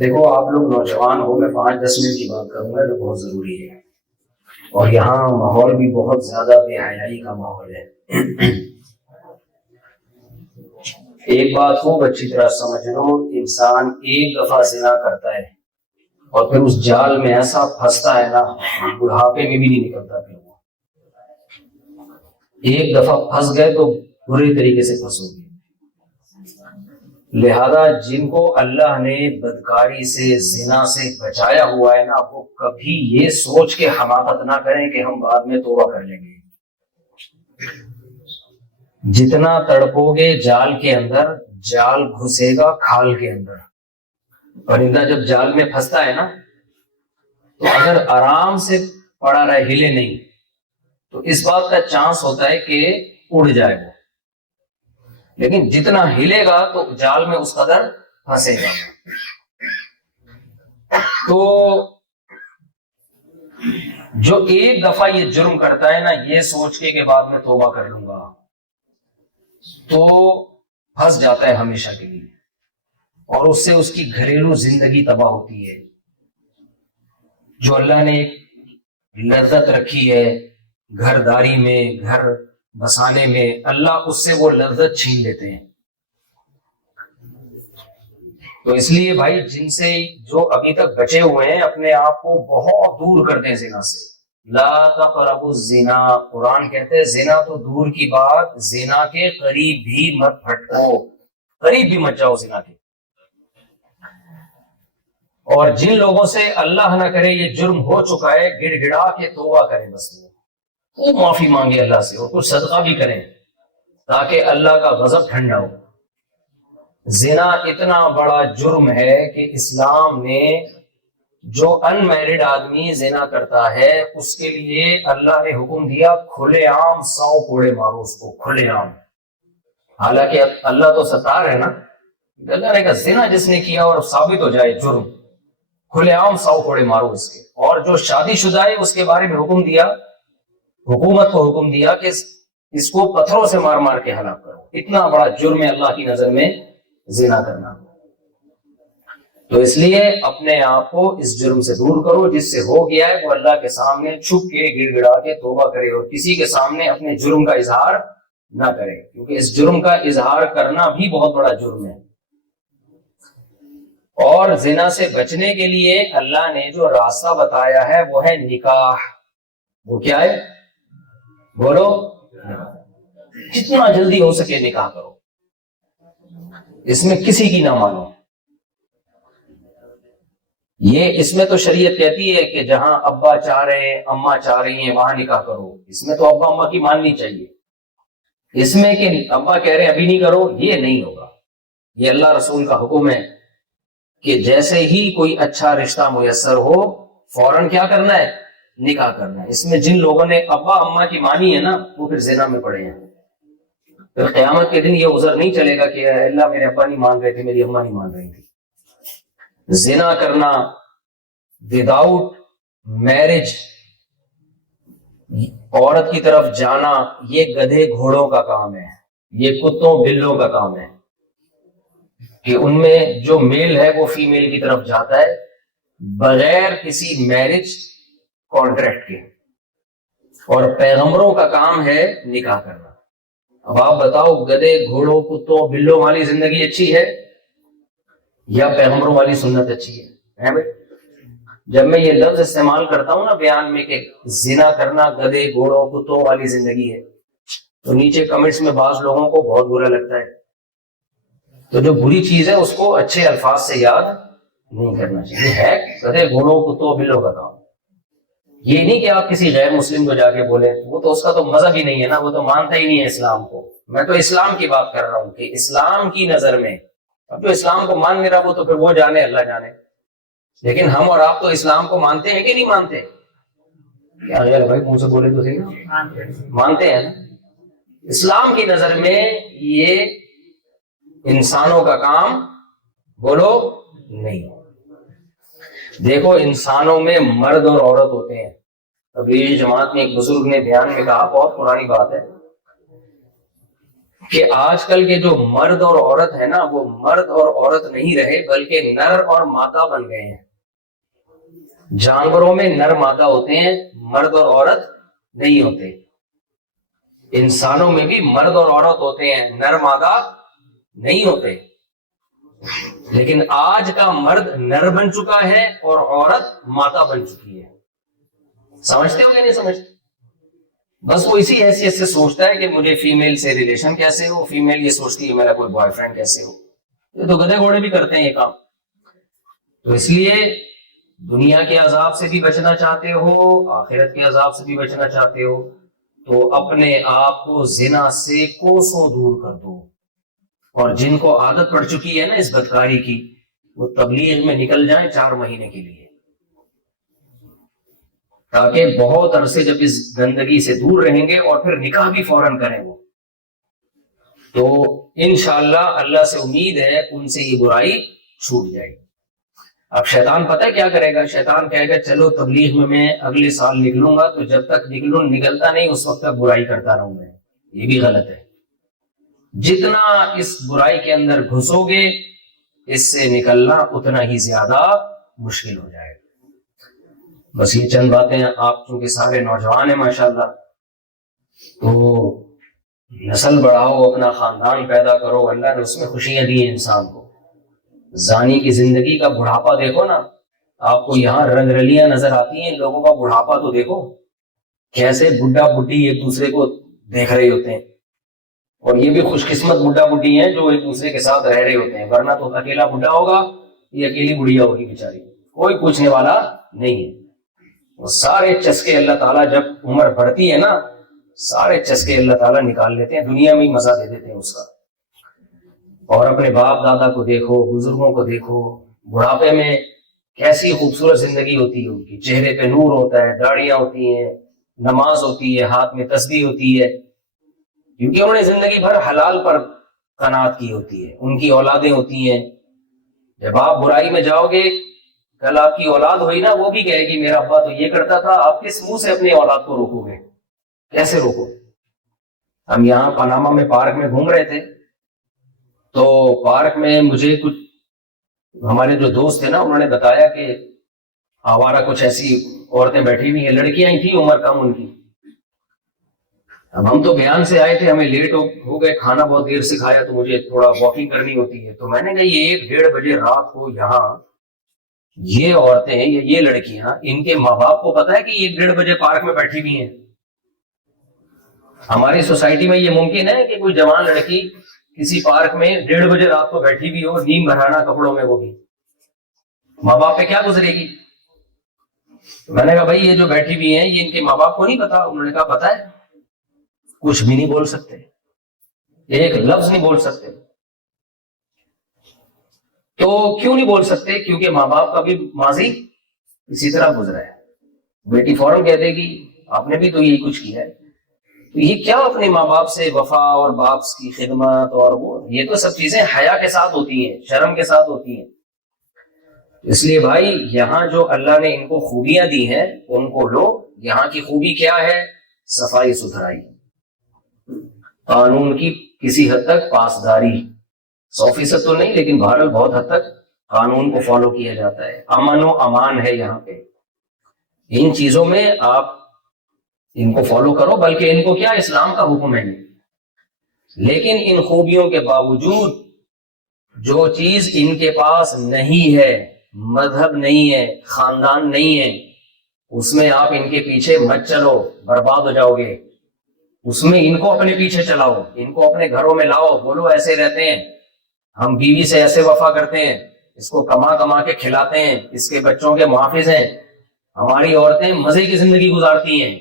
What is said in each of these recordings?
دیکھو آپ لوگ نوجوان ہو، میں 5-10 منٹ کی بات کروں گا جو بہت ضروری ہے، اور یہاں ماحول بھی بہت زیادہ بے حیائی کا ماحول ہے۔ ایک بات خوب اچھی طرح سمجھ لو، انسان ایک دفعہ زنا کرتا ہے اور پھر اس جال میں ایسا پھنستا ہے نا، بڑھاپے میں بھی نہیں نکلتا۔ پھر وہ ایک دفعہ پھنس گئے تو برے طریقے سے پھنسو گے۔ لہذا جن کو اللہ نے بدکاری سے، زنا سے بچایا ہوا ہے نا، وہ کبھی یہ سوچ کے حماقت نہ کریں کہ ہم بعد میں توبہ کر لیں گے۔ جتنا تڑپو گے جال کے اندر، جال گھسے گا کھال کے اندر۔ پرندہ جب جال میں پھنستا ہے نا، تو اگر آرام سے پڑا رہے، ہلے نہیں، تو اس بات کا چانس ہوتا ہے کہ اڑ جائے وہ، لیکن جتنا ہلے گا تو جال میں اس قدر پھنسے گا۔ تو جو ایک دفعہ یہ جرم کرتا ہے نا، یہ سوچ کے کہ بعد میں توبہ کر لوں گا، تو پھنس جاتا ہے ہمیشہ کے لیے، اور اس سے اس کی گھریلو زندگی تباہ ہوتی ہے۔ جو اللہ نے ایک لذت رکھی ہے گھرداری میں، گھر بسانے میں، اللہ اس سے وہ لذت چھین لیتے ہیں۔ تو اس لیے بھائی، جن سے جو ابھی تک بچے ہوئے ہیں، اپنے آپ کو بہت دور کر دیں زنا سے۔ لا تقربوا الزنا، قرآن کہتے ہیں زنا تو دور کی بات، زنا کے قریب بھی مت پھٹکو، قریب بھی مت جاؤ زنا کے۔ اور جن لوگوں سے اللہ نہ کرے یہ جرم ہو چکا ہے، گڑ گڑا کے توبہ کریں، بس وہ معافی مانگے اللہ سے، اور کچھ صدقہ بھی کریں تاکہ اللہ کا غضب ٹھنڈا ہو۔ زنا اتنا بڑا جرم ہے کہ اسلام نے جو ان میرڈ آدمی زنا کرتا ہے اس کے لیے اللہ نے حکم دیا کھلے عام 100 کوڑے مارو اس کو، کھلے عام۔ حالانکہ اللہ تو ستار ہے نا، اللہ نے کہا زنا جس نے کیا اور ثابت ہو جائے جرم، کھلے عام 100 کوڑے مارو اس کے۔ اور جو شادی شدہ ہے اس کے بارے میں حکم دیا، حکومت کو حکم دیا کہ اس کو پتھروں سے مار مار کے ہلاک کرو۔ اتنا بڑا جرم ہے اللہ کی نظر میں زنا کرنا۔ تو اس لیے اپنے آپ کو اس جرم سے دور کرو، جس سے ہو گیا ہے وہ اللہ کے سامنے چھپ کے گڑ گڑا کے توبہ کرے، اور کسی کے سامنے اپنے جرم کا اظہار نہ کرے، کیونکہ اس جرم کا اظہار کرنا بھی بہت بڑا جرم ہے۔ اور زنا سے بچنے کے لیے اللہ نے جو راستہ بتایا ہے وہ ہے نکاح۔ وہ کیا ہے؟ بولو، جتنا جلدی ہو سکے نکاح کرو، اس میں کسی کی نہ مانو۔ یہ اس میں تو شریعت کہتی ہے کہ جہاں ابا چاہ رہے ہیں، اماں چاہ رہی ہیں، وہاں نکاح کرو۔ اس میں تو ابا اماں کی ماننی چاہیے۔ اس میں کہ ابا کہہ رہے ہیں ابھی نہیں کرو، یہ نہیں ہوگا۔ یہ اللہ رسول کا حکم ہے کہ جیسے ہی کوئی اچھا رشتہ میسر ہو فوراً کیا کرنا ہے؟ نکاح کرنا ہے۔ اس میں جن لوگوں نے ابا اماں کی مانی ہے نا، وہ پھر زنا میں پڑے ہیں۔ پھر قیامت کے دن یہ عذر نہیں چلے گا کہ اللہ میرے ابا نہیں مان رہے تھے، میری اماں نہیں مان رہی تھی۔ زنا کرنا وداؤٹ میرج، عورت کی طرف جانا، یہ گدھے گھوڑوں کا کام ہے، یہ کتوں بلوں کا کام ہے، کہ ان میں جو میل ہے وہ فیمیل کی طرف جاتا ہے بغیر کسی میرج کانٹریکٹ کے، اور پیغمبروں کا کام ہے نکاح کرنا۔ اب آپ بتاؤ، گدھے گھوڑوں کتوں بلوں والی زندگی اچھی ہے یا پیغمبروں والی سنت اچھی ہے بھائی؟ جب میں یہ لفظ استعمال کرتا ہوں نا بیان میں کہ زنا کرنا گدھے گھوڑوں کتوں والی زندگی ہے، تو نیچے کمنٹس میں بعض لوگوں کو بہت برا لگتا ہے۔ تو جو بری چیز ہے اس کو اچھے الفاظ سے یاد نہیں کرنا چاہیے، ہے گدھے گھوڑوں کتوں بلوں کا کام۔ یہ نہیں کہ آپ کسی غیر مسلم کو جا کے بولیں، وہ تو اس کا تو مذہب ہی نہیں ہے نا، وہ تو مانتا ہی نہیں ہے اسلام کو۔ میں تو اسلام کی بات کر رہا ہوں کہ اسلام کی نظر میں، اب جو اسلام کو مان نہیں رہا وہ تو پھر وہ جانے، اللہ جانے، لیکن ہم اور آپ تو اسلام کو مانتے ہیں کہ نہیں مانتے؟ کیا غیر بھائی منہ سے بولے تو صحیح، مانتے ہیں نا؟ اسلام کی نظر میں یہ انسانوں کا کام بولو نہیں۔ دیکھو، انسانوں میں مرد اور عورت ہوتے ہیں۔ تبلیغی جماعت میں ایک بزرگ نے بیان میں کہا، بہت پرانی بات ہے، کہ آج کل کے جو مرد اور عورت ہے نا، وہ مرد اور عورت نہیں رہے بلکہ نر اور مادہ بن گئے ہیں. جانوروں میں نر مادہ ہوتے ہیں، مرد اور عورت نہیں ہوتے. انسانوں میں بھی مرد اور عورت ہوتے ہیں، نر مادہ نہیں ہوتے. لیکن آج کا مرد نر بن چکا ہے اور عورت مادہ بن چکی ہے. سمجھتے ہو یا نہیں سمجھتے؟ بس وہ اسی حیثیت سے سوچتا ہے کہ مجھے فیمیل سے ریلیشن کیسے ہو، فیمیل یہ سوچتی ہے میرا کوئی بوائے فرینڈ کیسے ہو. یہ تو گدھے گھوڑے بھی کرتے ہیں یہ کام. تو اس لیے دنیا کے عذاب سے بھی بچنا چاہتے ہو، آخرت کے عذاب سے بھی بچنا چاہتے ہو، تو اپنے آپ کو زنا سے کوسوں دور کر دو. اور جن کو عادت پڑ چکی ہے نا اس بدکاری کی، وہ تبلیغ میں نکل جائیں 4 مہینے کے لیے، تاکہ بہت عرصے جب اس گندگی سے دور رہیں گے اور پھر نکاح بھی فوراً کریں وہ، تو انشاءاللہ اللہ سے امید ہے ان سے یہ برائی چھوٹ جائے گی. اب شیطان پتہ ہے کیا کرے گا؟ شیطان کہے گا چلو تبلیغ میں اگلے سال نکلوں گا، تو جب تک نکلتا نہیں اس وقت تک برائی کرتا رہوں میں. یہ بھی غلط ہے. جتنا اس برائی کے اندر گھسو گے اس سے نکلنا اتنا ہی زیادہ مشکل ہو جائے گا. بس یہ چند باتیں، آپ چونکہ سارے نوجوان ہیں ماشاءاللہ، تو نسل بڑھاؤ، اپنا خاندان پیدا کرو. اللہ نے اس میں خوشیاں دی ہیں انسان کو. زانی کی زندگی کا بڑھاپا دیکھو نا، آپ کو یہاں رنگ رلیاں نظر آتی ہیں، لوگوں کا بڑھاپا تو دیکھو کیسے بڈھا بڈھی ایک دوسرے کو دیکھ رہے ہوتے ہیں. اور یہ بھی خوش قسمت بڈھا بڈھی ہیں جو ایک دوسرے کے ساتھ رہ رہے ہوتے ہیں، ورنہ تو اکیلا بڈھا ہوگا یہ اکیلی بڑھیا ہوگی بیچاری، کوئی پوچھنے والا نہیں ہے. وہ سارے چسکے اللہ تعالیٰ جب عمر بڑھتی ہے نا، سارے چسکے اللہ تعالیٰ نکال لیتے ہیں، دنیا میں ہی مزہ دے دیتے ہیں اس کا. اور اپنے باپ دادا کو دیکھو، بزرگوں کو دیکھو، بڑھاپے میں کیسی خوبصورت زندگی ہوتی ہے ان کی. چہرے پہ نور ہوتا ہے، داڑیاں ہوتی ہیں، نماز ہوتی ہے، ہاتھ میں تسبیح ہوتی ہے، کیونکہ انہوں نے زندگی بھر حلال پر قناعت کی ہوتی ہے. ان کی اولادیں ہوتی ہیں. جب آپ برائی میں جاؤ گے، کل آپ کی اولاد ہوئی نا، وہ بھی کہے گی میرا ابا تو یہ کرتا تھا. آپ کس منہ سے اپنی اولاد کو روکو گے؟ کیسے روکو؟ ہم یہاں پاناما میں پارک میں گھوم رہے تھے، تو پارک میں مجھے کچھ ہمارے جو دوست تھے نا، انہوں نے بتایا کہ آوارہ کچھ ایسی عورتیں بیٹھی ہوئی ہیں، لڑکیاں ہی تھیں، عمر کم ان کی. اب ہم تو بیان سے آئے تھے، ہمیں لیٹ ہو گئے، کھانا بہت دیر سے کھایا، تو مجھے تھوڑا واکنگ کرنی ہوتی ہے. تو میں نے کہا یہ 1-1:30 بجے رات کو یہاں یہ عورتیں یا یہ لڑکیاں، ان کے ماں باپ کو پتا ہے کہ یہ 1-1:30 بجے پارک میں بیٹھی ہوئی ہیں؟ ہماری سوسائٹی میں یہ ممکن ہے کہ کوئی جوان لڑکی کسی پارک میں 1:30 بجے رات کو بیٹھی ہوئی ہو، نیم بھرانا کپڑوں میں، وہ بھی ماں باپ پہ کیا گزرے گی؟ میں نے کہا بھائی یہ جو بیٹھی ہوئی ہیں یہ ان کے ماں باپ کو نہیں پتا؟ انہوں نے کہا پتا ہے. کچھ بھی نہیں بول سکتے، ایک لفظ نہیں بول سکتے. تو کیوں نہیں بول سکتے؟ کیونکہ ماں باپ کا بھی ماضی اسی طرح گزرا ہے. بیٹی فوراً کہہ دے گی آپ نے بھی تو یہی کچھ کیا ہے. تو یہ کیا اپنے ماں باپ سے وفا اور باپ کی خدمت، اور وہ یہ تو سب چیزیں حیا کے ساتھ ہوتی ہیں، شرم کے ساتھ ہوتی ہیں. اس لیے بھائی یہاں جو اللہ نے ان کو خوبیاں دی ہیں ان کو لو. یہاں کی خوبی کیا ہے؟ صفائی ستھرائی، قانون کی کسی حد تک پاسداری، 100% تو نہیں لیکن بہرحال بہت حد تک قانون کو فالو کیا جاتا ہے. امن و امان ہے یہاں پہ. ان چیزوں میں آپ ان کو فالو کرو، بلکہ ان کو کیا اسلام کا حکم ہے. لیکن ان خوبیوں کے باوجود جو چیز ان کے پاس نہیں ہے، مذہب نہیں ہے، خاندان نہیں ہے، اس میں آپ ان کے پیچھے مت چلو، برباد ہو جاؤ گے. اس میں ان کو اپنے پیچھے چلاؤ، ان کو اپنے گھروں میں لاؤ، بولو ایسے رہتے ہیں ہم، بیوی سے ایسے وفا کرتے ہیں، اس کو کما کما کے کھلاتے ہیں، اس کے بچوں کے محافظ ہیں. ہماری عورتیں مزے کی زندگی گزارتی ہیں.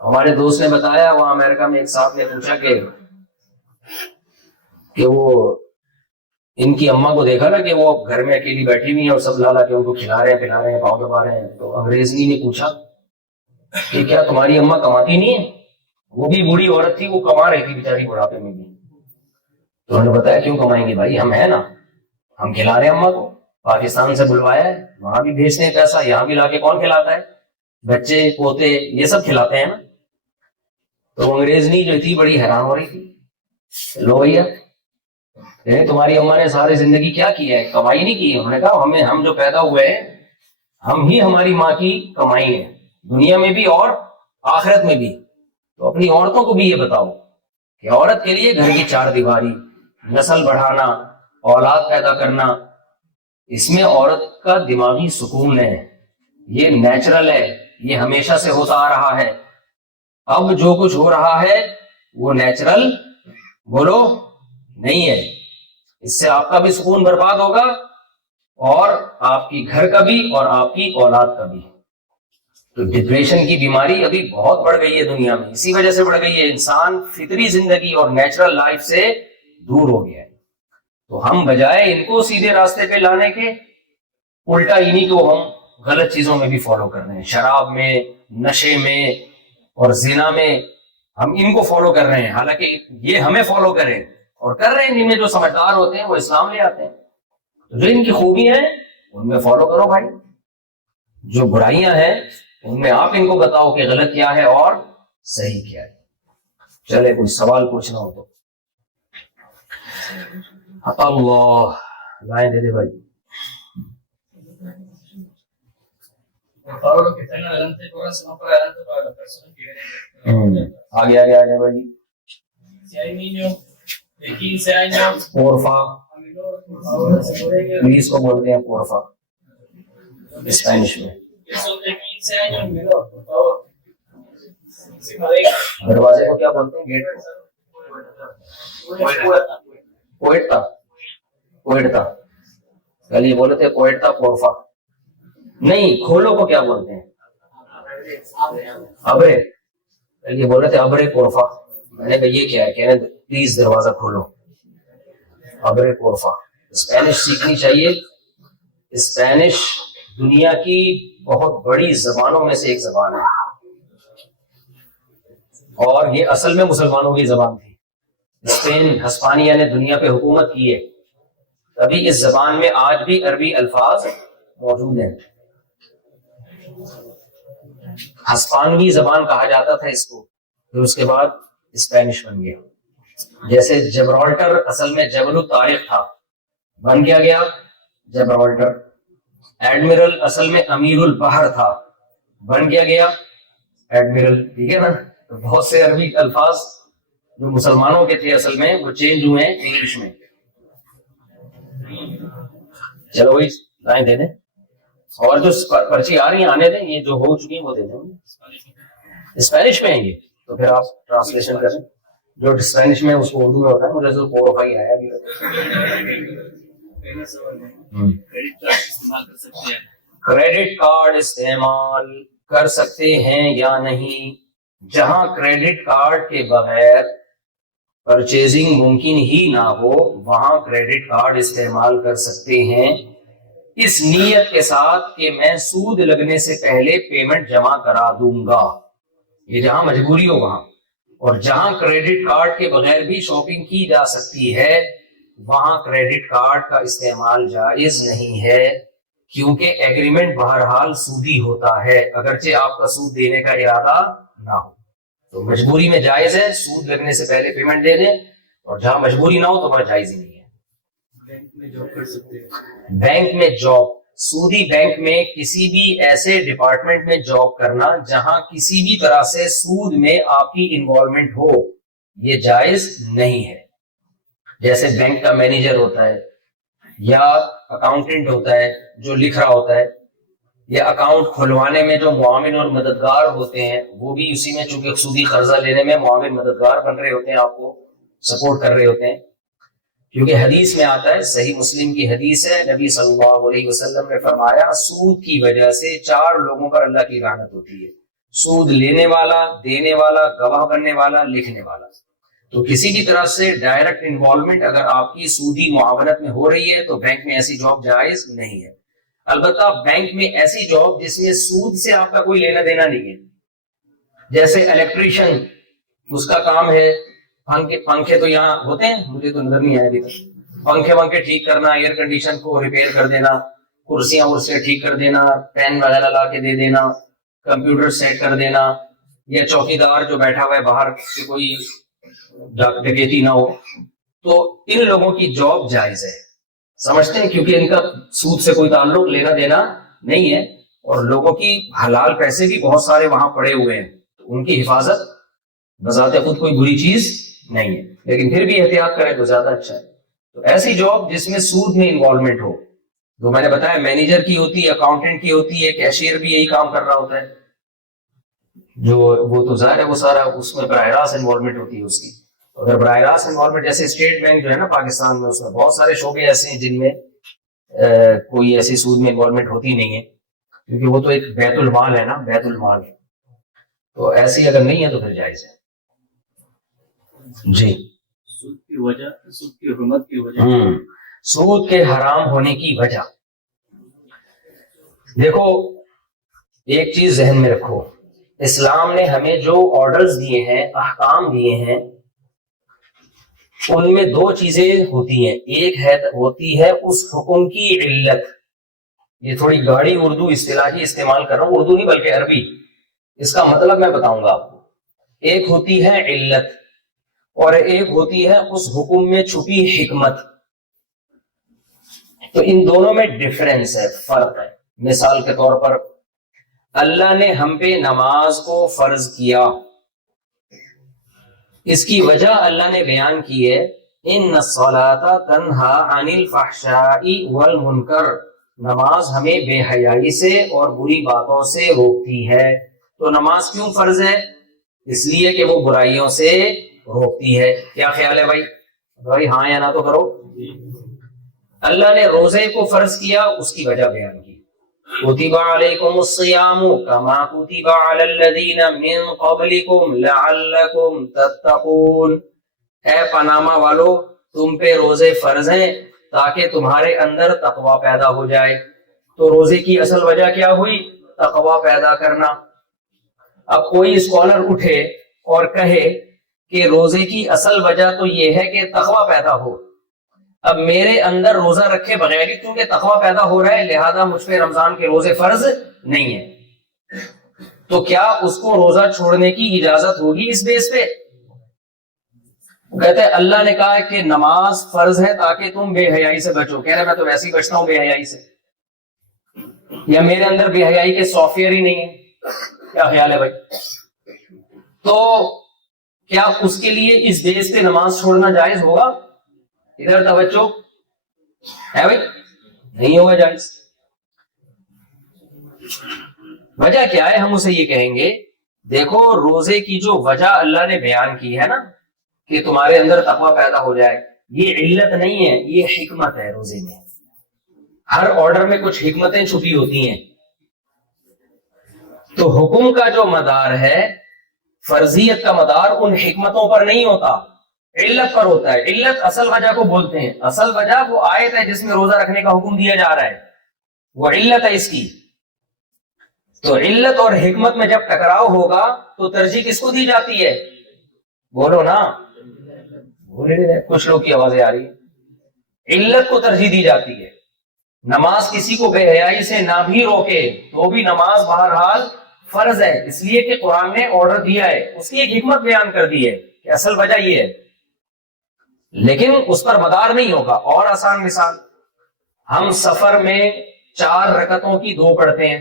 ہمارے دوست نے بتایا وہاں امریکہ میں ایک صاحب نے پوچھا کہ وہ ان کی اماں کو دیکھا نا کہ وہ گھر میں اکیلی بیٹھی ہوئی ہیں اور سب لالا کے ان کو کھلا رہے ہیں، پلا رہے ہیں، پاؤں دبا رہے ہیں. تو انگریزنی نے پوچھا کہ کیا تمہاری اماں کماتی نہیں ہے؟ وہ بھی بوڑھی عورت تھی، وہ کما رہی تھی بیچاری بڑھاپے میں بھی. تو انہوں نے بتایا کیوں کمائیں گے بھائی، ہم ہیں نا، ہم کھلا رہے ہیں اماں کو. پاکستان سے بلوایا ہے، وہاں بھی بھیجتے ہیں پیسہ، یہاں بھی لا کے کون کھلاتا ہے؟ بچے پوتے یہ سب کھلاتے ہیں نا. تو انگریزنی جو تھی بڑی حیران ہو رہی تھی لو بھیا تمہاری اماں نے ساری زندگی کیا کیا ہے؟ کمائی نہیں کی ہے. انہوں نے کہا ہم جو پیدا ہوئے ہیں ہم ہی ہماری ماں کی کمائی ہے, دنیا میں بھی اور آخرت میں بھی. تو اپنی عورتوں کو بھی یہ بتاؤ کہ عورت کے لیے گھر کی چار دیواری, نسل بڑھانا, اولاد پیدا کرنا, اس میں عورت کا دماغی سکون ہے, یہ نیچرل ہے, یہ ہمیشہ سے ہوتا آ رہا ہے. اب جو کچھ ہو رہا ہے وہ نیچرل بولو نہیں ہے. اس سے آپ کا بھی سکون برباد ہوگا اور آپ کی گھر کا بھی اور آپ کی اولاد کا بھی. تو ڈپریشن کی بیماری ابھی بہت بڑھ گئی ہے دنیا میں, اسی وجہ سے بڑھ گئی ہے, انسان فطری زندگی اور نیچرل لائف سے دور ہو گیا ہے. تو ہم بجائے ان کو سیدھے راستے پہ لانے کے الٹا انہی کو ہم غلط چیزوں میں بھی فالو کر رہے ہیں, شراب میں, نشے میں اور زنا میں ہم ان کو فالو کر رہے ہیں. حالانکہ یہ ہمیں فالو کریں اور کر رہے ہیں, جن میں جو سمجھدار ہوتے ہیں وہ اسلام لے آتے ہیں. تو جو ان کی خوبیاں ہیں ان میں فالو کرو بھائی, جو برائیاں ہیں ان میں آپ ان کو بتاؤ کہ غلط کیا ہے اور صحیح کیا ہے. چلے کوئی سوال پوچھنا ہو تو. اللہ لائن دے دے بھائی. آگے آگے آگے بھائی. پورفا, پولیس کو بولتے ہیں پورفا اسپینش میں. دروازے کو کیا بولتے ہیں؟ گیٹ کو پوئٹا, پوئٹا کل یہ بولے تھے پوئٹا پورفا. نہیں, کھولو کو کیا بولتے ہیں؟ ابرے. یہ بول رہے تھے ابرے پورفا. میں نے کہا یہ کیا ہے؟ کہنے پلیز دروازہ کھولو. ابرے پورفا اسپینش سیکھنی چاہیے. اسپینش دنیا کی بہت بڑی زبانوں میں سے ایک زبان ہے اور یہ اصل میں مسلمانوں کی زبان تھی. اسپین ہسپانیہ نے دنیا پہ حکومت کی ہے, تبھی اس زبان میں آج بھی عربی الفاظ موجود ہیں. ہسپانوی زبان کہا جاتا تھا اس کو, پھر اس کے بعد اسپینش بن گیا. جیسے جبرالٹر اصل میں جبل الطارق تھا, بن کیا گیا جبرالٹر. ایڈمرل اصل میں امیر البحر تھا, بن کیا گیا ایڈمرل. ٹھیک ہے نا. بہت سے عربی الفاظ جو مسلمانوں کے تھے اصل میں وہ چینج ہوئے ہیں انگلش میں. چلو وہی لائن دے دیں, اور جو پرچی آ رہی ہیں آنے دیں, یہ جو ہو چکی ہیں وہ دے دیں. اسپینش میں ہیں یہ, تو پھر آپ ٹرانسلیشن کریں. جو اسپینش میں اس کو اردو میں ہوتا ہے, مجھے تو پورفا ہی آیا ابھی. کریڈٹ کارڈ استعمال کر سکتے ہیں یا نہیں؟ جہاں کریڈٹ کارڈ کے بغیر پرچیزنگ ممکن ہی نہ ہو وہاں کریڈٹ کارڈ استعمال کر سکتے ہیں, اس نیت کے ساتھ کہ میں سود لگنے سے پہلے پیمنٹ جمع کرا دوں گا. یہ جہاں مجبوری ہو وہاں. اور جہاں کریڈٹ کارڈ کے بغیر بھی شاپنگ کی جا سکتی ہے وہاں کریڈٹ کارڈ کا استعمال جائز نہیں ہے, کیونکہ ایگریمنٹ بہرحال سودی ہوتا ہے اگرچہ آپ کا سود دینے کا ارادہ نہ ہو. تو مجبوری میں جائز ہے, سود لگنے سے پہلے پیمنٹ دے دیں, اور جہاں مجبوری نہ ہو تو وہ جائز ہی نہیں ہے. بینک میں جاب کر سکتے ہیں. بینک میں جاب, سودی بینک میں کسی بھی ایسے ڈپارٹمنٹ میں جاب کرنا جہاں کسی بھی طرح سے سود میں آپ کی انوالومنٹ ہو, یہ جائز نہیں ہے. جیسے بینک کا مینیجر ہوتا ہے یا اکاؤنٹنٹ ہوتا ہے جو لکھ رہا ہوتا ہے, یا اکاؤنٹ کھلوانے میں جو معاون اور مددگار ہوتے ہیں وہ بھی اسی میں, چونکہ سودی قرضہ لینے میں معاون مددگار بن رہے ہوتے ہیں, آپ کو سپورٹ کر رہے ہوتے ہیں. کیونکہ حدیث میں آتا ہے, صحیح مسلم کی حدیث ہے, نبی صلی اللہ علیہ وسلم نے فرمایا سود کی وجہ سے 4 لوگوں پر اللہ کی لعنت ہوتی ہے, سود لینے والا, دینے والا, گواہ بننے والا, لکھنے والا. تو کسی بھی طرح سے ڈائریکٹ انوالومنٹ اگر آپ کی سودی معاونت میں ہو رہی ہے تو بینک میں ایسی جاب جائز نہیں ہے. البتہ بینک میں ایسی جاب جس میں سود سے آپ کا کوئی لینا دینا نہیں ہے, جیسے الیکٹریشین, اس کا کام ہے پنکھے تو یہاں ہوتے ہیں, مجھے تو نظر نہیں آیا ابھی تک, پنکھے ٹھیک کرنا, ایئر کنڈیشن کو ریپیئر کر دینا, کرسیاں ٹھیک کر دینا, پین وغیرہ لا کے دے دینا, کمپیوٹر سیٹ کر دینا, یا چوکیدار جو بیٹھا ہوا ہے باہر سے کوئی ڈکیتی نہ ہو, تو ان لوگوں کی جاب جائز ہے, سمجھتے ہیں, کیونکہ ان کا سود سے کوئی تعلق لینا دینا نہیں ہے, اور لوگوں کی حلال پیسے بھی بہت سارے وہاں پڑے ہوئے ہیں, تو ان کی حفاظت بذات خود کوئی بری چیز نہیں ہے, لیکن پھر بھی احتیاط کریں تو زیادہ اچھا ہے. تو ایسی جاب جس میں سود میں انوالومنٹ ہو, جو میں نے بتایا مینیجر کی ہوتی ہے, اکاؤنٹنٹ کی ہوتی ہے, کیشیئر بھی یہی کام کر رہا ہوتا ہے, جو وہ تو ظاہر ہے وہ سارا اس میں براہ راست انوالومنٹ ہوتی ہے اس کی. اگر براہ راست انوالومنٹ, جیسے اسٹیٹ بینک جو ہے نا پاکستان میں, اس میں بہت سارے شعبے ایسے ہیں جن میں کوئی ایسی سود میں انوالومنٹ ہوتی نہیں ہے, کیونکہ وہ تو ایک بیت المال ہے نا, بیت المال. تو ایسی اگر نہیں ہے تو پھر جائز ہے. جی, سود کی وجہ, سود کی حرمت کی وجہ, سود کے حرام ہونے کی وجہ. دیکھو ایک چیز ذہن میں رکھو, اسلام نے ہمیں جو آرڈرز دیے ہیں, احکام دیے ہیں, ان میں دو چیزیں ہوتی ہیں. ایک ہوتی ہے اس حکم کی علت, یہ تھوڑی گاڑی اردو اصطلاحی استعمال کر رہا ہوں, اردو نہیں بلکہ عربی, اس کا مطلب میں بتاؤں گا آپ کو. ایک ہوتی ہے علت اور ایک ہوتی ہے اس حکم میں چھپی حکمت. تو ان دونوں میں ڈفرنس ہے, فرق ہے. مثال کے طور پر اللہ نے ہم پہ نماز کو فرض کیا, اس کی وجہ اللہ نے بیان کی ہے, ان الصلاۃ تنہا عن الفحشاء والمنکر, نماز ہمیں بے حیائی سے اور بری باتوں سے روکتی ہے. تو نماز کیوں فرض ہے؟ اس لیے کہ وہ برائیوں سے روکتی ہے. کیا خیال ہے بھائی ہاں یا نہ تو کرو. اللہ نے روزے کو فرض کیا, اس کی وجہ بیان کی, کتب علیکم الصیام کما کتب علی الذین من قبلکم لعلکم تتقون. اے پاناما والو, تم پہ روزے فرض ہیں تاکہ تمہارے اندر تقوی پیدا ہو جائے. تو روزے کی اصل وجہ کیا ہوئی؟ تقوی پیدا کرنا. اب کوئی اسکالر اٹھے اور کہے کہ روزے کی اصل وجہ تو یہ ہے کہ تقوی پیدا ہو. اب میرے اندر روزہ رکھے بغیر ہی کیونکہ تقوی پیدا ہو رہا ہے, لہذا مجھ پہ رمضان کے روزے فرض نہیں ہے. تو کیا اس کو روزہ چھوڑنے کی اجازت ہوگی اس بیس پہ؟ کہتے ہیں اللہ نے کہا کہ نماز فرض ہے تاکہ تم بے حیائی سے بچو. کہہ رہے میں تو ویسے ہی بچتا ہوں بے حیائی سے, یا میرے اندر بے حیائی کے سافٹ ویئر ہی نہیں ہے. کیا خیال ہے بھائی؟ تو کیا اس کے لیے اس بیس پہ نماز چھوڑنا جائز ہوگا؟ ادھر توجہ ہے بھائی, نہیں ہوگا جائز. وجہ کیا ہے؟ ہم اسے یہ کہیں گے, دیکھو روزے کی جو وجہ اللہ نے بیان کی ہے نا کہ تمہارے اندر تقوی پیدا ہو جائے, یہ علت نہیں ہے, یہ حکمت ہے. روزے میں ہر آرڈر میں کچھ حکمتیں چھپی ہوتی ہیں. تو حکم کا جو مدار ہے, فرضیت کا مدار ان حکمتوں پر نہیں ہوتا, علت پر ہوتا ہے. علت اصل وجہ کو بولتے ہیں. اصل وجہ وہ آیت ہے جس میں روزہ رکھنے کا حکم دیا جا رہا ہے, وہ علت ہے اس کی. تو علت اور حکمت میں جب ٹکراؤ ہوگا تو ترجیح کس کو دی جاتی ہے؟ بولو نا, کچھ لوگ کی آوازیں آ رہی ہیں. علت کو ترجیح دی جاتی ہے. نماز کسی کو بے حیائی سے نہ بھی روکے تو بھی نماز بہرحال فرض ہے, اس لیے کہ قرآن نے آرڈر دیا ہے. اس کی ایک حکمت بیان کر دی ہے کہ اصل وجہ یہ ہے, لیکن اس پر مدار نہیں ہوگا. اور آسان مثال, ہم سفر میں 4 رکعتوں کی 2 پڑھتے ہیں.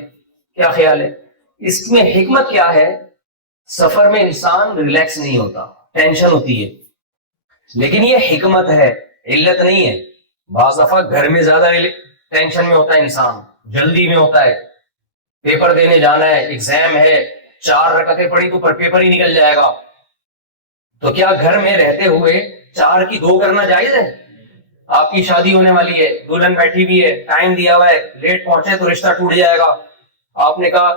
کیا خیال ہے؟ اس میں حکمت کیا ہے؟ سفر میں انسان ریلیکس نہیں ہوتا, ٹینشن ہوتی ہے, لیکن یہ حکمت ہے, علت نہیں ہے. بعض دفعہ گھر میں زیادہ ٹینشن میں ہوتا ہے انسان, جلدی میں ہوتا ہے, پیپر دینے جانا ہے, ایگزام ہے, 4 رکعتیں پڑھی تو پیپر ہی نکل جائے گا. تو کیا گھر میں رہتے ہوئے 4 کی 2 کرنا جائز ہے؟ آپ کی شادی ہونے والی ہے, دلہن بیٹھی بھی ہے, ٹائم دیا ہوا ہے, لیٹ پہنچے تو رشتہ ٹوٹ جائے گا. آپ نے کہا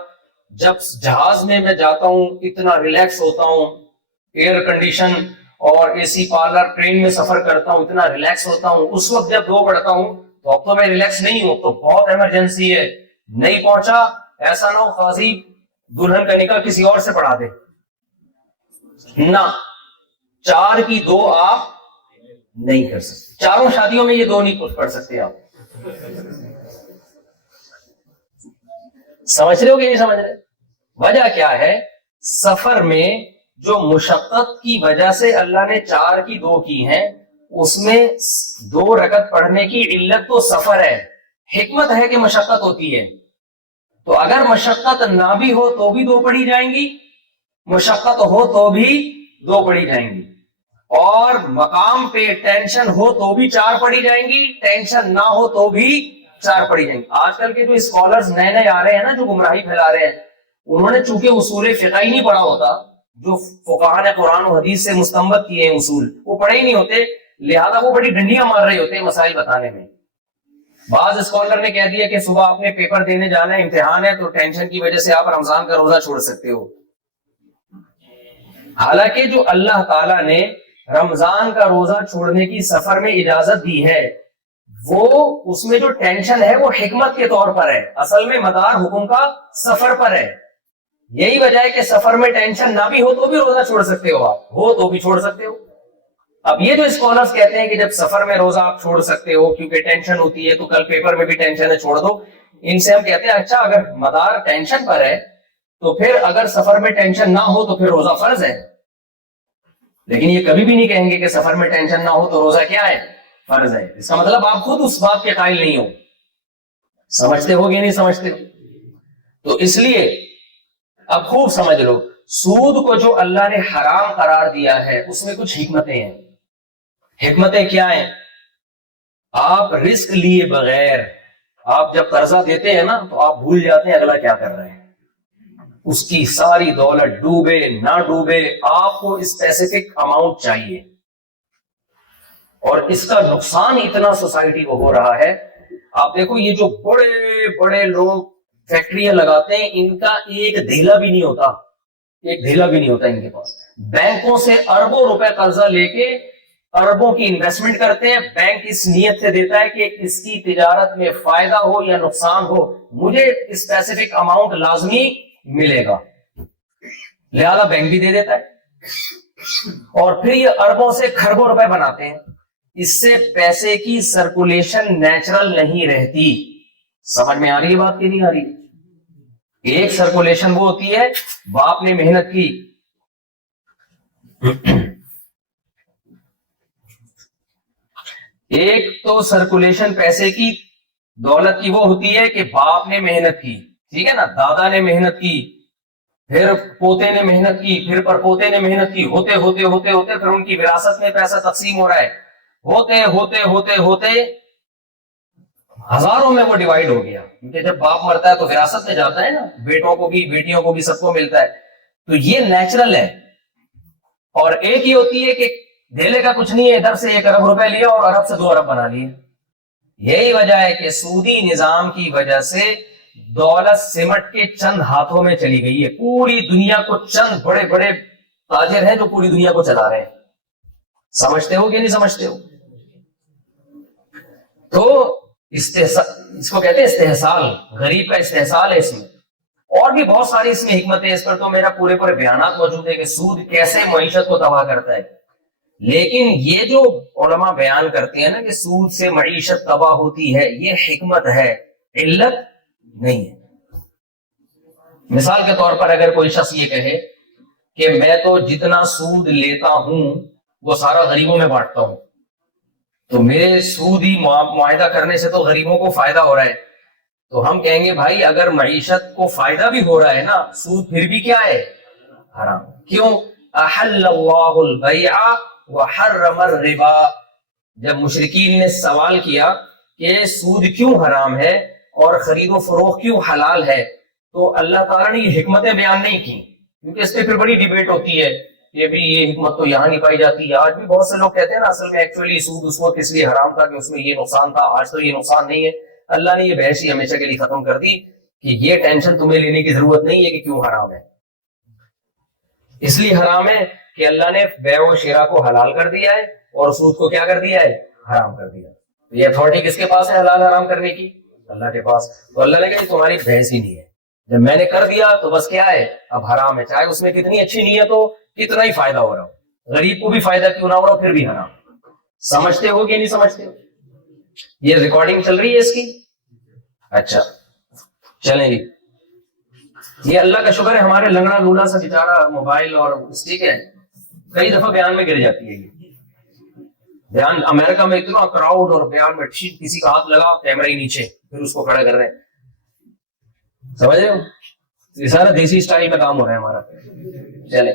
جب جہاز میں جاتا ہوں اتنا ریلیکس ہوتا ہوں, ایئر کنڈیشن اور اے سی پارلر, ٹرین میں سفر کرتا ہوں اتنا ریلیکس ہوتا ہوں, اس وقت جب 2 پڑھتا ہوں تو اب تو میں ریلیکس نہیں ہوں, تو بہت ایمرجنسی ہے, نہیں پہنچا, ایسا نہ ہو قاضی دلہن کا نکاح کسی اور سے پڑھا دے. نہ, 4 کی 2 آپ نہیں کر سکتے. 4 شادیوں میں یہ 2 نہیں پڑھ سکتے آپ. سمجھ رہے ہو کہ نہیں سمجھ رہے؟ وجہ کیا ہے؟ سفر میں جو مشقت کی وجہ سے اللہ نے 4 کی 2 کی ہیں، اس میں 2 رکعت پڑھنے کی علت تو سفر ہے، حکمت ہے کہ مشقت ہوتی ہے، تو اگر مشقت نہ بھی ہو تو بھی 2 پڑھی جائیں گی، مشقت ہو تو بھی 2 پڑھی جائیں گی، اور مقام پہ ٹینشن ہو تو بھی 4 پڑھی جائیں گی، ٹینشن نہ ہو تو بھی 4 پڑھی جائیں گی۔ آج کل کے جو اسکالرز نئے نئے آ رہے ہیں نا، جو گمراہی پھیلا رہے ہیں، انہوں نے چونکہ اصول فقہی نہیں پڑھا ہوتا، جو فقہاء نے قرآن و حدیث سے مستنبط کیے ہیں اصول، وہ پڑھے ہی نہیں ہوتے، لہذا وہ بڑی ڈنڈیاں مار رہے ہوتے ہیں مسائل بتانے میں۔ بعض اسکالر نے کہہ دیا کہ صبح آپ نے پیپر دینے جانا ہے، امتحان ہے، تو ٹینشن کی وجہ سے آپ رمضان کا روزہ چھوڑ سکتے ہو، حالانکہ جو اللہ تعالیٰ نے رمضان کا روزہ چھوڑنے کی سفر میں اجازت دی ہے، وہ اس میں جو ٹینشن ہے وہ حکمت کے طور پر ہے، اصل میں مدار حکم کا سفر پر ہے۔ یہی وجہ ہے کہ سفر میں ٹینشن نہ بھی ہو تو بھی روزہ چھوڑ سکتے ہو، آپ ہو تو بھی چھوڑ سکتے ہو۔ اب یہ جو اسکالرز کہتے ہیں کہ جب سفر میں روزہ آپ چھوڑ سکتے ہو کیونکہ ٹینشن ہوتی ہے، تو کل پیپر میں بھی ٹینشن ہے، چھوڑ دو، ان سے ہم کہتے ہیں اچھا اگر مدار ٹینشن پر ہے تو پھر اگر سفر میں ٹینشن نہ ہو تو پھر روزہ فرض ہے، لیکن یہ کبھی بھی نہیں کہیں گے کہ سفر میں ٹینشن نہ ہو تو روزہ کیا ہے؟ فرض ہے۔ اس کا مطلب آپ خود اس بات کے قائل نہیں ہو، سمجھتے ہو کہ نہیں سمجھتے ہو؟ تو اس لیے اب خوب سمجھ لو، سود کو جو اللہ نے حرام قرار دیا ہے اس میں کچھ حکمتیں ہیں۔ حکمتیں کیا ہیں؟ آپ رسک لیے بغیر آپ جب قرضہ دیتے ہیں نا تو آپ بھول جاتے ہیں اگلا کیا کر رہے ہیں، اس کی ساری دولت ڈوبے نہ ڈوبے آپ کو اسپیسیفک اماؤنٹ چاہیے، اور اس کا نقصان اتنا سوسائٹی کو ہو رہا ہے۔ آپ دیکھو یہ جو بڑے بڑے لوگ فیکٹریاں لگاتے ہیں، ان کا ایک دھیلا بھی نہیں ہوتا، ایک دھیلا بھی نہیں ہوتا ان کے پاس، بینکوں سے اربوں روپے قرضہ لے کے اربوں کی انویسٹمنٹ کرتے ہیں، بینک اس نیت سے دیتا ہے کہ اس کی تجارت میں فائدہ ہو یا نقصان ہو مجھے اسپیسیفک اماؤنٹ لازمی ملے گا، لہذا بینک بھی دے دیتا ہے، اور پھر یہ اربوں سے کھربوں روپے بناتے ہیں، اس سے پیسے کی سرکولیشن نیچرل نہیں رہتی۔ سمجھ میں آ رہی ہے بات کی نہیں آ رہی؟ ایک سرکولیشن وہ ہوتی ہے باپ نے محنت کی، ایک تو سرکولیشن پیسے کی دولت کی وہ ہوتی ہے کہ باپ نے محنت کی، ٹھیک ہے نا، دادا نے محنت کی، پھر پوتے نے محنت کی، پھر پرپوتے نے محنت کی، ہوتے ہوتے ہوتے ہوتے پھر ان کی وراثت میں پیسہ تقسیم ہو رہا ہے، ہوتے ہوتے ہوتے ہوتے ہزاروں میں وہ ڈیوائیڈ ہو گیا، کیونکہ جب باپ مرتا ہے تو وراثت میں جاتا ہے نا، بیٹوں کو بھی بیٹیوں کو بھی سب کو ملتا ہے، تو یہ نیچرل ہے۔ اور ایک ہی ہوتی ہے کہ دھیلے کا کچھ نہیں ہے، ادھر سے 1 ارب روپے لیا اور ارب سے 2 ارب بنا لیے۔ یہی وجہ ہے کہ سودی نظام کی وجہ سے دولت سمٹ کے چند ہاتھوں میں چلی گئی ہے، پوری دنیا کو چند بڑے بڑے تاجر ہیں جو پوری دنیا کو چلا رہے ہیں، سمجھتے ہو کہ نہیں سمجھتے ہو؟ تو اس کو کہتے ہیں استحصال، غریب کا استحصال ہے اس میں، اور بھی بہت ساری اس میں حکمتیں، اس پر تو میرا پورے بیانات موجود ہے کہ سود کیسے معیشت کو تباہ کرتا ہے، لیکن یہ جو علماء بیان کرتے ہیں نا کہ سود سے معیشت تباہ ہوتی ہے، یہ حکمت ہے، علت نہیں ہے۔ مثال کے طور پر اگر کوئی شخص یہ کہے کہ میں تو جتنا سود لیتا ہوں وہ سارا غریبوں میں بانٹتا ہوں، تو میرے سودی معاہدہ کرنے سے تو غریبوں کو فائدہ ہو رہا ہے، تو ہم کہیں گے بھائی اگر معیشت کو فائدہ بھی ہو رہا ہے نا، سود پھر بھی کیا ہے؟ حرام۔ کیوں؟ احل اللہ البیع وحرم الربا۔ جب مشرکین نے سوال کیا کہ سود کیوں حرام ہے اور خرید و فروخت کیوں حلال ہے، تو اللہ تعالیٰ نے یہ حکمتیں بیان نہیں کی، کیونکہ اس پہ پھر بڑی ڈیبیٹ ہوتی ہے کہ بھی یہ حکمت تو یہاں نہیں پائی جاتی۔ آج بھی بہت سے لوگ کہتے ہیں نا اصل میں ایکچولی سود اس وقت اس لیے حرام تھا کہ اس میں یہ نقصان تھا، آج تو یہ نقصان نہیں ہے۔ اللہ نے یہ بحث ہی ہمیشہ کے لیے ختم کر دی کہ یہ ٹینشن تمہیں لینے کی ضرورت نہیں ہے کہ کیوں حرام ہے۔ اس لیے حرام ہے کہ اللہ نے بیع و شراء کو حلال کر دیا ہے اور سود کو کیا کر دیا ہے؟ حرام کر دیا۔ یہ اتھارٹی کس کے پاس ہے حلال حرام کرنے کی؟ اللہ کے پاس۔ تو اللہ نے کہا تمہاری بحث ہی نہیں ہے، جب میں نے کر دیا تو بس کیا ہے؟ اب حرام ہے، چاہے اس میں کتنی اچھی نیت ہو، کتنا ہی فائدہ ہو رہا ہو، غریب کو بھی فائدہ کیوں نہ ہو رہا ہو، پھر بھی حرام۔ سمجھتے ہو کہ نہیں سمجھتے ہو؟ یہ ریکارڈنگ چل رہی ہے اس کی؟ اچھا چلیں جی، یہ اللہ کا شکر ہے ہمارے لنگڑا لولا سا بیچارہ موبائل اور ٹھیک ہے کئی دفعہ بیان میں گر جاتی ہے. یہ بیان امریکہ میں اتنا کراؤڈ اور بیان میں کسی کا ہاتھ لگا کیمرہ ہی نیچے پھر اس کو کھڑا کر رہے ہیں. سمجھ رہے ہو؟ یہ سارا دیسی اسٹائل میں کام ہو رہا ہے ہمارا. چلے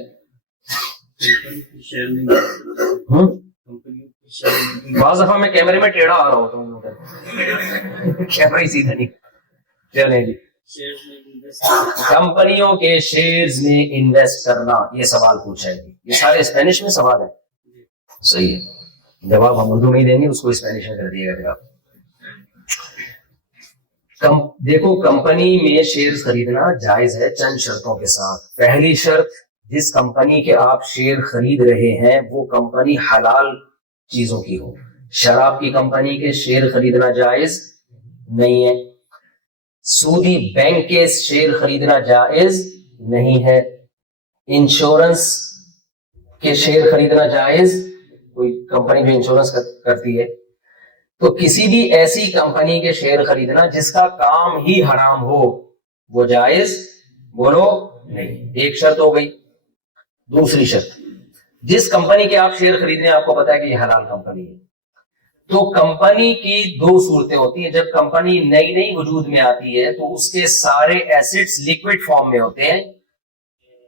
بعض دفعہ میں کیمرے میں ٹیڑھا آ رہا ہوتا ہوں کیمرہ ہی سیدھا نہیں. چلیں جی کمپنیوں کے شیئرز میں انویسٹ کرنا یہ سوال پوچھا ہے. یہ سارے اسپینش میں سوال ہے. صحیح ہے جواب ہم اردو میں ہی دیں گے اس کو اسپینش میں کر دیے گا. دیکھو کمپنی میں شیئر خریدنا جائز ہے چند شرطوں کے ساتھ. پہلی شرط جس کمپنی کے آپ شیئر خرید رہے ہیں وہ کمپنی حلال چیزوں کی ہو. شراب کی کمپنی کے شیئر خریدنا جائز نہیں ہے. سودی بینک کے شیئر خریدنا جائز نہیں ہے. انشورنس کے شیئر خریدنا جائز, کوئی کمپنی جو انشورنس کرتی ہے تو کسی بھی ایسی کمپنی کے شیئر خریدنا جس کا کام ہی حرام ہو وہ جائز بولو نہیں. ایک شرط ہو گئی. دوسری شرط جس کمپنی کے آپ شیئر خرید رہے ہیں آپ کو پتا ہے کہ یہ حلال کمپنی ہے تو کمپنی کی دو صورتیں ہوتی ہیں. جب کمپنی نئی نئی وجود میں آتی ہے تو اس کے سارے ایسٹس لیکوڈ فارم میں ہوتے ہیں,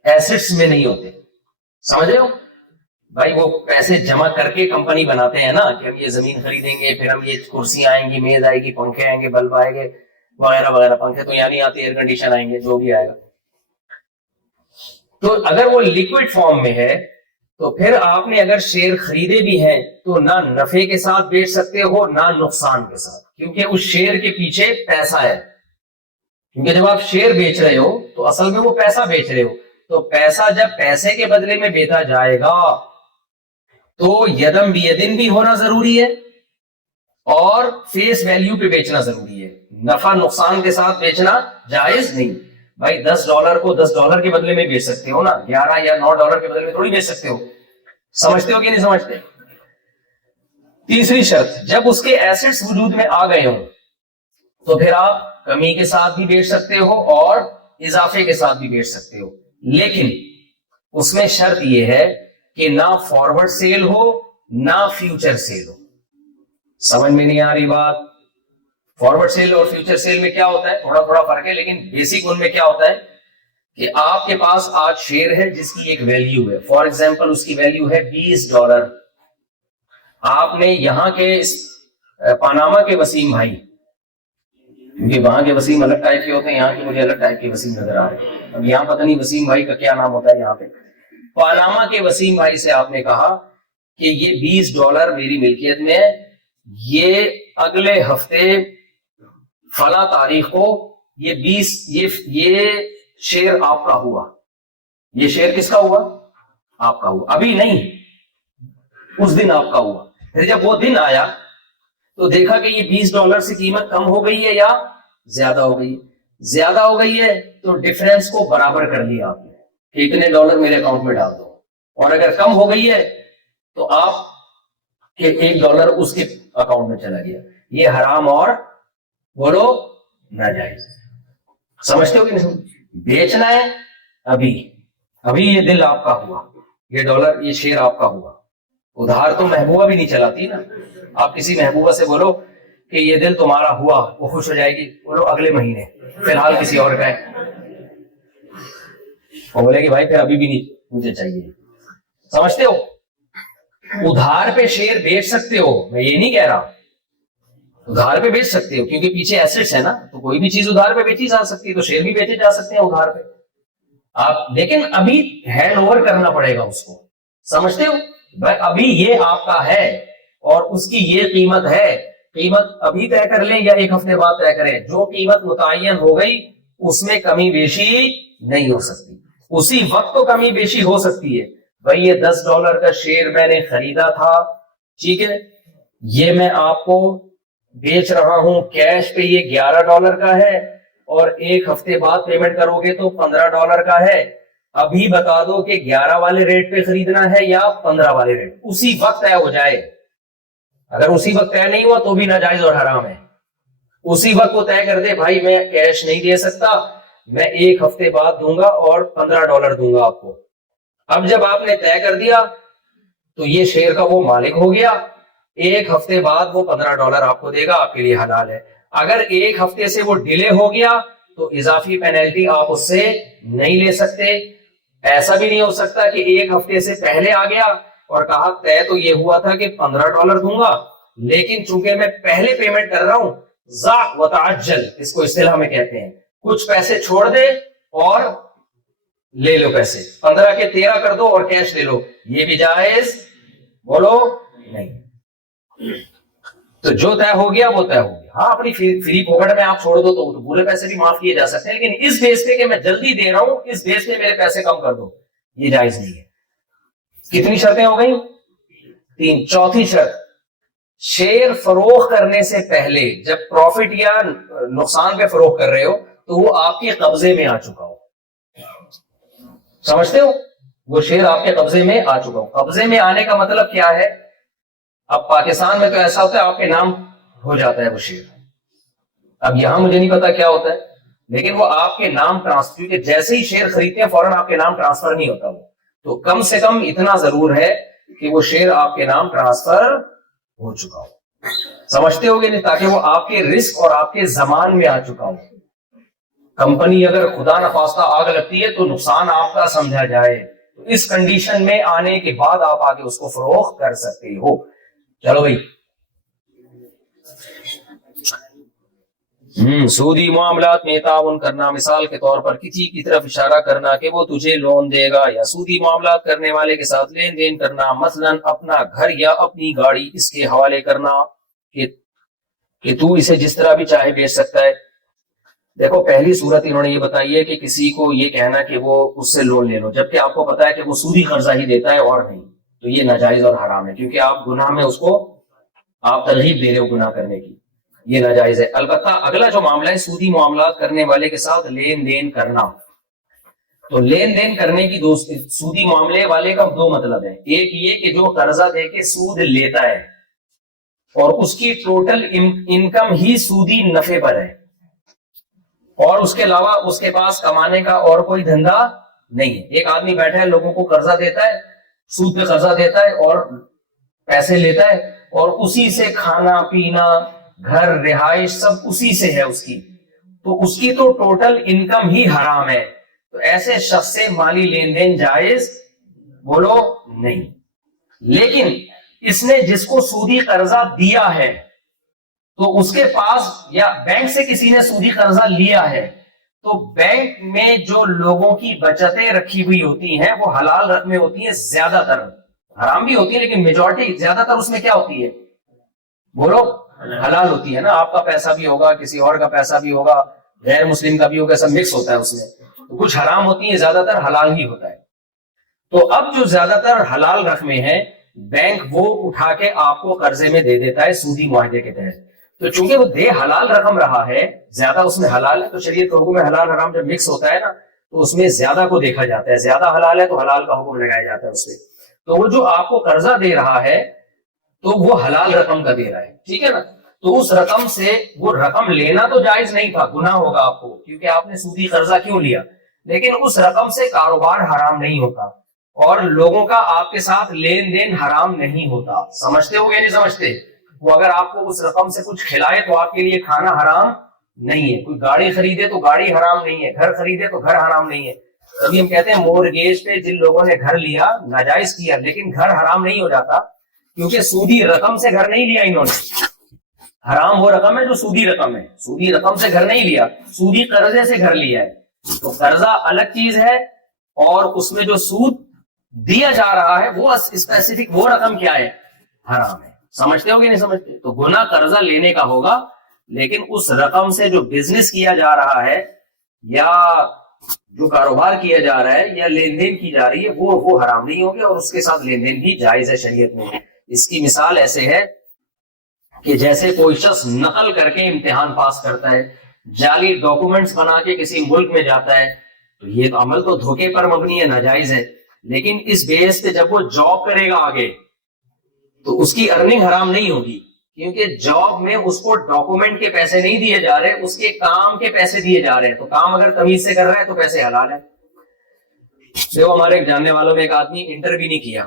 ایسٹس میں نہیں ہوتے. سمجھ رہے ہو بھائی؟ وہ پیسے جمع کر کے کمپنی بناتے ہیں نا کہ ہم یہ زمین خریدیں گے, پھر ہم یہ کرسیاں آئیں گی, میز آئے گی, پنکھے آئیں گے, بلب آئیں گے وغیرہ وغیرہ. پنکھے تو یہاں نہیں آتے, ایئر کنڈیشن آئیں گے, جو بھی آئے گا. تو اگر وہ لیکوڈ فارم میں ہے تو پھر آپ نے اگر شیئر خریدے بھی ہیں تو نہ نفع کے ساتھ بیچ سکتے ہو نہ نقصان کے ساتھ, کیونکہ اس شیئر کے پیچھے پیسہ ہے. کیونکہ جب آپ شیئر بیچ رہے ہو تو اصل میں وہ پیسہ بیچ رہے ہو, تو پیسہ جب پیسے کے بدلے میں بیچا جائے گا تو یدم بیدن بھی ہونا ضروری ہے اور فیس ویلیو پہ بیچنا ضروری ہے. نفع نقصان کے ساتھ بیچنا جائز نہیں. بھائی $10 کو $10 کے بدلے میں بیچ سکتے ہو نا, 11 یا $9 کے بدلے میں تھوڑی بیچ سکتے ہو. سمجھتے ہو کہ نہیں سمجھتے؟ تیسری شرط جب اس کے ایسٹس وجود میں آ گئے ہوں تو پھر آپ کمی کے ساتھ بھی بیچ سکتے ہو اور اضافے کے ساتھ بھی بیچ سکتے ہو, لیکن اس میں شرط یہ ہے کہ نہ فارورڈ سیل ہو نہ فیوچر سیل ہو. سمجھ میں نہیں آ رہی بات؟ فارورڈ سیل اور فیوچر سیل میں کیا ہوتا ہے, تھوڑا تھوڑا فرق ہے, لیکن بیسک ان میں کیا ہوتا ہے کہ آپ کے پاس آج شیئر ہے جس کی ایک ویلیو ہے. فار ایگزامپل اس کی ویلیو ہے $20. آپ نے یہاں کے پاناما کے وسیم بھائی, کیونکہ وہاں کے وسیم الگ ٹائپ کے ہوتے ہیں, یہاں کے مجھے الگ ٹائپ کے وسیم نظر آ رہے ہیں. اب یہاں پتہ نہیں وسیم بھائی کا کیا نام ہوتا ہے. یہاں پہ پاناما کے وسیم بھائی سے آپ نے کہا کہ یہ $20 میری ملکیت میں ہے, یہ اگلے ہفتے فلاں تاریخ کو یہ شیئر آپ کا ہوا. یہ شیئر کس کا ہوا؟ آپ کا ہوا. ابھی نہیں, اس دن آپ کا ہوا. پھر جب وہ دن آیا تو دیکھا کہ یہ $20 سے قیمت کم ہو گئی ہے یا زیادہ ہو گئی. زیادہ ہو گئی ہے تو ڈفرینس کو برابر کر لیا آپ نے کہ اتنے ڈالر میرے اکاؤنٹ میں ڈال دو, اور اگر کم ہو گئی ہے تو آپ کے $1 اس کے اکاؤنٹ میں چلا گیا. یہ حرام اور بولو ناجائز. سمجھتے ہو کہ نہیں؟ بیچنا ہے ابھی یہ دل آپ کا ہوا, یہ ڈالر یہ شیئر آپ کا ہوا. ادھار تو محبوبہ بھی نہیں چلاتی نا. آپ کسی محبوبہ سے بولو کہ یہ دل تمہارا ہوا, وہ خوش ہو جائے گی, بولو اگلے مہینے, فی الحال کسی اور کا ہے. وہ بولے کہ بھائی پھر ابھی بھی نہیں مجھے چاہیے. سمجھتے ہو؟ ادھار پہ شیئر بیچ سکتے ہو, میں یہ نہیں کہہ رہا, ادھار پہ بیچ سکتے ہو کیونکہ پیچھے ایسٹس ہے نا, تو کوئی بھی چیز ادھار پہ بیچی جا سکتی ہے, تو شیئر بھی بیچے جا سکتے ہیں ادھار پہ آپ, لیکن ابھی ہینڈ اوور کرنا پڑے گا اس کو. سمجھتے ہو؟ بھائی ابھی یہ آپ کا ہے اور اس کی یہ قیمت ہے, قیمت ابھی طے کر لیں یا ایک ہفتے بعد طے کریں, جو قیمت متعین ہو گئی اس میں کمی بیشی نہیں ہو سکتی. اسی وقت تو کمی بیشی ہو سکتی ہے. بھائی یہ $10 کا شیئر میں نے خریدا تھا, ٹھیک ہے, یہ میں آپ کو بیچ رہا ہوں کیش پہ, یہ $11 کا ہے, اور ایک ہفتے بعد پیمنٹ کرو گے تو $15 کا ہے. ابھی بتا دو کہ 11 والے ریٹ پہ خریدنا ہے یا 15 والے ریٹ, اسی وقت طے ہو جائے. اگر اسی وقت طے نہیں ہوا تو بھی ناجائز اور حرام ہے. اسی وقت وہ طے کر دے بھائی میں کیش نہیں دے سکتا, میں 1 ہفتے بعد دوں گا اور $15 دوں گا آپ کو. اب جب آپ نے طے کر دیا تو یہ شیئر کا وہ مالک ہو گیا. 1 ہفتے بعد وہ $15 آپ کو دے گا, آپ کے لیے حلال ہے. اگر 1 ہفتے سے وہ ڈیلے ہو گیا تو اضافی پینلٹی آپ اس سے نہیں لے سکتے. ایسا بھی نہیں ہو سکتا کہ 1 ہفتے سے پہلے آ گیا اور کہا طے تو یہ ہوا تھا کہ $15 دوں گا, لیکن چونکہ میں پہلے پیمنٹ کر رہا ہوں, ذا وتعجل اس کو اصطلاح میں کہتے ہیں, کچھ پیسے چھوڑ دے اور لے لو پیسے, 15 کے 13 کر دو اور کیش لے لو, یہ بھی جائز بولو نہیں. تو جو طے ہو گیا وہ طے ہو گیا. ہاں اپنی فری پاکٹ میں آپ چھوڑ دو تو پورے پیسے بھی معاف کیے جا سکتے ہیں, لیکن اس بیس پہ کہ میں جلدی دے رہا ہوں, اس بیس پہ میرے پیسے کم کر دو, یہ جائز نہیں ہے. کتنی شرطیں ہو گئی؟ 3. چوتھی شرط, شیئر فروخت کرنے سے پہلے جب پروفٹ یا نقصان پہ فروخت کر رہے ہو تو وہ آپ کے قبضے میں آ چکا ہو. سمجھتے ہو؟ وہ شیئر آپ کے قبضے میں آ چکا ہو. قبضے میں آنے کا مطلب کیا ہے؟ اب پاکستان میں تو ایسا ہوتا ہے آپ کے نام ہو جاتا ہے وہ شیئر. اب یہاں مجھے نہیں پتا کیا ہوتا ہے, لیکن وہ آپ کے نام ٹرانسفر, کیونکہ جیسے ہی شیئر خریدتے ہیں فوراً آپ کے نام ٹرانسفر نہیں ہوتا وہ, تو کم سے کم اتنا ضرور ہے کہ وہ شیئر آپ کے نام ٹرانسفر ہو چکا ہو. سمجھتے ہو گے نہیں, تاکہ وہ آپ کے رسک اور آپ کے زمان میں آ چکا ہو. کمپنی اگر خدا نخواستہ آگ لگتی ہے تو نقصان آپ کا سمجھا جائے, تو اس کنڈیشن میں آنے کے بعد آپ آگے اس کو فروخت کر سکتے ہو. چلو بھائی, سودی معاملات میں تعاون کرنا, مثال کے طور پر کسی کی طرف اشارہ کرنا کہ وہ تجھے لون دے گا, یا سودی معاملات کرنے والے کے ساتھ لین دین کرنا, مثلا اپنا گھر یا اپنی گاڑی اس کے حوالے کرنا کہ تو اسے جس طرح بھی چاہے بیچ سکتا ہے. دیکھو پہلی صورت انہوں نے یہ بتائی ہے کہ کسی کو یہ کہنا کہ وہ اس سے لون لے لو, جبکہ آپ کو پتا ہے کہ وہ سودی قرضہ ہی دیتا ہے اور نہیں, تو یہ ناجائز اور حرام ہے, کیونکہ آپ گناہ میں اس کو آپ ترغیب دے رہے ہو گناہ کرنے کی, یہ ناجائز ہے. البتہ اگلا جو معاملہ ہے سودی معاملات کرنے والے کے ساتھ لین دین کرنا, تو لین دین کرنے کی سودی معاملے والے کا 2 مطلب ہے. ایک یہ کہ جو قرضہ دے کے سود لیتا ہے اور اس کی ٹوٹل انکم ہی سودی نفع پر ہے, اور اس کے علاوہ اس کے پاس کمانے کا اور کوئی دھندا نہیں ہے. ایک آدمی بیٹھا ہے, لوگوں کو قرضہ دیتا ہے, سود پہ قرضہ دیتا ہے اور پیسے لیتا ہے, اور اسی سے کھانا پینا, گھر, رہائش سب اسی سے ہے اس کی, تو اس کی تو ٹوٹل انکم ہی حرام ہے. تو ایسے شخص سے مالی لین دین جائز بولو نہیں. لیکن اس نے جس کو سودی قرضہ دیا ہے تو اس کے پاس, یا بینک سے کسی نے سودی قرضہ لیا ہے, تو بینک میں جو لوگوں کی بچتیں رکھی ہوئی ہوتی ہیں وہ حلال رقمیں ہوتی ہیں, زیادہ تر حرام بھی ہوتی ہے لیکن میجورٹی زیادہ تر اس میں کیا ہوتی ہے بولو حلال ہوتی ہے نا. آپ کا پیسہ بھی ہوگا, کسی اور کا پیسہ بھی ہوگا, غیر مسلم کا بھی ہوگا, سب مکس ہوتا ہے اس میں. تو کچھ حرام ہوتی ہیں, زیادہ تر حلال ہی ہوتا ہے. تو اب جو زیادہ تر حلال رقمیں ہیں بینک وہ اٹھا کے آپ کو قرضے میں دے دیتا ہے سودی معاہدے کے تحت. تو چونکہ وہ دے حلال رقم رہا ہے, زیادہ اس میں حلال ہے, تو شریعت کے حکم میں حلال حرام جب مکس ہوتا ہے نا تو اس میں زیادہ کو دیکھا جاتا ہے, زیادہ حلال ہے تو حلال کا حکم لگایا جاتا ہے اس پہ. تو وہ جو آپ کو قرضہ دے رہا ہے تو وہ حلال رقم کا دے رہا ہے, ٹھیک ہے نا. تو اس رقم سے وہ رقم لینا تو جائز نہیں تھا, گناہ ہوگا آپ کو, کیونکہ آپ نے سودی قرضہ کیوں لیا, لیکن اس رقم سے کاروبار حرام نہیں ہوتا اور لوگوں کا آپ کے ساتھ لین دین حرام نہیں ہوتا. سمجھتے ہو یا نہیں سمجھتے؟ وہ اگر آپ کو اس رقم سے کچھ کھلائے تو آپ کے لیے کھانا حرام نہیں ہے, کوئی گاڑی خریدے تو گاڑی حرام نہیں ہے, گھر خریدے تو گھر حرام نہیں ہے. ابھی ہم کہتے ہیں مورگیج پہ جن لوگوں نے گھر لیا ناجائز کیا, لیکن گھر حرام نہیں ہو جاتا, کیونکہ سودی رقم سے گھر نہیں لیا انہوں نے. حرام وہ رقم ہے جو سودی رقم ہے, سودی رقم سے گھر نہیں لیا, سودی قرضے سے گھر لیا ہے. تو قرضہ الگ چیز ہے اور اس میں جو سود دیا جا رہا ہے وہ اسپیسیفک وہ رقم کیا ہے, حرام ہے. سمجھتے ہو کہ نہیں سمجھتے؟ تو گناہ قرضہ لینے کا ہوگا, لیکن اس رقم سے جو بزنس کیا جا رہا ہے یا جو کاروبار کیا جا رہا ہے یا لین دین کی جا رہی ہے وہ حرام نہیں ہوگی, اور اس کے ساتھ لین دین بھی جائز ہے شریعت میں. اس کی مثال ایسے ہے کہ جیسے کوئی شخص نقل کر کے امتحان پاس کرتا ہے, جعلی ڈاکومنٹس بنا کے کسی ملک میں جاتا ہے, تو یہ عمل تو دھوکے پر مبنی ہے, ناجائز ہے. لیکن اس بیس پہ جب وہ جاب کرے گا آگے تو اس کی ارننگ حرام نہیں ہوگی, کیونکہ جاب میں اس کو ڈاکومنٹ کے پیسے نہیں دیے جا رہے, اس کے کام کے پیسے دیے جا رہے ہیں. تو کام اگر تمیز سے کر رہا ہے تو پیسے حلال ہے. دیکھو ہمارے ایک جاننے والوں میں ایک آدمی انٹر بھی نہیں کیا,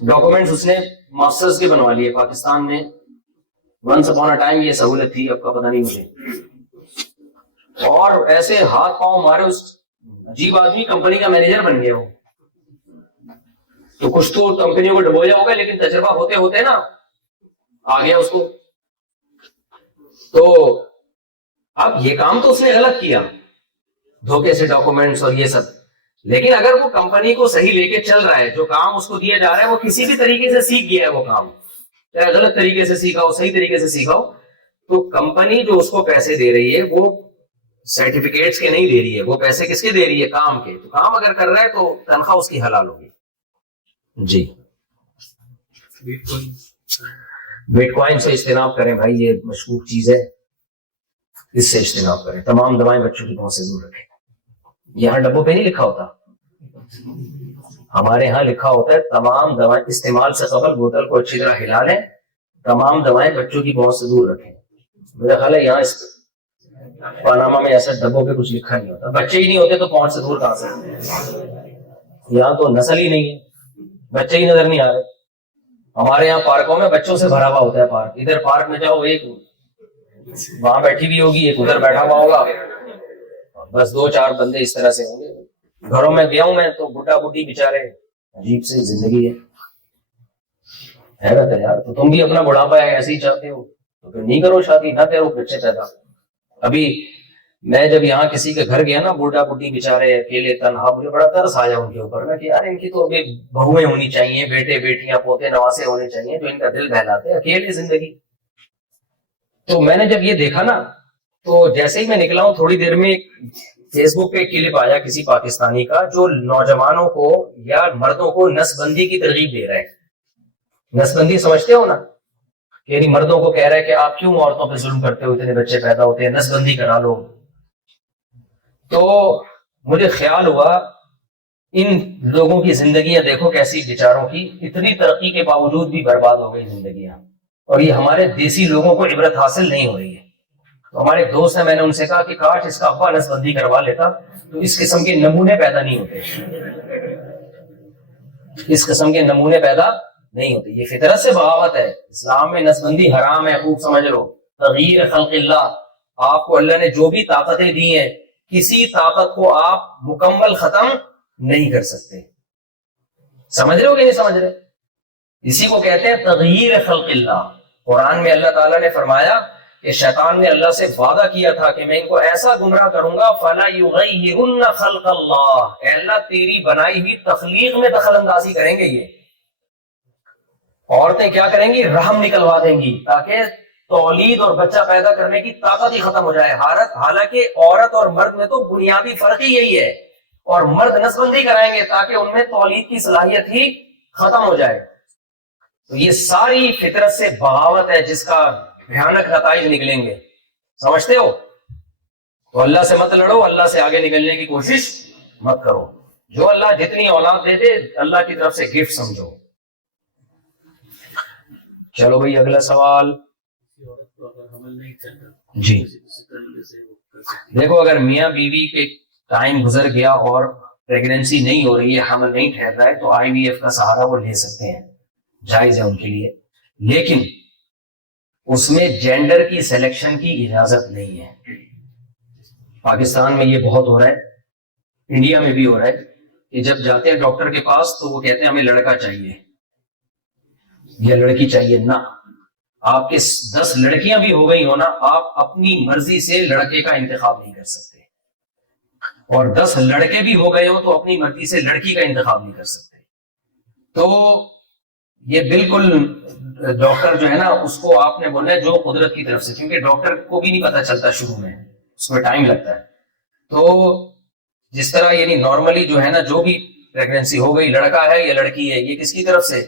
ڈاکومنٹس اس نے ماسٹرز کے بنوا لیے پاکستان میں. ونس اپون اے ٹائم یہ سہولت تھی, اب کا پتہ نہیں مجھے. اور ایسے ہاتھ پاؤں مارے, اس عجیب آدمی کمپنی کا مینیجر بن گیا ہو. تو کچھ تو کمپنیوں کو ڈبویا ہوگا, لیکن تجربہ ہوتے ہوتے نا آ گیا اس کو. تو اب یہ کام تو اس نے غلط کیا, دھوکے سے ڈاکومنٹس اور یہ سب, لیکن اگر وہ کمپنی کو صحیح لے کے چل رہا ہے, جو کام اس کو دیا جا رہا ہے وہ کسی بھی طریقے سے سیکھ گیا ہے وہ کام, چاہے غلط طریقے سے سیکھا ہو صحیح طریقے سے سیکھا ہو, تو کمپنی جو اس کو پیسے دے رہی ہے وہ سرٹیفکیٹس کے نہیں دے رہی ہے, وہ پیسے کس کے دے رہی ہے, کام کے. تو کام اگر کر رہا ہے تو تنخواہ اس کی حلال ہوگی. جی بٹ کوائن سے اجتناب کریں بھائی, یہ مشکوک چیز ہے, اس سے اجتناب کریں. تمام دوائیں بچوں کی پہنچ سے دور رکھیں. یہاں ڈبوں پہ نہیں لکھا ہوتا, ہمارے ہاں لکھا ہوتا ہے تمام دوائیں استعمال سے قبل بوتل کو اچھی طرح ہلا لیں, تمام دوائیں بچوں کی پہنچ سے دور رکھیں. میرا خیال ہے یہاں اس پاناما میں ایسا ڈبوں پہ کچھ لکھا نہیں ہوتا. بچے ہی نہیں ہوتے تو پہنچ سے دور کہاں سے, یہاں تو نسل ہی نہیں ہے, بچے ہی نظر نہیں آ رہے. ہمارے یہاں پارکوں میں بچوں سے بھرا ہوا ہوتا ہے پارک. ادھر پارک میں جاؤ, ایک وہاں بیٹھی بھی ہوگی, ایک ادھر بیٹھا ہوا ہوگا, بس 2-4 بندے اس طرح سے ہوں گے. گھروں میں گیا ہوں میں تو بڈھا بڈھی بےچارے, عجیب سی زندگی ہے. حیرت ہے یار. تو تم بھی اپنا بڑھاپا ایسے ہی چاہتے ہو تو پھر نہیں کرو شادی, نہ کرو بچے پیدا. ابھی میں جب یہاں کسی کے گھر گیا نا, بوڑھا بڈھی بےچارے اکیلے تنہا, مجھے بڑا ترس آیا ان کے اوپر میں کہ یار ان کی تو ابھی بہویں ہونی چاہیے, بیٹے بیٹیاں پوتے نواسے ہونے چاہیے جو ان کا دل بہلاتے, اکیلے زندگی. تو میں نے جب یہ دیکھا نا, تو جیسے ہی میں نکلا ہوں تھوڑی دیر میں فیس بک پہ ایک کلپ آیا کسی پاکستانی کا, جو نوجوانوں کو یا مردوں کو نس بندی کی ترغیب دے رہا ہے. نس بندی سمجھتے ہو نا, یعنی مردوں کو کہہ رہا ہے کہ آپ کیوں عورتوں پہ ظلم کرتے ہو, اتنے بچے پیدا ہوتے ہیں, نس بندی کرا لو. تو مجھے خیال ہوا ان لوگوں کی زندگیاں دیکھو کیسی, بیچاروں کی اتنی ترقی کے باوجود بھی برباد ہو گئی زندگیاں, اور یہ ہمارے دیسی لوگوں کو عبرت حاصل نہیں ہو رہی ہے. تو ہمارے ایک دوست ہیں, میں نے ان سے کہا کہ کاش اس کا ابا نس بندی کروا لیتا تو اس قسم کے نمونے پیدا نہیں ہوتے, اس قسم کے نمونے پیدا نہیں ہوتے. یہ فطرت سے بغاوت ہے. اسلام میں نس بندی حرام ہے, خوب سمجھ لو. تغییر خلق اللہ, آپ کو اللہ نے جو بھی طاقتیں دی ہیں, کسی طاقت کو آپ مکمل ختم نہیں کر سکتے. سمجھ رہے ہو کہ نہیں سمجھ رہے؟ اسی کو کہتے ہیں تغییر خلق اللہ. قرآن میں اللہ تعالیٰ نے فرمایا کہ شیطان نے اللہ سے وعدہ کیا تھا کہ میں ان کو ایسا گمراہ کروں گا, فَلَا يُغَيِّرُنَّ خَلْقَ اللَّهِ, اے اللہ تیری بنائی ہوئی تخلیق میں دخل اندازی کریں گے. یہ عورتیں کیا کریں گی, رحم نکلوا دیں گی تاکہ تولید اور بچہ پیدا کرنے کی طاقت ہی ختم ہو جائے. حالانکہ عورت اور مرد میں تو بنیادی فرق ہی یہی ہے, اور مرد نسبندی کرائیں گے تاکہ ان میں تولید کی صلاحیت ہی ختم ہو جائے. تو یہ ساری فطرت سے بغاوت ہے جس کا بھیانک نتائج نکلیں گے. سمجھتے ہو؟ تو اللہ سے مت لڑو, اللہ سے آگے نکلنے کی کوشش مت کرو. جو اللہ جتنی اولاد دے دے اللہ کی طرف سے گفٹ سمجھو. چلو بھائی اگلا سوال. جی دیکھو, اگر میاں بیوی کے ٹائم گزر گیا اور پریگنینسی نہیں ہو رہی ہے, حمل نہیں ٹھہر رہا ہے, تو آئی وی ایف کا سہارا وہ لے سکتے ہیں, جائز ہے ان کے لیے. لیکن اس میں جینڈر کی سلیکشن کی اجازت نہیں ہے. پاکستان میں یہ بہت ہو رہا ہے, انڈیا میں بھی ہو رہا ہے, کہ جب جاتے ہیں ڈاکٹر کے پاس تو وہ کہتے ہیں ہمیں لڑکا چاہیے یا لڑکی چاہیے. نہ, آپ کے 10 لڑکیاں بھی ہو گئی ہو نا, آپ اپنی مرضی سے لڑکے کا انتخاب نہیں کر سکتے, اور 10 لڑکے بھی ہو گئے ہو تو اپنی مرضی سے لڑکی کا انتخاب نہیں کر سکتے. تو یہ بالکل ڈاکٹر جو ہے نا اس کو آپ نے بولنا ہے جو قدرت کی طرف سے, کیونکہ ڈاکٹر کو بھی نہیں پتا چلتا شروع میں, اس میں ٹائم لگتا ہے. تو جس طرح یعنی نارملی جو ہے نا جو بھی پریگنینسی ہو گئی, لڑکا ہے یا لڑکی ہے, یہ کس کی طرف سے,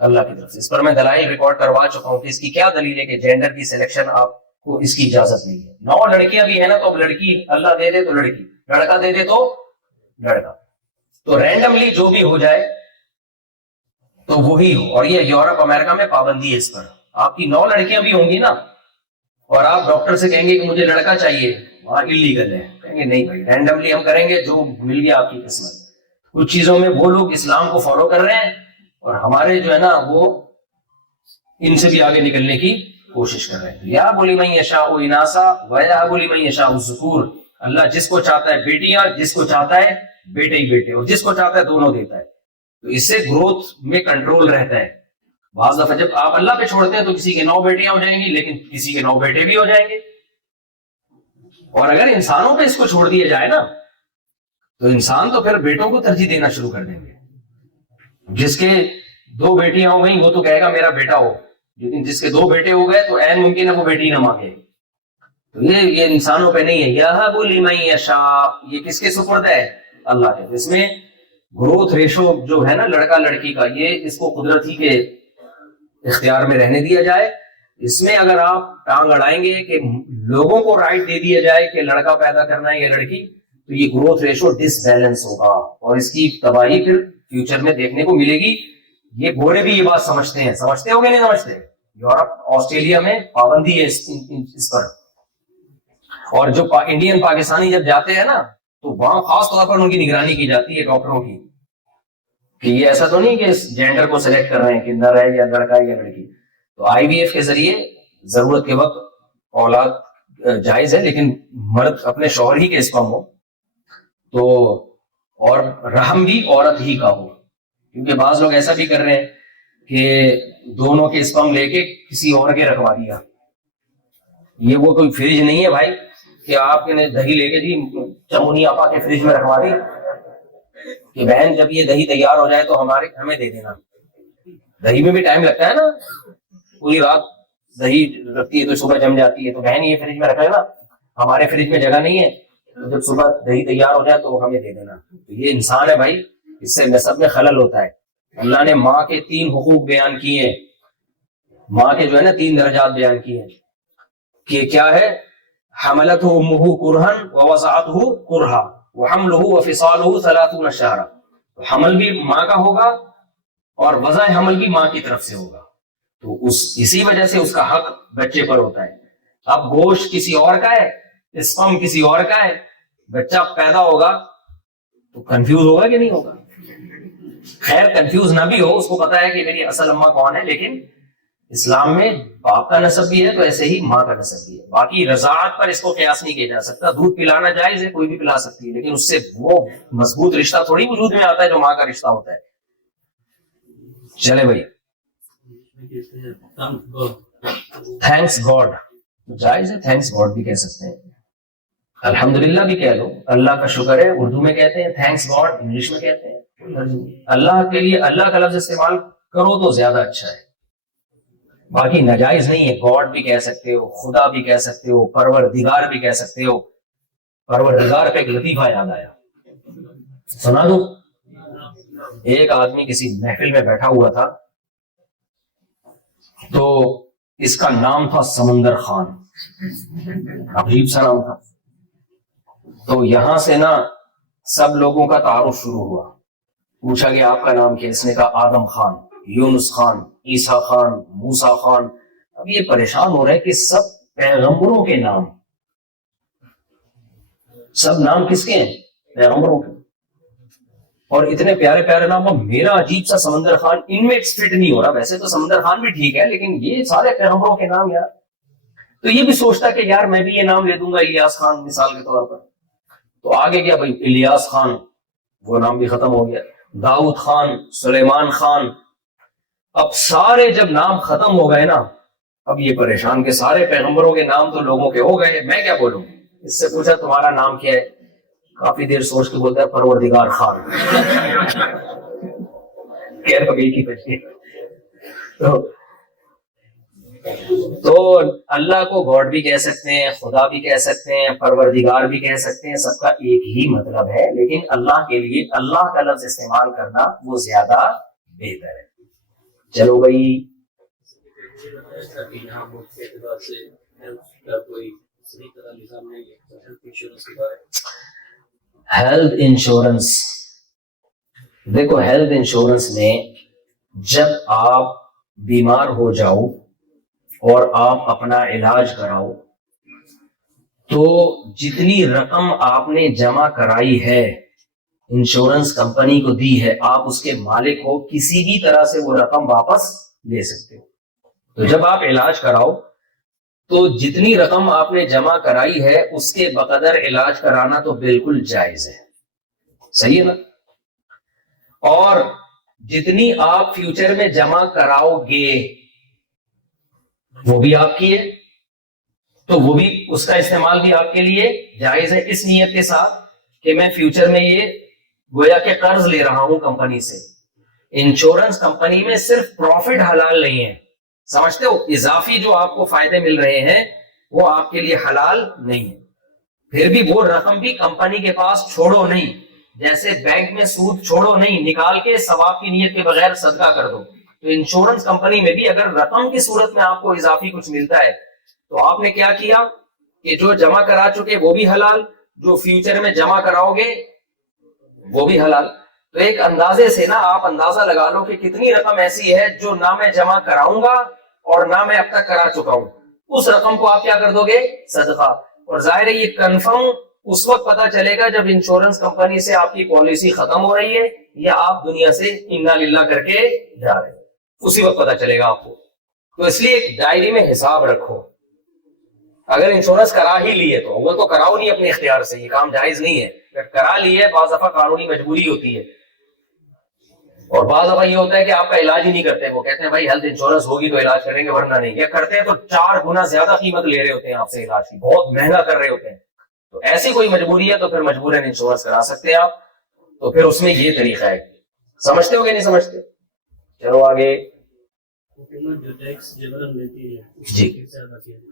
اللہ کی طرف سے. اس پر میں دلائل ریکارڈ کروا چکا ہوں کہ اس کی کیا دلیل ہے کہ جینڈر کی سلیکشن آپ کو اس کی اجازت نہیں ہے. 9 لڑکیاں بھی ہیں نا, تو اب لڑکی اللہ دے دے تو لڑکی, لڑکا دے دے تو لڑکا, تو رینڈملی جو بھی ہو جائے تو وہی ہو. اور یہ یورپ امریکہ میں پابندی ہے اس پر, آپ کی 9 لڑکیاں بھی ہوں گی نا اور آپ ڈاکٹر سے کہیں گے کہ مجھے لڑکا چاہیے, وہاں انلیگل ہے, کہیں گے نہیں بھائی رینڈملی ہم کریں گے جو مل گیا آپ کی قسمت. کچھ چیزوں میں وہ لوگ اسلام کو فالو کر رہے ہیں اور ہمارے جو ہے نا وہ ان سے بھی آگے نکلنے کی کوشش کر رہے ہیں. یا بولی من یشاء اناسا و یا بولی من یشاء الذکور, اللہ جس کو چاہتا ہے بیٹیاں, جس کو چاہتا ہے بیٹے ہی بیٹے, اور جس کو چاہتا ہے دونوں دیتا ہے. تو اس سے گروتھ میں کنٹرول رہتا ہے. بعض دفعہ جب آپ اللہ پہ چھوڑتے ہیں تو کسی کے 9 بیٹیاں ہو جائیں گی لیکن کسی کے 9 بیٹے بھی ہو جائیں گے. اور اگر انسانوں پہ اس کو چھوڑ دیا جائے نا تو انسان تو پھر بیٹوں کو ترجیح دینا شروع کر دیں گے. جس کے 2 بیٹیاں ہو گئیں وہ تو کہے گا میرا بیٹا ہو, لیکن جس کے 2 بیٹے ہو گئے تو عین ممکن ہے وہ بیٹی نہ مانگے. تو یہ انسانوں پہ نہیں ہے. یہب لمن یشاء, یہ کس کے سپرد ہے؟ اللہ کے. اس میں گروتھ ریشو جو ہے نا لڑکا لڑکی کا, یہ اس کو قدرت ہی کے اختیار میں رہنے دیا جائے. اس میں اگر آپ ٹانگ اڑائیں گے کہ لوگوں کو رائٹ دے دیا جائے کہ لڑکا پیدا کرنا ہے یا لڑکی, تو یہ گروتھ ریشو ڈس بیلنس ہوگا اور اس کی تباہی پھر فیوچر میں دیکھنے کو ملے گی. یہ گورے بھی یہ بات سمجھتے ہیں, سمجھتے ہو گے نہیں سمجھتے؟ یورپ آسٹریلیا میں پابندی ہے اس پر. اور جو انڈین پاکستانی جب جاتے ہیں نا تو وہاں خاص طور پر ان کی نگرانی کی جاتی ہے ڈاکٹروں کی, کہ یہ ایسا تو نہیں کہ اس جینڈر کو سلیکٹ کر رہے ہیں کہ نر ہے یا لڑکا ہے یا لڑکی. تو آئی وی ایف کے ذریعے ضرورت کے وقت اولاد جائز ہے, لیکن مرد اپنے شوہر ہی کے اسپم ہو تو, اور رحم بھی عورت ہی کا ہو. کیونکہ بعض لوگ ایسا بھی کر رہے ہیں کہ دونوں کے اسپم لے کے کسی اور کے رکھوا دیا. یہ وہ کوئی فریج نہیں ہے بھائی کہ آپ نے دہی لے کے جی چمونی آپا کے فریج میں رکھوا دی کہ بہن جب یہ دہی تیار ہو جائے تو ہمیں دے دینا. دہی میں بھی ٹائم لگتا ہے نا, پوری رات دہی رکھتی ہے تو صبح جم جاتی ہے, تو بہن یہ فریج میں رکھ لینا, ہمارے فریج میں جگہ نہیں ہے, تو جب صبح دہی تیار ہو جائے تو ہمیں دے دینا. تو یہ انسان ہے بھائی, اس سے نسب میں خلل ہوتا ہے. اللہ نے ماں کے 3 حقوق بیان کیے ہیں, ماں کے جو ہے نا 3 درجات بیان کیے ہیں کہ کیا ہے, حملته امه کرہا ووضعته کرہا وحمله وفصاله 30 شہرا. حمل بھی ماں کا ہوگا اور وضع حمل بھی ماں کی طرف سے ہوگا, تو اسی وجہ سے اس کا حق بچے پر ہوتا ہے. اب گوشت کسی اور کا ہے, اسپم کسی اور کا ہے, بچہ پیدا ہوگا تو کنفیوز ہوگا کہ نہیں ہوگا؟ خیر کنفیوز نہ بھی ہو, اس کو پتا ہے کہ میری اصل اماں کون ہے, لیکن اسلام میں باپ کا نسب بھی ہے تو ایسے ہی ماں کا نسب بھی ہے. باقی رضاعت پر اس کو قیاس نہیں کیا جا سکتا. دودھ پلانا جائز ہے, کوئی بھی پلا سکتی ہے, لیکن اس سے وہ مضبوط رشتہ تھوڑی وجود میں آتا ہے جو ماں کا رشتہ ہوتا ہے. چلے بھائی, تھینکس گاڈ جائز ہے, تھینکس گاڈ بھی کہہ سکتے ہیں, الحمدللہ بھی کہہ لو, اللہ کا شکر ہے اردو میں کہتے ہیں, تھینکس گاڈ انگلش میں کہتے ہیں. اللہ کے لیے اللہ کا لفظ استعمال کرو تو زیادہ اچھا ہے, باقی ناجائز نہیں ہے. گاڈ بھی کہہ سکتے ہو, خدا بھی کہہ سکتے ہو, پروردگار بھی کہہ سکتے ہو. پروردگار پہ ایک لطیفہ یاد آیا, سنا دو. ایک آدمی کسی محفل میں بیٹھا ہوا تھا تو اس کا نام تھا سمندر خان, عجیب سا نام تھا. تو یہاں سے نا سب لوگوں کا تعارف شروع ہوا, پوچھا کہ آپ کا نام کیا؟ اس نے کہا آدم خان, یونس خان, عیسیٰ خان, موسیٰ خان. اب یہ پریشان ہو رہے کہ سب پیغمبروں کے نام, سب نام کس کے ہیں؟ پیغمبروں کے. اور اتنے پیارے پیارے نام, اب میرا عجیب سا سمندر خان ان میں فٹ نہیں ہو رہا. ویسے تو سمندر خان بھی ٹھیک ہے, لیکن یہ سارے پیغمبروں کے نام یار. تو یہ بھی سوچتا کہ یار میں بھی یہ نام لے دوں گا, الیاس خان مثال کے طور پر. تو آگے کیا بھائی, الیاس خان وہ نام بھی ختم ہو گیا, داؤد خان, سلیمان خان. اب سارے جب نام ختم ہو گئے نا, اب یہ پریشان کہ سارے پیغمبروں کے نام تو لوگوں کے ہو گئے, میں کیا بولوں. اس سے پوچھا تمہارا نام کیا ہے؟ کافی دیر سوچ کے بولتا ہے پروردگار خان. کہہ تو گئی تھی بچی. تو اللہ کو گاڈ بھی کہہ سکتے ہیں, خدا بھی کہہ سکتے ہیں, پروردگار بھی کہہ سکتے ہیں, سب کا ایک ہی مطلب ہے. لیکن اللہ کے لیے اللہ کا لفظ استعمال کرنا وہ زیادہ بہتر ہے. چلو بھائی, ہیلتھ انشورنس. دیکھو ہیلتھ انشورنس میں جب آپ بیمار ہو جاؤ اور آپ اپنا علاج کراؤ تو جتنی رقم آپ نے جمع کرائی ہے انشورنس کمپنی کو دی ہے، آپ اس کے مالک ہو، کسی بھی طرح سے وہ رقم واپس لے سکتے ہو۔ تو جب آپ علاج کراؤ تو جتنی رقم آپ نے جمع کرائی ہے اس کے بقدر علاج کرانا تو بالکل جائز ہے، صحیح ہے نا؟ اور جتنی آپ فیوچر میں جمع کراؤ گے وہ بھی آپ کی ہے، تو وہ بھی اس کا استعمال بھی آپ کے لیے جائز ہے، اس نیت کے ساتھ کہ میں فیوچر میں یہ گویا کہ قرض لے رہا ہوں کمپنی سے۔ انشورنس کمپنی میں صرف پروفٹ حلال نہیں ہے، سمجھتے ہو؟ اضافی جو آپ کو فائدے مل رہے ہیں وہ آپ کے لیے حلال نہیں ہے۔ پھر بھی وہ رقم بھی کمپنی کے پاس چھوڑو نہیں، جیسے بینک میں سود چھوڑو نہیں، نکال کے ثواب کی نیت کے بغیر صدقہ کر دو۔ تو انشورنس کمپنی میں بھی اگر رقم کی صورت میں آپ کو اضافی کچھ ملتا ہے تو آپ نے کیا کیا کہ جو جمع کرا چکے وہ بھی حلال، جو فیوچر میں جمع کراؤ گے وہ بھی حلال۔ تو ایک اندازے سے نا آپ اندازہ لگا لو کہ کتنی رقم ایسی ہے جو نہ میں جمع کراؤں گا اور نہ میں اب تک کرا چکا ہوں، اس رقم کو آپ کیا کر دو گے؟ صدقہ۔ اور ظاہر ہے یہ کنفرم اس وقت پتا چلے گا جب انشورنس کمپنی سے آپ کی پالیسی ختم ہو رہی ہے یا آپ دنیا سے انا للہ کر کے جا رہے ہیں، اسی وقت پتا چلے گا آپ کو۔ تو اس لیے ایک ڈائری میں حساب رکھو، اگر انشورنس کرا ہی لیے تو وہ تو کراؤ نہیں اپنے اختیار سے، یہ کام جائز نہیں ہے۔ اگر کرا لیے بعض دفعہ قانونی مجبوری ہوتی ہے، اور بعض دفعہ یہ ہوتا ہے کہ آپ کا علاج ہی نہیں کرتے، وہ کہتے ہیں بھائی ہیلتھ انشورنس ہوگی تو علاج کریں گے ورنہ نہیں، یا کرتے ہیں تو 4 گنا زیادہ قیمت لے رہے ہوتے ہیں آپ سے علاج کی، بہت مہنگا کر رہے ہوتے ہیں۔ تو ایسی کوئی مجبوری ہے تو پھر مجبوراً انشورنس کرا سکتے ہیں آپ، تو پھر اس میں یہ طریقہ ہے۔ سمجھتے ہو کہ نہیں سمجھتے؟ چلو آگے۔ حکومت جو ٹیکس جبرن لیتی ہے اس کو جی، کیسے ادا کیا جائے؟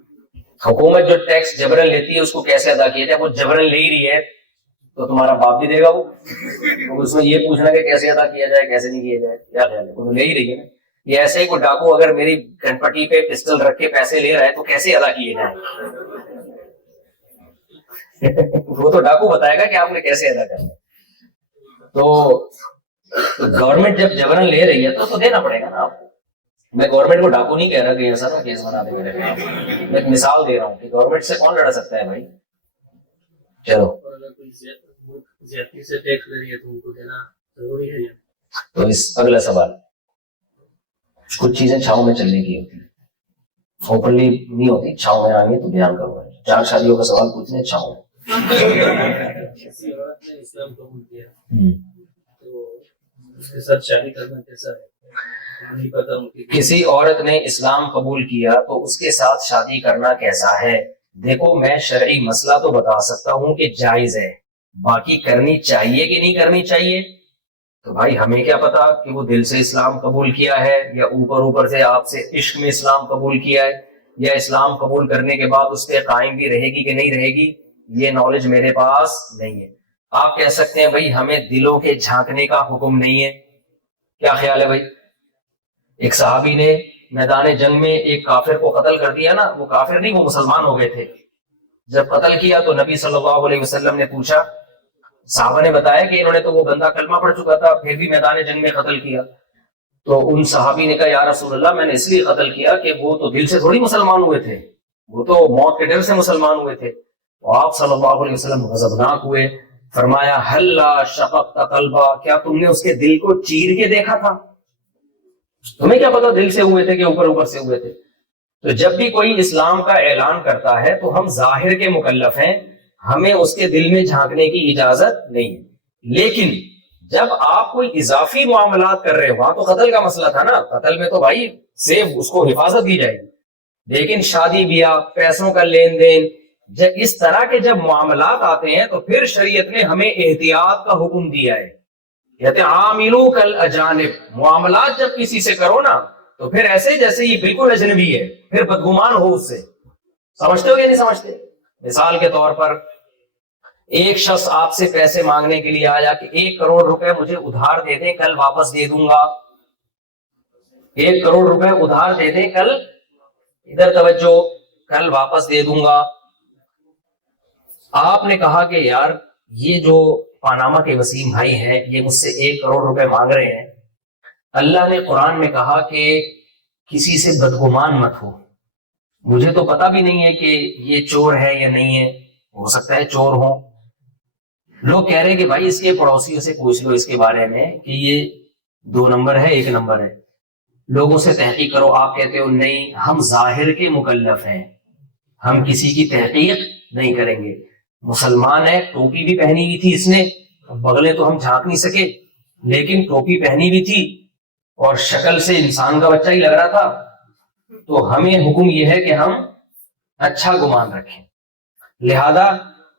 حکومت جو ٹیکس جبرن لیتی ہے اس کو کیسے ادا کیا جائے؟ وہ جبرن لے ہی رہی ہے تو تمہارا باپ بھی دے گا وہ، تو اس میں یہ پوچھنا کہ کیسے ادا کیا جائے کیسے نہیں کیا جائے، کیا خیال ہے؟ وہ تو لے ہی رہی ہے نا۔ یہ ایسے ہی کوئی ڈاکو اگر میری گھنپٹی پہ پسٹل رکھ کے پیسے لے رہا ہے تو کیسے ادا کیے جائیں؟ وہ تو ڈاکو بتائے گا کہ آپ نے کیسے ادا کرنا ہے۔ تو گورنمنٹ جب جبرن لے رہی ہے تو دینا پڑے گا نا آپ کو۔ میں گورنمنٹ کو ڈاکو نہیں کہہ رہا کہ ایسا نا کیس بنا دے میرے خلاف، میں ایک مثال دے رہا ہوں کہ گورنمنٹ سے کون لڑ سکتا ہے بھائی۔ چلو، اور اگر کوئی زیادتی سے ٹیکس لے رہی ہے تو ان کو دینا ضروری ہے۔ تو اس اگلا سوال، کچھ چیزیں چھاؤں میں چلنے کی ہوتی ہیں، اوپنلی نہیں ہوتی، چھاؤں میں آئیں گے تو بیان کروں گا۔ 4 شادیوں کا سوال پوچھنے چھاؤں میں۔ کسی عورت نے اسلام قبول کیا تو اس کے ساتھ شادی کرنا کیسا ہے؟ نہیں پتا ان کی۔ کسی عورت نے اسلام قبول کیا تو اس کے ساتھ شادی کرنا کیسا ہے؟ دیکھو میں شرعی مسئلہ تو بتا سکتا ہوں کہ جائز ہے، باقی کرنی چاہیے کہ نہیں کرنی چاہیے تو بھائی ہمیں کیا پتا کہ وہ دل سے اسلام قبول کیا ہے یا اوپر سے آپ سے عشق میں اسلام قبول کیا ہے، یا اسلام قبول کرنے کے بعد اس پہ قائم بھی رہے گی کہ نہیں رہے گی، یہ نالج میرے پاس نہیں ہے۔ آپ کہہ سکتے ہیں بھائی ہمیں دلوں کے جھانکنے کا حکم نہیں ہے، کیا خیال ہے بھائی؟ ایک صحابی نے میدان جنگ میں ایک کافر کو قتل کر دیا نا، وہ کافر نہیں وہ مسلمان ہو گئے تھے، جب قتل کیا تو نبی صلی اللہ علیہ وسلم نے پوچھا، صحابہ نے بتایا کہ انہوں نے تو وہ بندہ کلمہ پڑھ چکا تھا پھر بھی میدان جنگ میں قتل کیا، تو ان صحابی نے کہا یا رسول اللہ میں نے اس لیے قتل کیا کہ وہ تو دل سے تھوڑی مسلمان ہوئے تھے، وہ تو موت کے ڈر سے مسلمان ہوئے تھے۔ تو آپ صلی اللہ علیہ وسلم غضبناک ہوئے، فرمایا ہلا شققت قلبا، کیا تم نے اس کے دل کو چیر کے دیکھا تھا؟ تمہیں کیا پتا دل سے ہوئے تھے کہ اوپر سے ہوئے تھے؟ تو جب بھی کوئی اسلام کا اعلان کرتا ہے تو ہم ظاہر کے مکلف ہیں، ہمیں اس کے دل میں جھانکنے کی اجازت نہیں ہے۔ لیکن جب آپ کوئی اضافی معاملات کر رہے ہو، وہاں تو قتل کا مسئلہ تھا نا، قتل میں تو بھائی سیف اس کو حفاظت دی جائے گی، لیکن شادی بیاہ، پیسوں کا لین دین، جب اس طرح کے جب معاملات آتے ہیں تو پھر شریعت نے ہمیں احتیاط کا حکم دیا ہے۔ کہتے ہیں عاملو کالاجانب، معاملات جب کسی سے کرو نا تو پھر ایسے جیسے یہ بالکل اجنبی ہے، پھر بدگمان ہو اس سے۔ سمجھتے ہو یا نہیں سمجھتے؟ مثال کے طور پر ایک شخص آپ سے پیسے مانگنے کے لیے آیا کہ 1 کروڑ روپے مجھے ادھار دے دیں کل واپس دے دوں گا، 1 کروڑ روپے ادھار دے دیں کل، ادھر توجہ، کل واپس دے دوں گا۔ آپ نے کہا کہ یار یہ جو پاناما کے وسیم بھائی ہیں یہ مجھ سے 1 کروڑ روپے مانگ رہے ہیں، اللہ نے قرآن میں کہا کہ کسی سے بدگمان مت ہو، مجھے تو پتا بھی نہیں ہے کہ یہ چور ہے یا نہیں ہے, ہو سکتا ہے چور ہو. لوگ کہہ رہے ہیں کہ بھائی اس کے پڑوسیوں سے پوچھ لو اس کے بارے میں کہ یہ 2 نمبر ہے 1 نمبر ہے, لوگوں سے تحقیق کرو. آپ کہتے ہو نہیں ہم ظاہر کے مکلف ہیں, ہم کسی کی تحقیق نہیں کریں گے. مسلمان ہے, ٹوپی بھی پہنی ہوئی تھی اس نے, بغلیں تو ہم جھانک نہیں سکے لیکن ٹوپی پہنی ہوئی تھی اور شکل سے انسان کا بچہ ہی لگ رہا تھا, تو ہمیں حکم یہ ہے کہ ہم اچھا گمان رکھیں. لہذا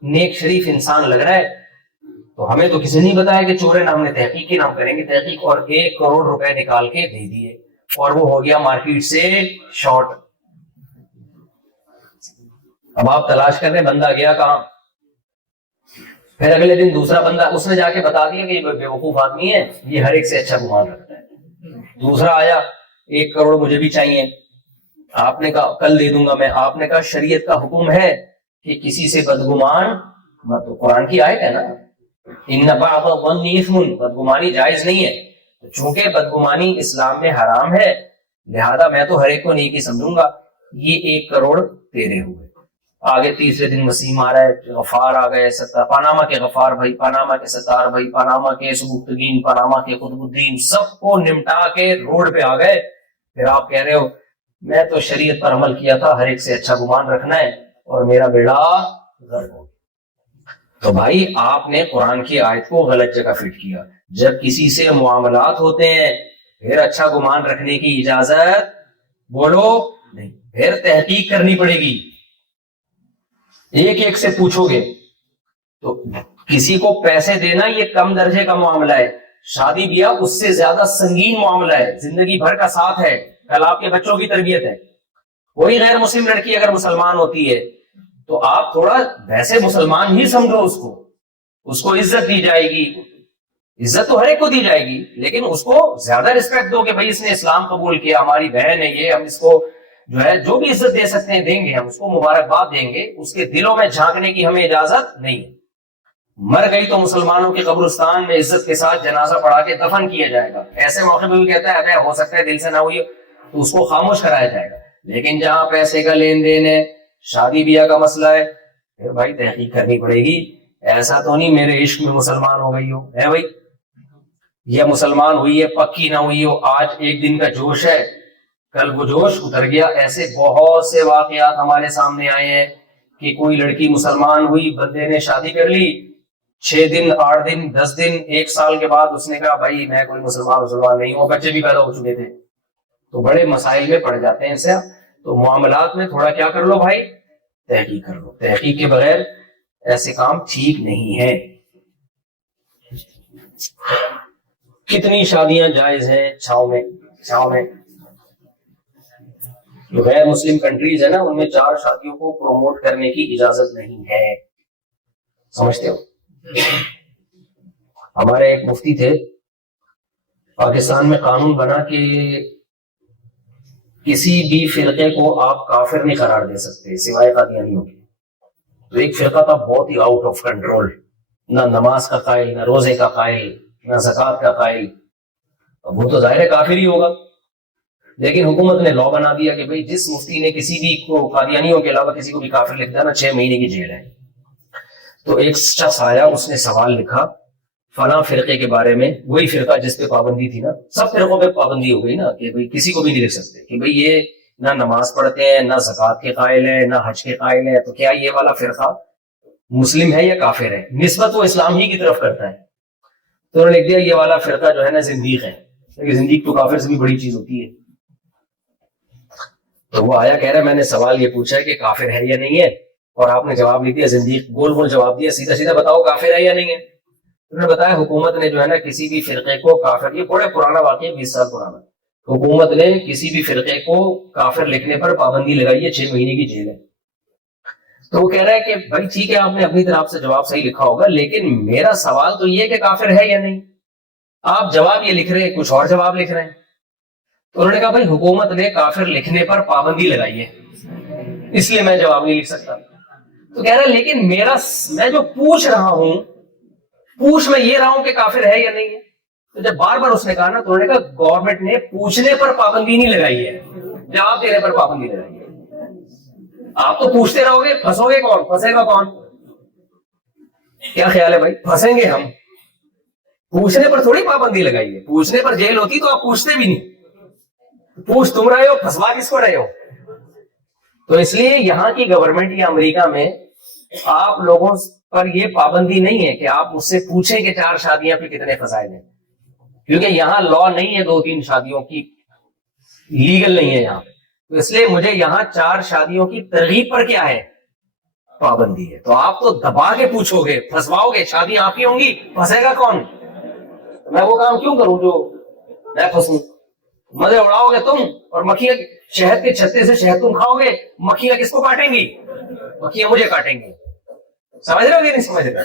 نیک شریف انسان لگ رہا ہے تو ہمیں تو کسی نے نہیں بتایا کہ چور ہے, نہ ہم نے تحقیق کی, نہ ہم کریں گے تحقیق. اور 1 کروڑ روپے نکال کے دے دیے اور وہ ہو گیا مارکیٹ سے شارٹ. اب آپ تلاش کر رہے بندہ گیا کہاں. پھر اگلے دن دوسرا بندہ, اس نے جا کے بتا دیا کہ یہ بے وقوف آدمی ہے, یہ ہر ایک سے اچھا گمان رکھتا ہے. دوسرا آیا 1 کروڑ مجھے بھی چاہیے, آپ نے کہا کل دے دوں گا میں. آپ نے کہا شریعت کا حکم ہے کہ کسی سے بدگمان مت, تو قرآن کی آیت ہے نا, ان بعض الظن اثم, بدگمانی جائز نہیں ہے. چونکہ بدگمانی اسلام میں حرام ہے لہذا میں تو ہر ایک کو نیکی سمجھوں گا. یہ 1 کروڑ تیرے ہوئے. آگے تیسرے دن وسیم آ رہا ہے, غفار آ گئے, ستار, پاناما کے غفار بھائی, پاناما کے ستار بھائی, پاناما کے سبکتگین, پاناما کے قطب الدین, سب کو نمٹا کے روڈ پہ آ گئے. پھر آپ کہہ رہے ہو میں تو شریعت پر عمل کیا تھا, ہر ایک سے اچھا گمان رکھنا ہے, اور میرا بیڑا غرق ہو گیا. تو بھائی آپ نے قرآن کی آیت کو غلط جگہ فٹ کیا. جب کسی سے معاملات ہوتے ہیں پھر اچھا گمان رکھنے کی اجازت بولو نہیں, پھر تحقیق کرنی پڑے گی. ایک سے پوچھو گے تو کسی کو پیسے دینا یہ کم درجے کا معاملہ ہے, شادی بیاہ اس سے زیادہ سنگین معاملہ ہے, زندگی بھر کا ساتھ ہے, کل آپ کے بچوں کی تربیت ہے. کوئی غیر مسلم لڑکی اگر مسلمان ہوتی ہے تو آپ تھوڑا ویسے مسلمان ہی سمجھو اس کو عزت دی جائے گی. عزت تو ہر ایک کو دی جائے گی لیکن اس کو زیادہ رسپیکٹ دو کہ بھائی اس نے اسلام قبول کیا, ہماری بہن ہے یہ, ہم اس کو جو ہے جو بھی عزت دے سکتے ہیں دیں گے, ہم اس کو مبارکباد دیں گے. اس کے دلوں میں جھانکنے کی ہمیں اجازت نہیں ہے. مر گئی تو مسلمانوں کے قبرستان میں عزت کے ساتھ جنازہ پڑھا کے دفن کیا جائے گا. ایسے موقع پہ بھی کہتا ہے ہو سکتا ہے دل سے نہ ہوئی تو اس کو خاموش کرایا جائے گا. لیکن جہاں پیسے کا لین دین ہے, شادی بیاہ کا مسئلہ ہے, پھر بھائی تحقیق کرنی پڑے گی. ایسا تو نہیں میرے عشق میں مسلمان ہو گئی ہو ہے بھائی, یا مسلمان ہوئی ہے پکی نہ ہوئی ہو, آج ایک دن کا جوش ہے کل وہ جوش اتر گیا. ایسے بہت سے واقعات ہمارے سامنے آئے ہیں کہ کوئی لڑکی مسلمان ہوئی, بندے نے شادی کر لی, 6 دن 8 دن 10 دن 1 سال کے بعد اس نے کہا بھائی میں کوئی مسلمان نہیں ہوں, بچے بھی پیدا ہو چکے تھے. تو بڑے مسائل میں پڑ جاتے ہیں ایسے. تو معاملات میں تھوڑا کیا کر لو بھائی, تحقیق کر لو. تحقیق کے بغیر ایسے کام ٹھیک نہیں ہے. کتنی شادیاں جائز ہیں چھاؤں میں. جو غیر مسلم کنٹریز ہے نا ان میں 4 شادیوں کو پروموٹ کرنے کی اجازت نہیں ہے, سمجھتے ہو. ہمارے ایک مفتی تھے, پاکستان میں قانون بنا کہ کسی بھی فرقے کو آپ کافر نہیں قرار دے سکتے سوائے قادیانیوں کے. تو ایک فرقہ تھا بہت ہی آؤٹ آف کنٹرول, نہ نماز کا قائل, نہ روزے کا قائل, نہ زکوٰۃ کا قائل. اب وہ تو ظاہر ہے کافر ہی ہوگا, لیکن حکومت نے لا بنا دیا کہ بھئی جس مفتی نے کسی بھی کو قادیانیوں کے علاوہ کسی کو بھی کافر لکھ دیا نا 6 مہینے کی جیل ہے. تو ایک شخص آیا, اس نے سوال لکھا فلاں فرقے کے بارے میں, وہی فرقہ جس پہ پابندی تھی نا, سب فرقوں پہ پابندی ہو گئی نا کہ بھئی کسی کو بھی نہیں لکھ سکتے کہ بھئی یہ نہ نماز پڑھتے ہیں, نہ زکوٰۃ کے قائل ہیں, نہ حج کے قائل ہیں, تو کیا یہ والا فرقہ مسلم ہے یا کافر ہے؟ نسبت وہ اسلام ہی کی طرف کرتا ہے. تو انہوں نے لکھ دیا یہ والا فرقہ جو ہے نا زندیق ہے. زندیق تو کافر سے بھی بڑی چیز ہوتی ہے. تو وہ آیا کہہ رہا ہے میں نے سوال یہ پوچھا ہے کہ کافر ہے یا نہیں ہے, اور آپ نے جواب نہیں دیا, زندیق گول گول جواب دیا, سیدھا بتاؤ کافر ہے یا نہیں ہے. انہوں نے بتایا حکومت نے جو ہے نا کسی بھی فرقے کو کافر, یہ بڑے پرانا واقعہ 20 سال پرانا, حکومت نے کسی بھی فرقے کو کافر لکھنے پر پابندی لگائی ہے, 6 مہینے کی جیل ہے. تو وہ کہہ رہا ہے کہ بھائی ٹھیک ہے آپ نے اپنی طرف سے جواب صحیح لکھا ہوگا, لیکن میرا سوال تو یہ کہ کافر ہے یا نہیں. آپ جواب یہ لکھ رہے ہیں, کچھ اور جواب لکھ رہے ہیں. تو انہوں نے کہا بھائی حکومت نے کافر لکھنے پر پابندی لگائی ہے اس لیے میں جواب نہیں لکھ سکتا. تو کہہ رہا ہے لیکن میں جو پوچھ رہا ہوں, میں یہ رہا ہوں کہ کافر ہے یا نہیں ہے. تو جب بار بار اس نے کہا نا, تو انہوں نے کہا گورنمنٹ نے پوچھنے پر پابندی نہیں لگائی ہے, جواب دینے پر پابندی لگائی ہے. آپ تو پوچھتے رہو گے پھنسو گے کون, پھنسے گا کون؟ کیا خیال ہے بھائی؟ پھنسیں گے ہم. پوچھنے پر تھوڑی پابندی لگائی ہے, پوچھنے پر جیل ہوتی تو آپ پوچھتے بھی نہیں. پوچھ تم رہے ہو, پھنسوا کس کو رہے ہو؟ تو اس لیے یہاں کی گورنمنٹ یا امریکہ میں آپ لوگوں پر یہ پابندی نہیں ہے کہ آپ مجھ سے پوچھیں کہ 4 شادیاں پہ کتنے فضائل ہیں, کیونکہ یہاں لا نہیں ہے 2-3 شادیوں کی, لیگل نہیں ہے یہاں. تو اس لیے مجھے یہاں 4 شادیوں کی ترغیب پر کیا ہے, پابندی ہے. تو آپ تو دبا کے پوچھو گے, پھنسواؤ گے, شادیاں آپ کی ہوں گی, پھنسے گا کون؟ میں وہ کام کیوں کروں جو میں پھنسوں؟ مزے اڑاؤ گے تم, اور مکھیاں شہد کے چھتے سے شہد تم کھاؤ گے, مکھیاں کس کو کاٹیں گی؟ مکھیاں مجھے کاٹیں گی. سمجھ رہے ہو کہ نہیں سمجھ رہے؟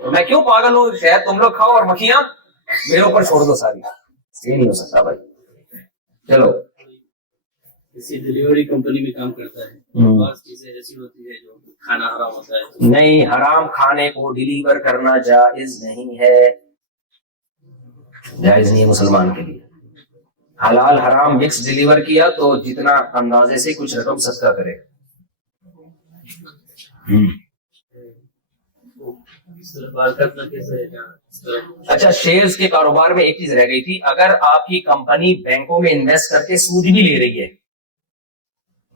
تو میں کیوں پاگل ہوں, شہد تم لوگ کھاؤ اور مکھیاں میرے اوپر چھوڑ دو ساری. یہ نہیں ہو سکتا بھائی. چلو کسی ڈلیوری کمپنی میں کام کرتا ہے, بعض چیزیں ایسی ہوتی ہے جو کھانا حرام ہوتا ہے. نہیں, حرام کھانے کو ڈلیور کرنا جائز نہیں ہے, جائز نہیں ہے مسلمان کے لیے. حلال حرام مکس ڈلیور کیا تو جتنا اندازے سے کچھ رقم صدقہ کرے. اچھا, شیئرز کے کاروبار میں ایک چیز رہ گئی تھی. اگر آپ کی کمپنی بینکوں میں انویسٹ کر کے سود بھی لے رہی ہے,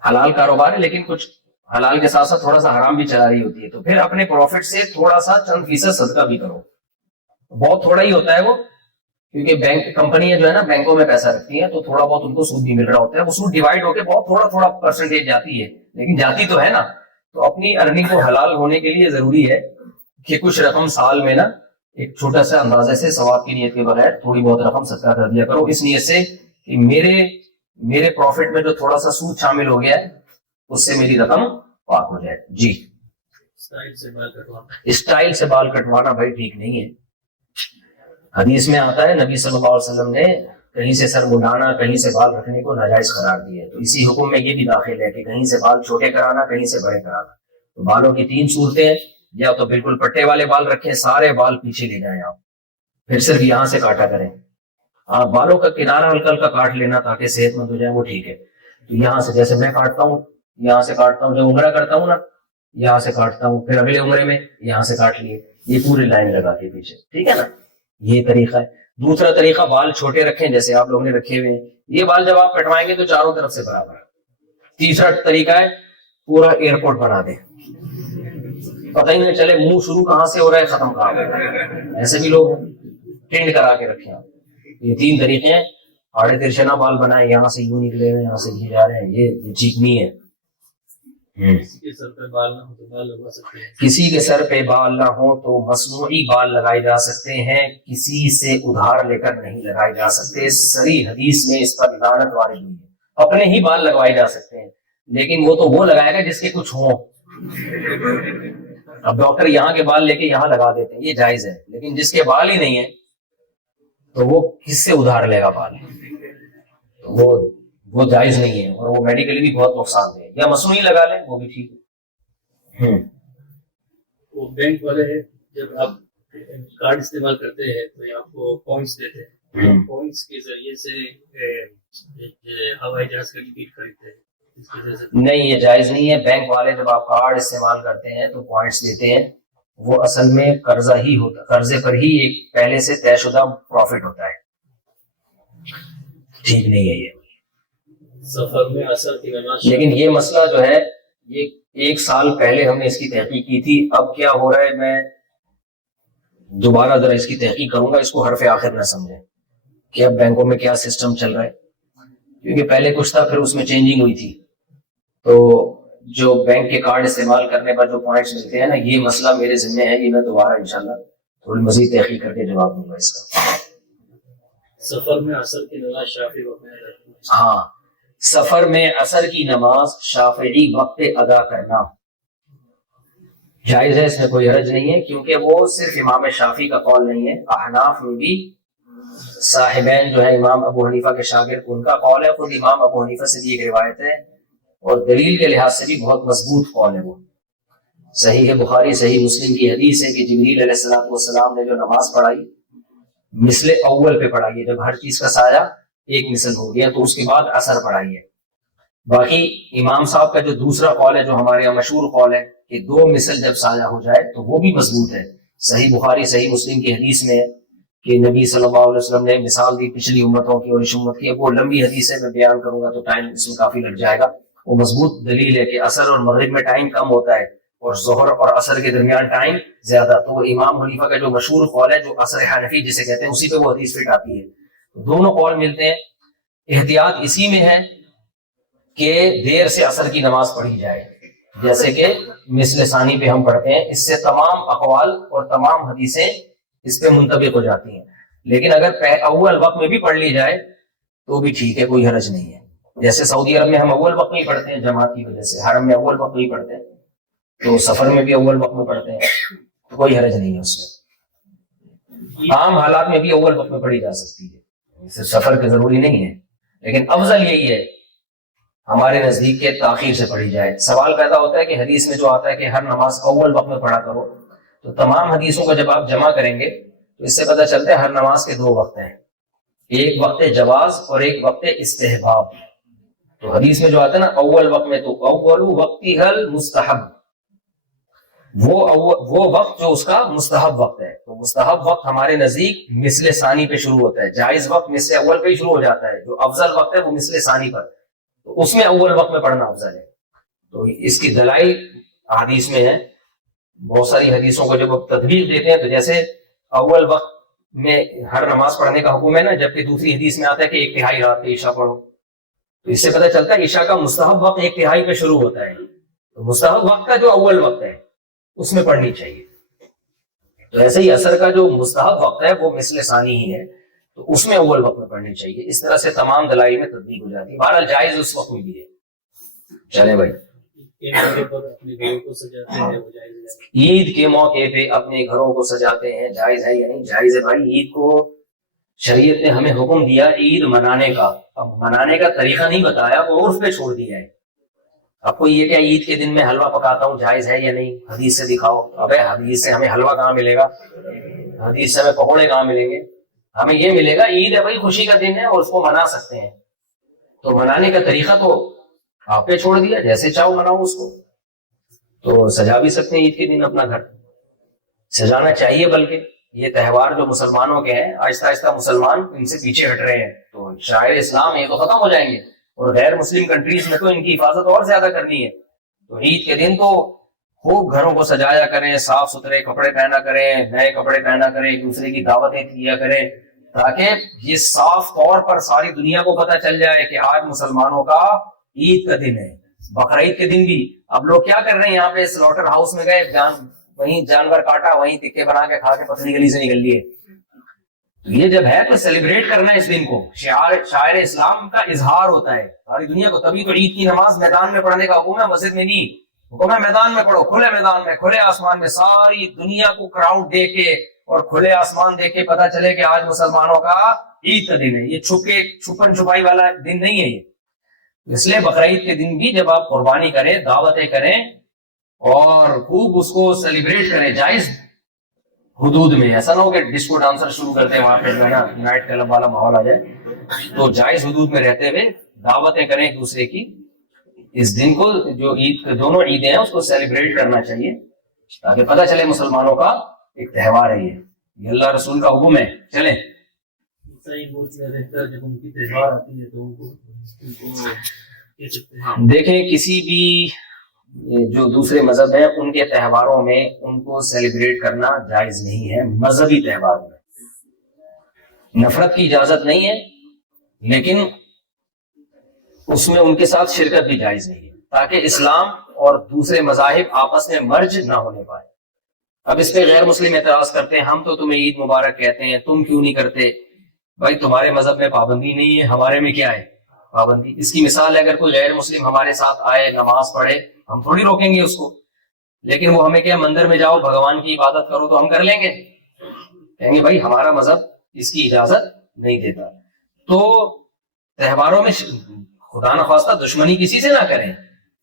حلال کاروبار ہے لیکن کچھ حلال کے ساتھ ساتھ تھوڑا سا حرام بھی چلا رہی ہوتی ہے, تو پھر اپنے پروفٹ سے تھوڑا سا چند فیصد صدقہ بھی کرو. بہت تھوڑا ہی ہوتا ہے وہ, کیونکہ بینک کمپنیاں جو ہے نا بینکوں میں پیسہ رکھتی ہیں, تو تھوڑا بہت ان کو سود بھی مل رہا ہوتا ہے. وہ سود ڈیوائڈ ہو کے بہت تھوڑا تھوڑا پرسنٹیج جاتی ہے, لیکن جاتی تو ہے نا. تو اپنی ارننگ کو حلال ہونے کے لیے ضروری ہے کہ کچھ رقم سال میں نا ایک چھوٹا سا اندازے سے ثواب کی نیت کے بغیر تھوڑی بہت رقم صدقہ کر دیا کرو, اس نیت سے کہ میرے پروفٹ میں جو تھوڑا سا سود شامل ہو گیا ہے اس سے میری رقم پاک ہو جائے. جی, اسٹائل سے بال کٹوانا بھائی ٹھیک نہیں ہے. حدیث میں آتا ہے نبی صلی اللہ علیہ وسلم نے کہیں سے سر منڈانا, کہیں سے بال رکھنے کو ناجائز قرار دیا ہے. تو اسی حکم میں یہ بھی داخل ہے کہ کہیں سے بال چھوٹے کرانا, کہیں سے بڑے کرانا. تو بالوں کی 3 صورتیں ہیں, یا تو بالکل پٹے والے بال رکھیں, سارے بال پیچھے لے جائیں آپ, پھر صرف یہاں سے کاٹا کریں. آپ بالوں کا کنارہ ہلکا ہلکا کاٹ لینا تاکہ صحت مند ہو جائے, وہ ٹھیک ہے. تو یہاں سے جیسے میں کاٹتا ہوں, یہاں سے کاٹتا ہوں, جب عمرہ کرتا ہوں نا یہاں سے کاٹتا ہوں, پھر اگلے عمرے میں یہاں سے کاٹ لیے, یہ پوری لائن لگا کے پیچھے, ٹھیک ہے نا. یہ طریقہ ہے. دوسرا طریقہ بال چھوٹے رکھیں جیسے آپ لوگوں نے رکھے ہوئے ہیں, یہ بال جب آپ کٹوائیں گے تو چاروں طرف سے برابر. تیسرا طریقہ ہے پورا ایئرپورٹ بنا دیں, پتہ ہی نہیں چلے منہ شروع کہاں سے ہو رہا ہے ختم کہاں ہو رہا ہے. ایسے بھی لوگ ٹینڈ کرا کے رکھیں آپ. یہ 3 طریقے ہیں. آڑے ترچنا بال بنائے, یہاں سے یوں نکلے ہوئے, یہاں سے یہ جا رہے ہیں, یہ ٹھیک نہیں ہے. کسی کے سر پہ بال نہ ہو تو بال لگوا سکتے ہیں, کسی کے سر پہ بال نہ ہو تو مصنوعی بال لگائے جا سکتے ہیں, کسی سے ادھار لے کر نہیں لگائے جا سکتے. صریح حدیث میں اس پر لعنت وارد ہوئی ہے. اپنے ہی بال لگوائے جا سکتے ہیں, لیکن وہ تو وہ لگائے گا جس کے کچھ ہوں. اب ڈاکٹر یہاں کے بال لے کے یہاں لگا دیتے ہیں, یہ جائز ہے, لیکن جس کے بال ہی نہیں ہے تو وہ کس سے ادھار لے گا بال, وہ جائز نہیں ہے, اور وہ میڈیکلی بھی بہت نقصان دہ ہے. یا مصنوعی لگا لیں وہ بھی ٹھیک ہے. وہ بینک والے ہیں جب آپ کارڈ استعمال کرتے ہیں تو آپ کو پوائنٹس دیتے ہیں, پوائنٹس کے ذریعے سے ہوائی جہاز کا ٹکٹ خریدتے ہیں. نہیں, یہ جائز نہیں ہے. بینک والے جب آپ کارڈ استعمال کرتے ہیں تو پوائنٹس دیتے ہیں, وہ اصل میں قرضہ ہی ہوتا, قرضے پر ہی ایک پہلے سے طے شدہ پروفٹ ہوتا ہے. ٹھیک نہیں ہے یہ. سفر میں اثر کی نماز, لیکن یہ مسئلہ جو ہے یہ 1 سال پہلے ہم نے اس کی تحقیق کی تھی. اب کیا ہو رہا ہے, میں دوبارہ ذرا اس کی تحقیق کروں گا, اس کو حرف آخر نہ سمجھیں کہ اب بینکوں میں کیا سسٹم چل رہا ہے, کیونکہ پہلے کچھ تھا پھر اس میں چینجنگ ہوئی تھی. تو جو بینک کے کارڈ استعمال کرنے پر جو پوائنٹس ملتے ہیں نا, یہ مسئلہ میرے ذمہ ہے, یہ میں دوبارہ انشاءاللہ تھوڑی مزید تحقیق کر کے جواب دوں گا اس کا. سفر میں اثر کی نماز شافعی وقت میں, ہاں, سفر میں عصر کی نماز شافعی وقت پہ ادا کرنا جائز ہے, اس میں کوئی حرج نہیں ہے, کیونکہ وہ صرف امام شافعی کا قول نہیں ہے. احناف میں بھی صاحبین جو ہے امام ابو حنیفہ کے شاگرد, ان کا قول ہے. خود امام ابو حنیفہ سے بھی ایک روایت ہے, اور دلیل کے لحاظ سے بھی بہت مضبوط قول ہے. وہ صحیح ہے, بخاری صحیح مسلم کی حدیث ہے کہ جبریل علیہ السلام نے جو نماز پڑھائی مثل اول پہ پڑھائی ہے, جب ہر چیز کا سایہ ایک مثل ہو گیا تو اس کے بعد عصر پڑھائی ہے. باقی امام صاحب کا جو دوسرا قول ہے جو ہمارے یہاں مشہور قول ہے کہ 2 مثل جب سایہ ہو جائے تو وہ بھی مضبوط ہے. صحیح بخاری صحیح مسلم کی حدیث میں ہے کہ نبی صلی اللہ علیہ وسلم نے مثال دی پچھلی امتوں کی اور اس امت کی. اب وہ لمبی حدیث ہے, میں بیان کروں گا تو ٹائم اس میں کافی لگ جائے گا. وہ مضبوط دلیل ہے کہ عصر اور مغرب میں ٹائم کم ہوتا ہے اور ظہر اور عصر کے درمیان ٹائم زیادہ. تو وہ امام حنیفہ کا جو مشہور قول ہے جو عصر حنفی جسے کہتے ہیں اسی پہ وہ حدیث فٹ آتی ہے. دونوں قول ملتے ہیں. احتیاط اسی میں ہے کہ دیر سے عصر کی نماز پڑھی جائے جیسے کہ مثل ثانی پہ ہم پڑھتے ہیں. اس سے تمام اقوال اور تمام حدیثیں اس پہ منطبق ہو جاتی ہیں. لیکن اگر اول وقت میں بھی پڑھ لی جائے تو بھی ٹھیک ہے, کوئی حرج نہیں ہے. جیسے سعودی عرب میں ہم اول وقت میں ہی پڑھتے ہیں جماعت کی وجہ سے, حرم میں اول وقت میں ہی پڑھتے ہیں, تو سفر میں بھی اول وقت میں پڑھتے ہیں, تو کوئی حرج نہیں ہے اس میں. عام حالات میں بھی اول وقت میں پڑھی جا سکتی ہے, صرف سفر کے ضروری نہیں ہے. لیکن افضل یہی ہے ہمارے نزدیک کے تاخیر سے پڑھی جائے. سوال پیدا ہوتا ہے کہ حدیث میں جو آتا ہے کہ ہر نماز اول وقت میں پڑھا کرو, تو تمام حدیثوں کو جب آپ جمع کریں گے تو اس سے پتہ چلتا ہے ہر نماز کے 2 وقت ہیں, ایک وقت جواز اور ایک وقت استحباب. تو حدیث میں جو آتا ہے نا اول وقت میں, تو اول وقتی حل مستحب, وہ وقت جو اس کا مستحب وقت ہے. تو مستحب وقت ہمارے نزدیک مثل ثانی پہ شروع ہوتا ہے, جائز وقت مثل اول پہ ہی شروع ہو جاتا ہے, جو افضل وقت ہے وہ مثل ثانی پر, تو اس میں اول وقت میں پڑھنا افضل ہے. تو اس کی دلائل حدیث میں ہے. بہت ساری حدیثوں کو جب تدبیر دیتے ہیں تو جیسے اول وقت میں ہر نماز پڑھنے کا حکم ہے نا, جبکہ دوسری حدیث میں آتا ہے کہ 1/3 رات کے عشاء پڑھو, تو اس سے پتہ چلتا ہے عشاء کا مستحب وقت 1/3 پہ شروع ہوتا ہے. تو مستحب وقت کا جو اول وقت ہے اس میں پڑھنی چاہیے. تو ایسے ہی عصر کا جو مستحب وقت ہے وہ مثل ثانی ہی ہے, تو اس میں اول وقت میں پڑھنی چاہیے. اس طرح سے تمام دلائل میں تطبیق ہو جاتی ہے. بہرحال جائز اس وقت میں بھی ہے. چلیں بھائی, عید کے موقع پہ اپنے گھروں کو سجاتے ہیں, جائز ہے یا نہیں؟ جائز ہے بھائی. عید کو شریعت نے ہمیں حکم دیا عید منانے کا. اب منانے کا طریقہ نہیں بتایا, وہ عرف پہ چھوڑ دیا ہے. اب کوئی یہ کہ عید کے دن میں حلوہ پکاتا ہوں, جائز ہے یا نہیں؟ حدیث سے دکھاؤ. ابے حدیث سے ہمیں حلوہ کہاں ملے گا, حدیث سے ہمیں پکوڑے کہاں ملیں گے؟ ہمیں یہ ملے گا عید ہے بھائی, خوشی کا دن ہے اور اس کو منا سکتے ہیں. تو منانے کا طریقہ تو آپ نے چھوڑ دیا, جیسے چاہو مناؤ اس کو. تو سجا بھی سکتے ہیں عید کے دن اپنا گھر, سجانا چاہیے. بلکہ یہ تہوار جو مسلمانوں کے ہیں, آہستہ آہستہ مسلمان ان سے پیچھے ہٹ رہے ہیں. تو شاعر اسلام یہ تو ختم ہو جائیں گے, اور غیر مسلم کنٹریز میں تو ان کی حفاظت اور زیادہ کرنی ہے. تو عید کے دن تو خوب گھروں کو سجایا کریں, صاف ستھرے کپڑے پہنا کریں, نئے کپڑے پہنا کریں, ایک دوسرے کی دعوتیں کیا کریں, تاکہ یہ صاف طور پر ساری دنیا کو پتہ چل جائے کہ آج مسلمانوں کا عید کا دن ہے. بقرعید کے دن بھی اب لوگ کیا کر رہے ہیں, یہاں پہ سلوٹر ہاؤس میں گئے, وہیں جانور کاٹا, وہیں تکے بنا کے کھا کے پتلی گلی سے نکل لیے. یہ جب ہے تو سیلیبریٹ کرنا ہے اس دن کو. شاعر اسلام کا اظہار ہوتا ہے ساری دنیا کو. تبھی تو عید کی نماز میدان میں پڑھنے کا حکم ہے, مسجد میں نہیں. حکم ہے میدان میں پڑھو, کھلے میدان میں, کھلے آسمان میں, ساری دنیا کو کراؤڈ دیکھ کے اور کھلے آسمان دیکھ کے پتہ چلے کہ آج مسلمانوں کا عید کا دن ہے. یہ چھپن چھپائی والا دن نہیں ہے یہ. اس لیے بقرعید کے دن بھی جب آپ قربانی کریں, دعوتیں کریں اور خوب اس کو سیلیبریٹ کریں جائز حدود میں. ایسا نہ ہو کہ ڈسکو ڈانسر شروع کرتے ہیں وہاں پہ جو ہے نا, نائٹ کلب والا ماحول آ جائے. تو جائز حدود میں رہتے ہوئے دعوتیں کریں ایک دوسرے کی. اس دن کو جو عید دونوں عیدیں ہیں اس کو سیلیبریٹ کرنا چاہیے, تاکہ پتہ چلے مسلمانوں کا ایک تہوار ہے. یہ اللہ رسول کا حکم ہے. چلیں دیکھیں, کسی بھی جو دوسرے مذہب ہیں ان کے تہواروں میں ان کو سیلیبریٹ کرنا جائز نہیں ہے. مذہبی تہواروں میں نفرت کی اجازت نہیں ہے, لیکن اس میں ان کے ساتھ شرکت بھی جائز نہیں ہے, تاکہ اسلام اور دوسرے مذاہب آپس میں مرج نہ ہونے پائے. اب اس پہ غیر مسلم اعتراض کرتے ہیں, ہم تو تمہیں عید مبارک کہتے ہیں, تم کیوں نہیں کرتے؟ بھائی تمہارے مذہب میں پابندی نہیں ہے, ہمارے میں کیا ہے پابندی. اس کی مثال ہے, اگر کوئی غیر مسلم ہمارے ساتھ آئے, نماز پڑھے, ہم تھوڑی روکیں گے اس کو. لیکن وہ ہمیں کیا, مندر میں جاؤ بھگوان کی عبادت کرو, تو ہم کر لیں گے. کہیں گے بھائی ہمارا مذہب اس کی اجازت نہیں دیتا. تو تہواروں میں خدا نخواستہ دشمنی کسی سے نہ کریں.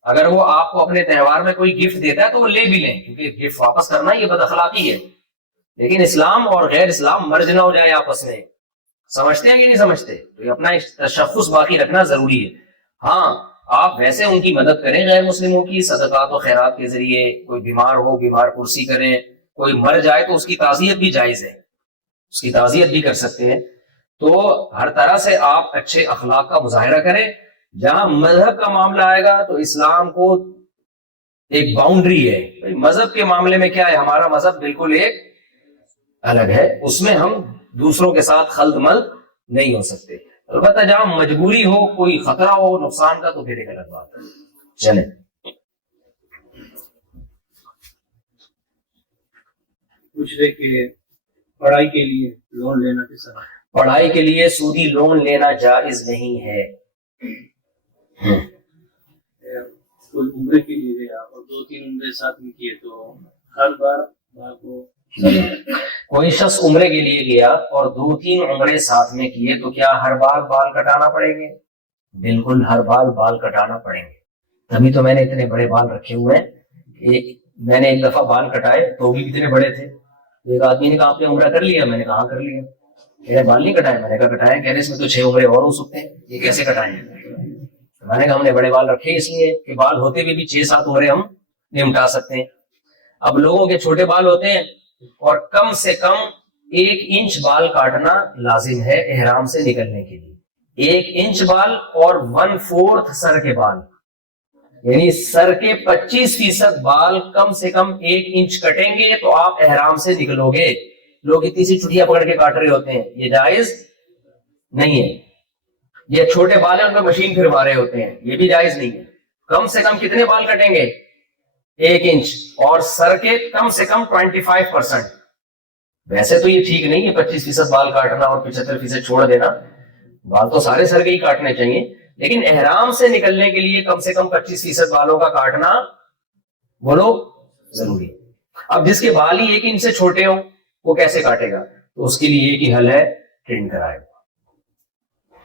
اگر وہ آپ کو اپنے تہوار میں کوئی گفٹ دیتا ہے تو وہ لے بھی لیں, کیونکہ گفٹ واپس کرنا یہ بد اخلاقی ہے. لیکن اسلام اور غیر اسلام مرج نہ ہو جائے آپس میں. سمجھتے ہیں کہ نہیں سمجھتے؟ تو یہ اپنا تشخص باقی رکھنا ضروری ہے. ہاں آپ ویسے ان کی مدد کریں غیر مسلموں کی، صدقات و خیرات کے ذریعے، کوئی بیمار ہو بیمار پرسی کریں، کوئی مر جائے تو اس کی تعزیت بھی جائز ہے، اس کی تعزیت بھی کر سکتے ہیں. تو ہر طرح سے آپ اچھے اخلاق کا مظاہرہ کریں. جہاں مذہب کا معاملہ آئے گا تو اسلام کو ایک باؤنڈری ہے. مذہب کے معاملے میں کیا ہے، ہمارا مذہب بالکل ایک الگ ہے، اس میں ہم دوسروں کے ساتھ خلط ملط نہیں ہو سکتے. البتہ جہاں مجبوری ہو، کوئی خطرہ ہو نقصان کا، تو پھر ایک الگ بات ہے. چلیں پوچھ رہے کہ پڑھائی کے لیے لون لینا کیسا ہے؟ پڑھائی کے لیے سودی لون لینا جائز نہیں ہے. کوئی عمرے کے لیے گیا اور 2-3 عمرے ساتھ میں کیے تو ہر بار کو کوئی شخص عمرے کے لیے گیا اور 2-3 عمرے ساتھ میں کیے تو کیا ہر بار بال کٹانا پڑیں گے؟ بالکل ہر بار بال کٹانا پڑیں گے. تبھی تو میں نے اتنے بڑے بال رکھے ہوئے ہیں. میں نے ایک دفعہ بال کٹائے تو بھی اتنے بڑے تھے. ایک آدمی نے کہا آپ نے عمرہ کر لیا؟ میں نے کہا کر لیا. کہہ رہے بال نہیں کٹائے؟ میں نے کہا کٹائے. کہہ رہے اس میں تو 6 عمرے اور ہو سکتے ہیں، یہ کیسے کٹائیں؟ میں نے کہا ہم نے بڑے بال رکھے اس لیے کہ بال ہوتے ہوئے بھی 6-7 عمرے ہم نمٹا سکتے ہیں. اب لوگوں کے چھوٹے بال ہوتے ہیں اور کم سے کم 1 انچ بال کاٹنا لازم ہے احرام سے نکلنے کے لیے. 1 انچ بال اور 1/4 سر کے بال، یعنی سر کے 25% بال کم سے کم 1 انچ کٹیں گے تو آپ احرام سے نکلو گے. لوگ اتنی سی چھٹیاں پکڑ کے کاٹ رہے ہوتے ہیں، یہ جائز نہیں ہے. یہ چھوٹے بال ہیں ان میں مشین پھروا رہے ہوتے ہیں، یہ بھی جائز نہیں ہے. کم سے کم کتنے بال کٹیں گے؟ 1 انچ، اور سر کے کم سے کم 25%. ویسے تو یہ ٹھیک نہیں ہے 25% بال کاٹنا اور 75% چھوڑ دینا. بال تو سارے سر کے ہی کاٹنے چاہیے، لیکن احرام سے نکلنے کے لیے کم سے کم 25% بالوں کا کاٹنا بولو ضروری. اب جس کے بال ہی 1 انچ سے چھوٹے ہوں وہ کیسے کاٹے گا؟ تو اس کے لیے ایک ہی حل ہے، ٹرم کرائے.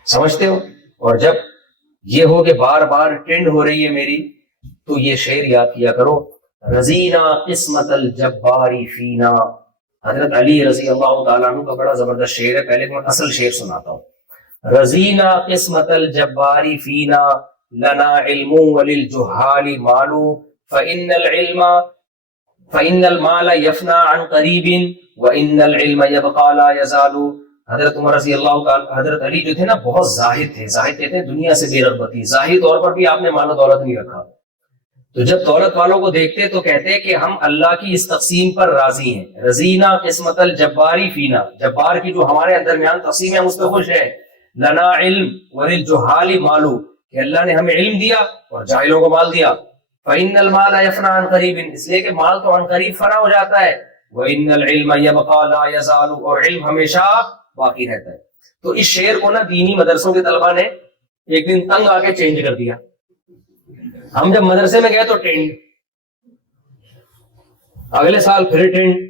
سمجھتے ہو؟ اور جب یہ ہو کہ بار بار ٹرینڈ ہو رہی ہے میری، تو یہ شعر یاد کیا کرو، رضینا قسمت الجباری فینا. حضرت علی رضی اللہ تعالیٰ عنہ کا بڑا زبردست شعر ہے، پہلے میں اصل شعر سناتا ہوں. رضینا قسمت الجباری فینا لنا علم وللجہال مال فإن المال يفنى عن قریب وإن العلم يبقى لا يزال. حضرت عمر رضی اللہ تعالیٰ، حضرت علی جو تھے نا بہت زاہد تھے. زاہد کہتے ہیں دنیا سے بے رغبتی. ظاہری طور پر بھی آپ نے مال و دولت نہیں رکھا، تو جب دولت والوں کو دیکھتے تو کہتے کہ ہم اللہ کی اس تقسیم پر راضی ہیں. رضینا قسمت الجباری فینا، جبار کی جو ہمارے درمیان تقسیم ہے ہم اس پہ خوش ہیں. لنا علم وللجہال مال، کہ اللہ نے ہمیں علم دیا اور جاہلوں کو مال دیا. فإن المال يفنى عن قریب، اس لیے کہ مال تو عن قریب فنا ہو جاتا ہے. وإن العلم يبقى لا يزال، اور علم ہمیشہ باقی رہتا ہے. تو اس شعر کو نا دینی مدرسوں کے طلبہ نے ایک دن تنگ آ کے چینج کر دیا. ہم جب مدرسے میں گئے تو ٹرینڈ، اگلے سال پھر ٹرینڈ.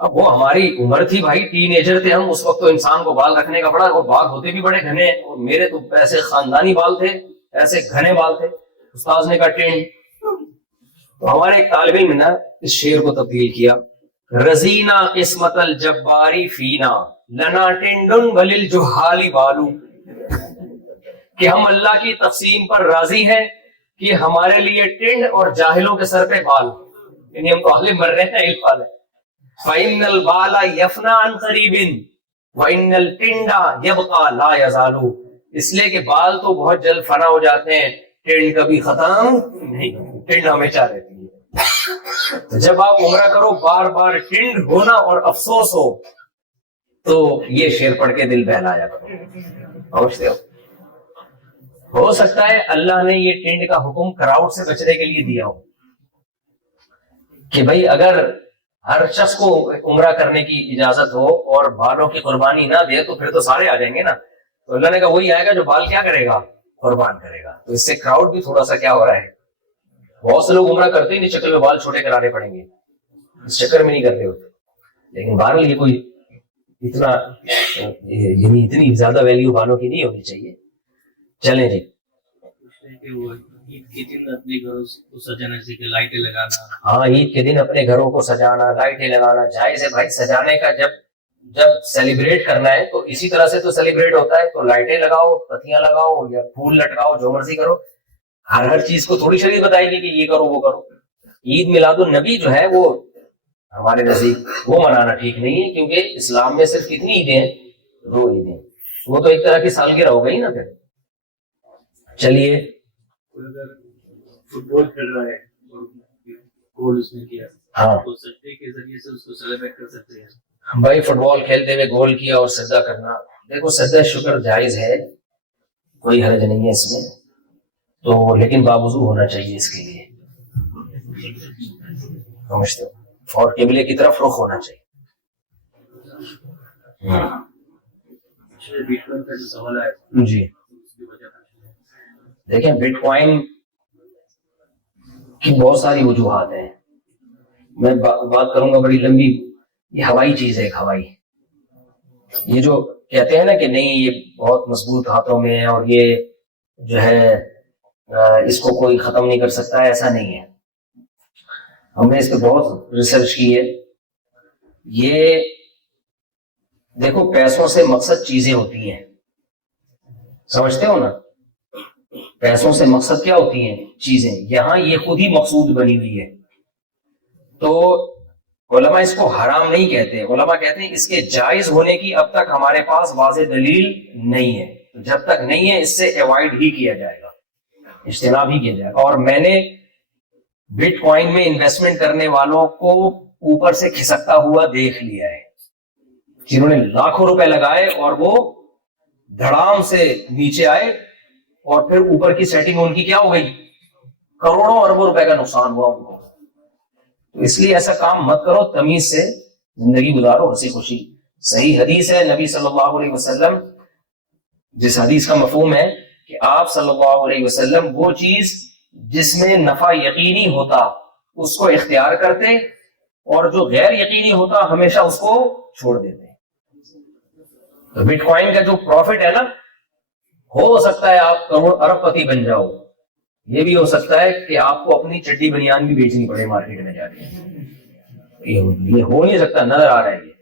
اب وہ ہماری عمر تھی بھائی، ٹین ایجر تھے ہم اس وقت، تو انسان کو بال رکھنے کا بڑا، اور بال ہوتے بھی بڑے گھنے، اور میرے تو ایسے خاندانی بال تھے، ایسے گھنے بال تھے. استاذ نے کہا ٹرینڈ. تو ہمارے ایک طالب علم نے اس شعر کو تبدیل کیا، رضینا قسمت الجباری فینا لنا ٹنڈن وللجہال بالو، کہ ہم اللہ کی تقسیم پر راضی ہیں کہ ہمارے لیے ٹنڈ اور جاہلوں کے سر پہ بال، یعنی ہم تو عالم مر رہے ہیں علم والے. فإن البال يفنى عن قریب وإن الٹنڈ يبقى لا يزال، اس لیے کہ بال تو بہت جلد فنا ہو جاتے ہیں، ٹنڈ کبھی ختم نہیں، ٹنڈ ہمیشہ رہتی ہے. تو جب آپ عمرہ کرو بار بار ٹنڈ ہونا اور افسوس تو یہ شعر پڑھ کے دل بہلایا کرو. سمجھتے ہو سکتا ہے اللہ نے یہ ٹرینڈ کا حکم کراؤڈ سے بچنے کے لیے دیا ہو کہ بھائی اگر ہر شخص کو عمرہ کرنے کی اجازت ہو اور بالوں کی قربانی نہ دے تو پھر تو سارے آ جائیں گے نا. تو اللہ نے کہا وہی آئے گا جو بال کیا کرے گا، قربان کرے گا. تو اس سے کراؤڈ بھی تھوڑا سا کیا ہو رہا ہے، بہت سے لوگ عمرہ کرتے ہی نہیں، شکل میں بال چھوٹے کرانے پڑیں گے، اس چکر میں نہیں کرتے ہوتے. لیکن بہرحال یہ کوئی اتنا یعنی اتنی زیادہ ویلیو بالوں کی نہیں ہونی چاہیے. چلیں جی. عید کے دن اپنے گھروں کو سجانا، جیسے کہ لائٹیں لگانا. ہاں عید کے دن اپنے گھروں کو سجانا، لائٹیں لگانا جائز ہے بھائی. سجانے کا جب سیلیبریٹ کرنا ہے تو اسی طرح سے تو سیلیبریٹ ہوتا ہے، تو لائٹیں لگاؤ، پتیاں لگاؤ یا پھول لٹکاؤ، جو مرضی کرو. ہر چیز کو تھوڑی شریعت بتائے گی کہ یہ کرو وہ کرو. عید میلاد النبی جو ہے وہ ہمارے نزدیک وہ منانا ٹھیک نہیں ہے, کیونکہ اسلام میں صرف کتنی عیدیں ہیں؟ 2 عیدیں. وہ تو ایک طرح کی سالگرہ ہو گئی نا. پھر چلیے, اگر فٹ بال کھیل رہا ہے اور گول اس نے کیا, ہاں تو سجدے کے ذریعے سے اس کو سیلیبریٹ کر سکتے ہیں. بھائی فٹ بال کھیلتے ہوئے گول کیا اور سجدہ کرنا, دیکھو سجدہ شکر جائز ہے, کوئی حرج نہیں ہے اس میں تو, لیکن باوضو ہونا چاہیے اس کے لیے, سمجھتے ہو, اور قبلے کی طرف رخ ہونا چاہیے. بٹ کوائن کا جو سوال ہے جی اس کی وجہ دیکھیں, بٹ کوائن کی بہت ساری وجوہات ہیں, میں بات کروں گا بڑی لمبی. یہ ہوائی چیز ہے, ایک ہوائی, یہ جو کہتے ہیں نا کہ نہیں یہ بہت مضبوط ہاتھوں میں ہے اور یہ جو ہے اس کو کوئی ختم نہیں کر سکتا ہے, ایسا نہیں ہے. ہم نے اس پہ بہت ریسرچ کی ہے. یہ دیکھو پیسوں سے مقصد چیزیں ہوتی ہیں, سمجھتے ہو نا, پیسوں سے مقصد کیا ہوتی ہیں؟ چیزیں. یہاں یہ خود ہی مقصود بنی ہوئی ہے. تو علماء اس کو حرام نہیں کہتے, علماء کہتے ہیں اس کے جائز ہونے کی اب تک ہمارے پاس واضح دلیل نہیں ہے. جب تک نہیں ہے اس سے ایوائڈ ہی کیا جائے گا, اجتناب ہی کیا جائے گا. اور میں نے بٹ کوائن میں انویسٹمنٹ کرنے والوں کو اوپر سے کھسکتا ہوا دیکھ لیا ہے, جنہوں نے لاکھوں روپے لگائے اور وہ دھڑام سے نیچے آئے اور پھر اوپر کی سیٹنگ ان کی کیا ہو گئی, کروڑوں اربوں روپے کا نقصان ہوا ان کو. تو اس لیے ایسا کام مت کرو, تمیز سے زندگی گزارو, ہنسی خوشی. صحیح حدیث ہے نبی صلی اللہ علیہ وسلم, جس حدیث کا مفہوم ہے کہ آپ صلی اللہ علیہ وسلم وہ چیز جس میں نفع یقینی ہوتا اس کو اختیار کرتے اور جو غیر یقینی ہوتا ہمیشہ اس کو چھوڑ دیتے. تو بٹ کوائن کا جو پروفٹ ہے نا, ہو سکتا ہے آپ کروڑ ارب پتی بن جاؤ, یہ بھی ہو سکتا ہے کہ آپ کو اپنی چڈی بنیان بھی بیچنی پڑے مارکیٹ میں جا کے. یہ ہو نہیں سکتا, نظر آ رہا ہے یہ.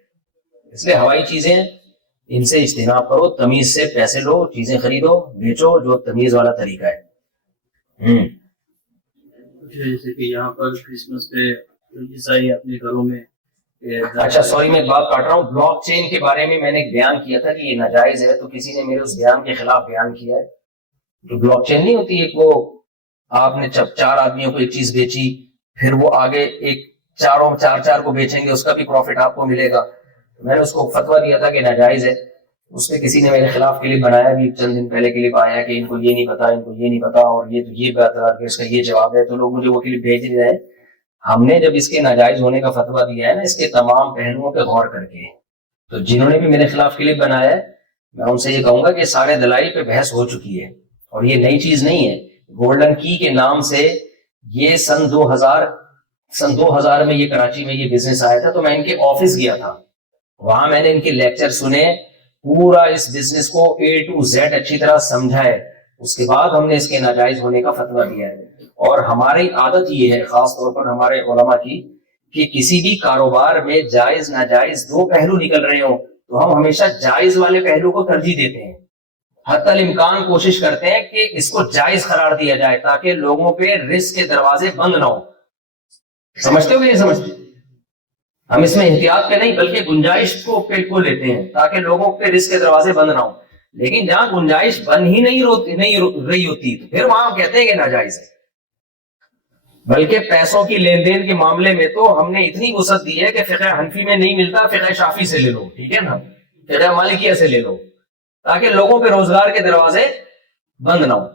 اس لیے ہوائی چیزیں ان سے اجتناب کرو, تمیز سے پیسے لو, چیزیں خریدو بیچو, جو تمیز والا طریقہ ہے. جیسے کہ یہاں پر کرسمس پہ عیسائی اپنے گھروں میں. اچھا سوری میں ایک بات کاٹ رہا ہوں, بلاک چین کے بارے میں نے ایک بیان کیا تھا کہ یہ ناجائز ہے, تو کسی نے میرے اس بیان کے خلاف بیان کیا ہے. جو بلاک چین نہیں ہوتی, ایک وہ آپ نے 4 آدمیوں کو ایک چیز بیچی, پھر وہ آگے ایک چار کو بیچیں گے, اس کا بھی پروفٹ آپ کو ملے گا. میں نے اس کو فتویٰ دیا تھا کہ ناجائز ہے. اس پہ کسی نے میرے خلاف کلپ بنایا بھی, چند دن پہلے کلپ آیا کہ ان کو یہ نہیں پتا, ان کو یہ نہیں پتا, اور یہ تو یہ بات ہے, اس کا یہ جواب ہے. تو لوگ مجھے وہ کلپ بھیج رہے ہیں. ہم نے جب اس کے ناجائز ہونے کا فتویٰ دیا ہے نا, اس کے تمام پہلوؤں پہ غور کر کے, تو جنہوں نے بھی میرے خلاف کلپ بنایا ہے میں ان سے یہ کہوں گا کہ سارے دلائل پہ بحث ہو چکی ہے, اور یہ نئی چیز نہیں ہے. گولڈن کی کے نام سے یہ سن 2000 میں یہ کراچی میں یہ بزنس آیا تھا. تو میں ان کے آفس گیا تھا, وہاں میں نے ان کے لیکچر سنے, پورا اس بزنس کو A to Z اچھی طرح سمجھا ہے. اس کے بعد ہم نے اس کے ناجائز ہونے کا فتویٰ دیا ہے. اور ہماری عادت یہ ہے خاص طور پر ہمارے علماء کی, کہ کسی بھی کاروبار میں جائز ناجائز 2 پہلو نکل رہے ہوں تو ہم ہمیشہ جائز والے پہلو کو ترجیح دیتے ہیں. حتی الامکان کوشش کرتے ہیں کہ اس کو جائز قرار دیا جائے تاکہ لوگوں پہ رزق کے دروازے بند نہ ہو. سمجھتے ہو کہ نہیں سمجھتے؟ ہم اس میں احتیاط پہ نہیں بلکہ گنجائش کو لیتے ہیں تاکہ لوگوں پہ رزق کے دروازے بند نہ ہو. لیکن جہاں گنجائش بند ہی نہیں رہی ہوتی تو پھر وہاں ہم کہتے ہیں کہ ناجائز ہے. بلکہ پیسوں کی لین دین کے معاملے میں تو ہم نے اتنی وسعت دی ہے کہ فقہ حنفی میں نہیں ملتا, فقہ شافعی سے لے لو, ٹھیک ہے نا, فقہ مالکیہ سے لے لو, تاکہ لوگوں پہ روزگار کے دروازے بند نہ ہو.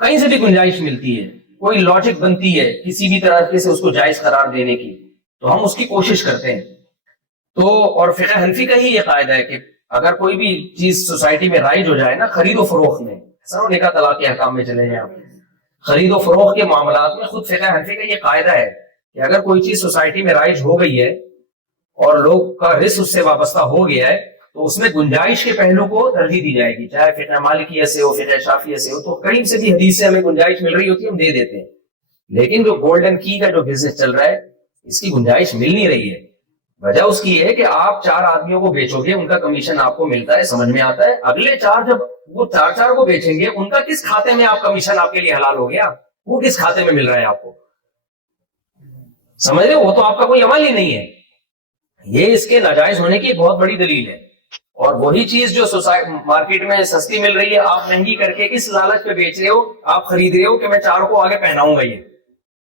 کہیں سے بھی گنجائش ملتی ہے, کوئی لاجک بنتی ہے کسی بھی طرح سے اس کو جائز قرار دینے کی, تو ہم اس کی کوشش کرتے ہیں. تو اور فقہ حنفی کا ہی یہ قاعدہ ہے کہ اگر کوئی بھی چیز سوسائٹی میں رائج ہو جائے نا, خرید و فروخت میں, سر نکاح طلاق کے احکام میں چلے جائیں, خرید و فروخت کے معاملات میں خود فقہ حنفی کا یہ قاعدہ ہے کہ اگر کوئی چیز سوسائٹی میں رائج ہو گئی ہے اور لوگ کا رزق اس سے وابستہ ہو گیا ہے تو اس میں گنجائش کے پہلو کو ترجیح دی جائے گی, چاہے فقہ مالکیہ سے ہو فقہ شافعیہ سے ہو. تو قریب سے بھی حدیث سے ہمیں گنجائش مل رہی ہوتی ہے, ہم دے دیتے ہیں. لیکن جو گولڈن کی کا جو بزنس چل رہا ہے اس کی گنجائش مل نہیں رہی ہے. وجہ اس کی یہ ہے کہ آپ 4 آدمیوں کو بیچو گے، ان کا کمیشن آپ کو ملتا ہے، سمجھ میں آتا ہے. اگلے 4 جب وہ 4 کو بیچیں گے، ان کا کس کھاتے میں آپ کمیشن آپ کے لیے حلال ہو گیا؟ وہ کس کھاتے میں مل رہا ہے آپ کو؟ سمجھ رہے؟ وہ تو آپ کا کوئی عمل ہی نہیں ہے. یہ اس کے ناجائز ہونے کی بہت بڑی دلیل ہے. اور وہی چیز جو مارکیٹ میں سستی مل رہی ہے، آپ مہنگی کر کے اس لالچ پہ بیچ رہے ہو، آپ خرید رہے ہو کہ میں 4 کو آگے پہناؤں گا، یہ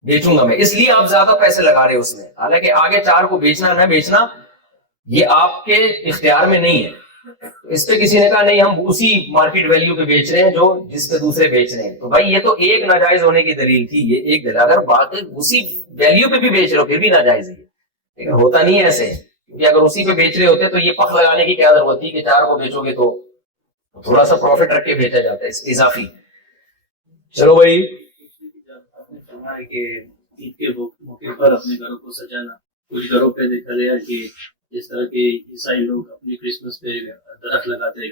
بیچوں گا میں، اس لیے آپ زیادہ پیسے لگا رہے ہو اس میں. حالانکہ آگے 4 کو بیچنا نہ بیچنا یہ آپ کے اختیار میں نہیں ہے. اس پہ کسی نے کہا نہیں ہم اسی مارکیٹ ویلیو پہ بیچ رہے ہیں جو جس پہ دوسرے بیچ رہے ہیں. تو بھائی یہ تو ایک ناجائز ہونے کی دلیل تھی، یہ ایک دلیل. اگر باقی اسی ویلیو پہ بھی بیچ رہے ہو پھر بھی ناجائز ہے، لیکن ہوتا نہیں ہے ایسے. کیونکہ اگر اسی پہ بیچ رہے ہوتے تو یہ پخ لگانے کی کیا ضرورت تھی کہ 4 کو بیچو گے تو تھوڑا سا پروفٹ رکھ کے بیچا جاتا ہے اضافی. چلو بھائی، کہ عید کے موقع پر اپنے گھروں کو سجانا، کچھ گھروں پہ دیکھا گیا کہ جس طرح کے عیسائی لوگ اپنی کرسمس پہ درخت لگاتے ہیں،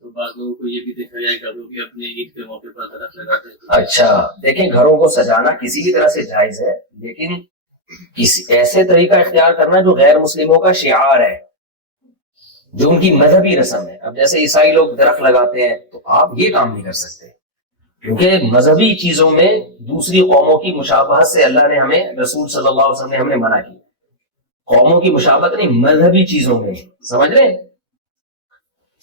تو بعض لوگوں کو یہ بھی دیکھا گیا کہ لوگ اپنے عید کے موقع پر درخت لگاتے ہیں. اچھا دیکھیں، گھروں کو سجانا کسی بھی طرح سے جائز ہے، لیکن کسی ایسے طریقہ اختیار کرنا جو غیر مسلموں کا شعار ہے، جو ان کی مذہبی رسم ہے. اب جیسے عیسائی لوگ درخت لگاتے ہیں تو آپ یہ کام نہیں کر سکتے، کیونکہ مذہبی چیزوں میں دوسری قوموں کی مشابہت سے اللہ نے ہمیں، رسول صلی اللہ علیہ وسلم نے ہمیں منع کی. قوموں کی مشابہت نہیں، مذہبی چیزوں میں، سمجھ رہے ہیں؟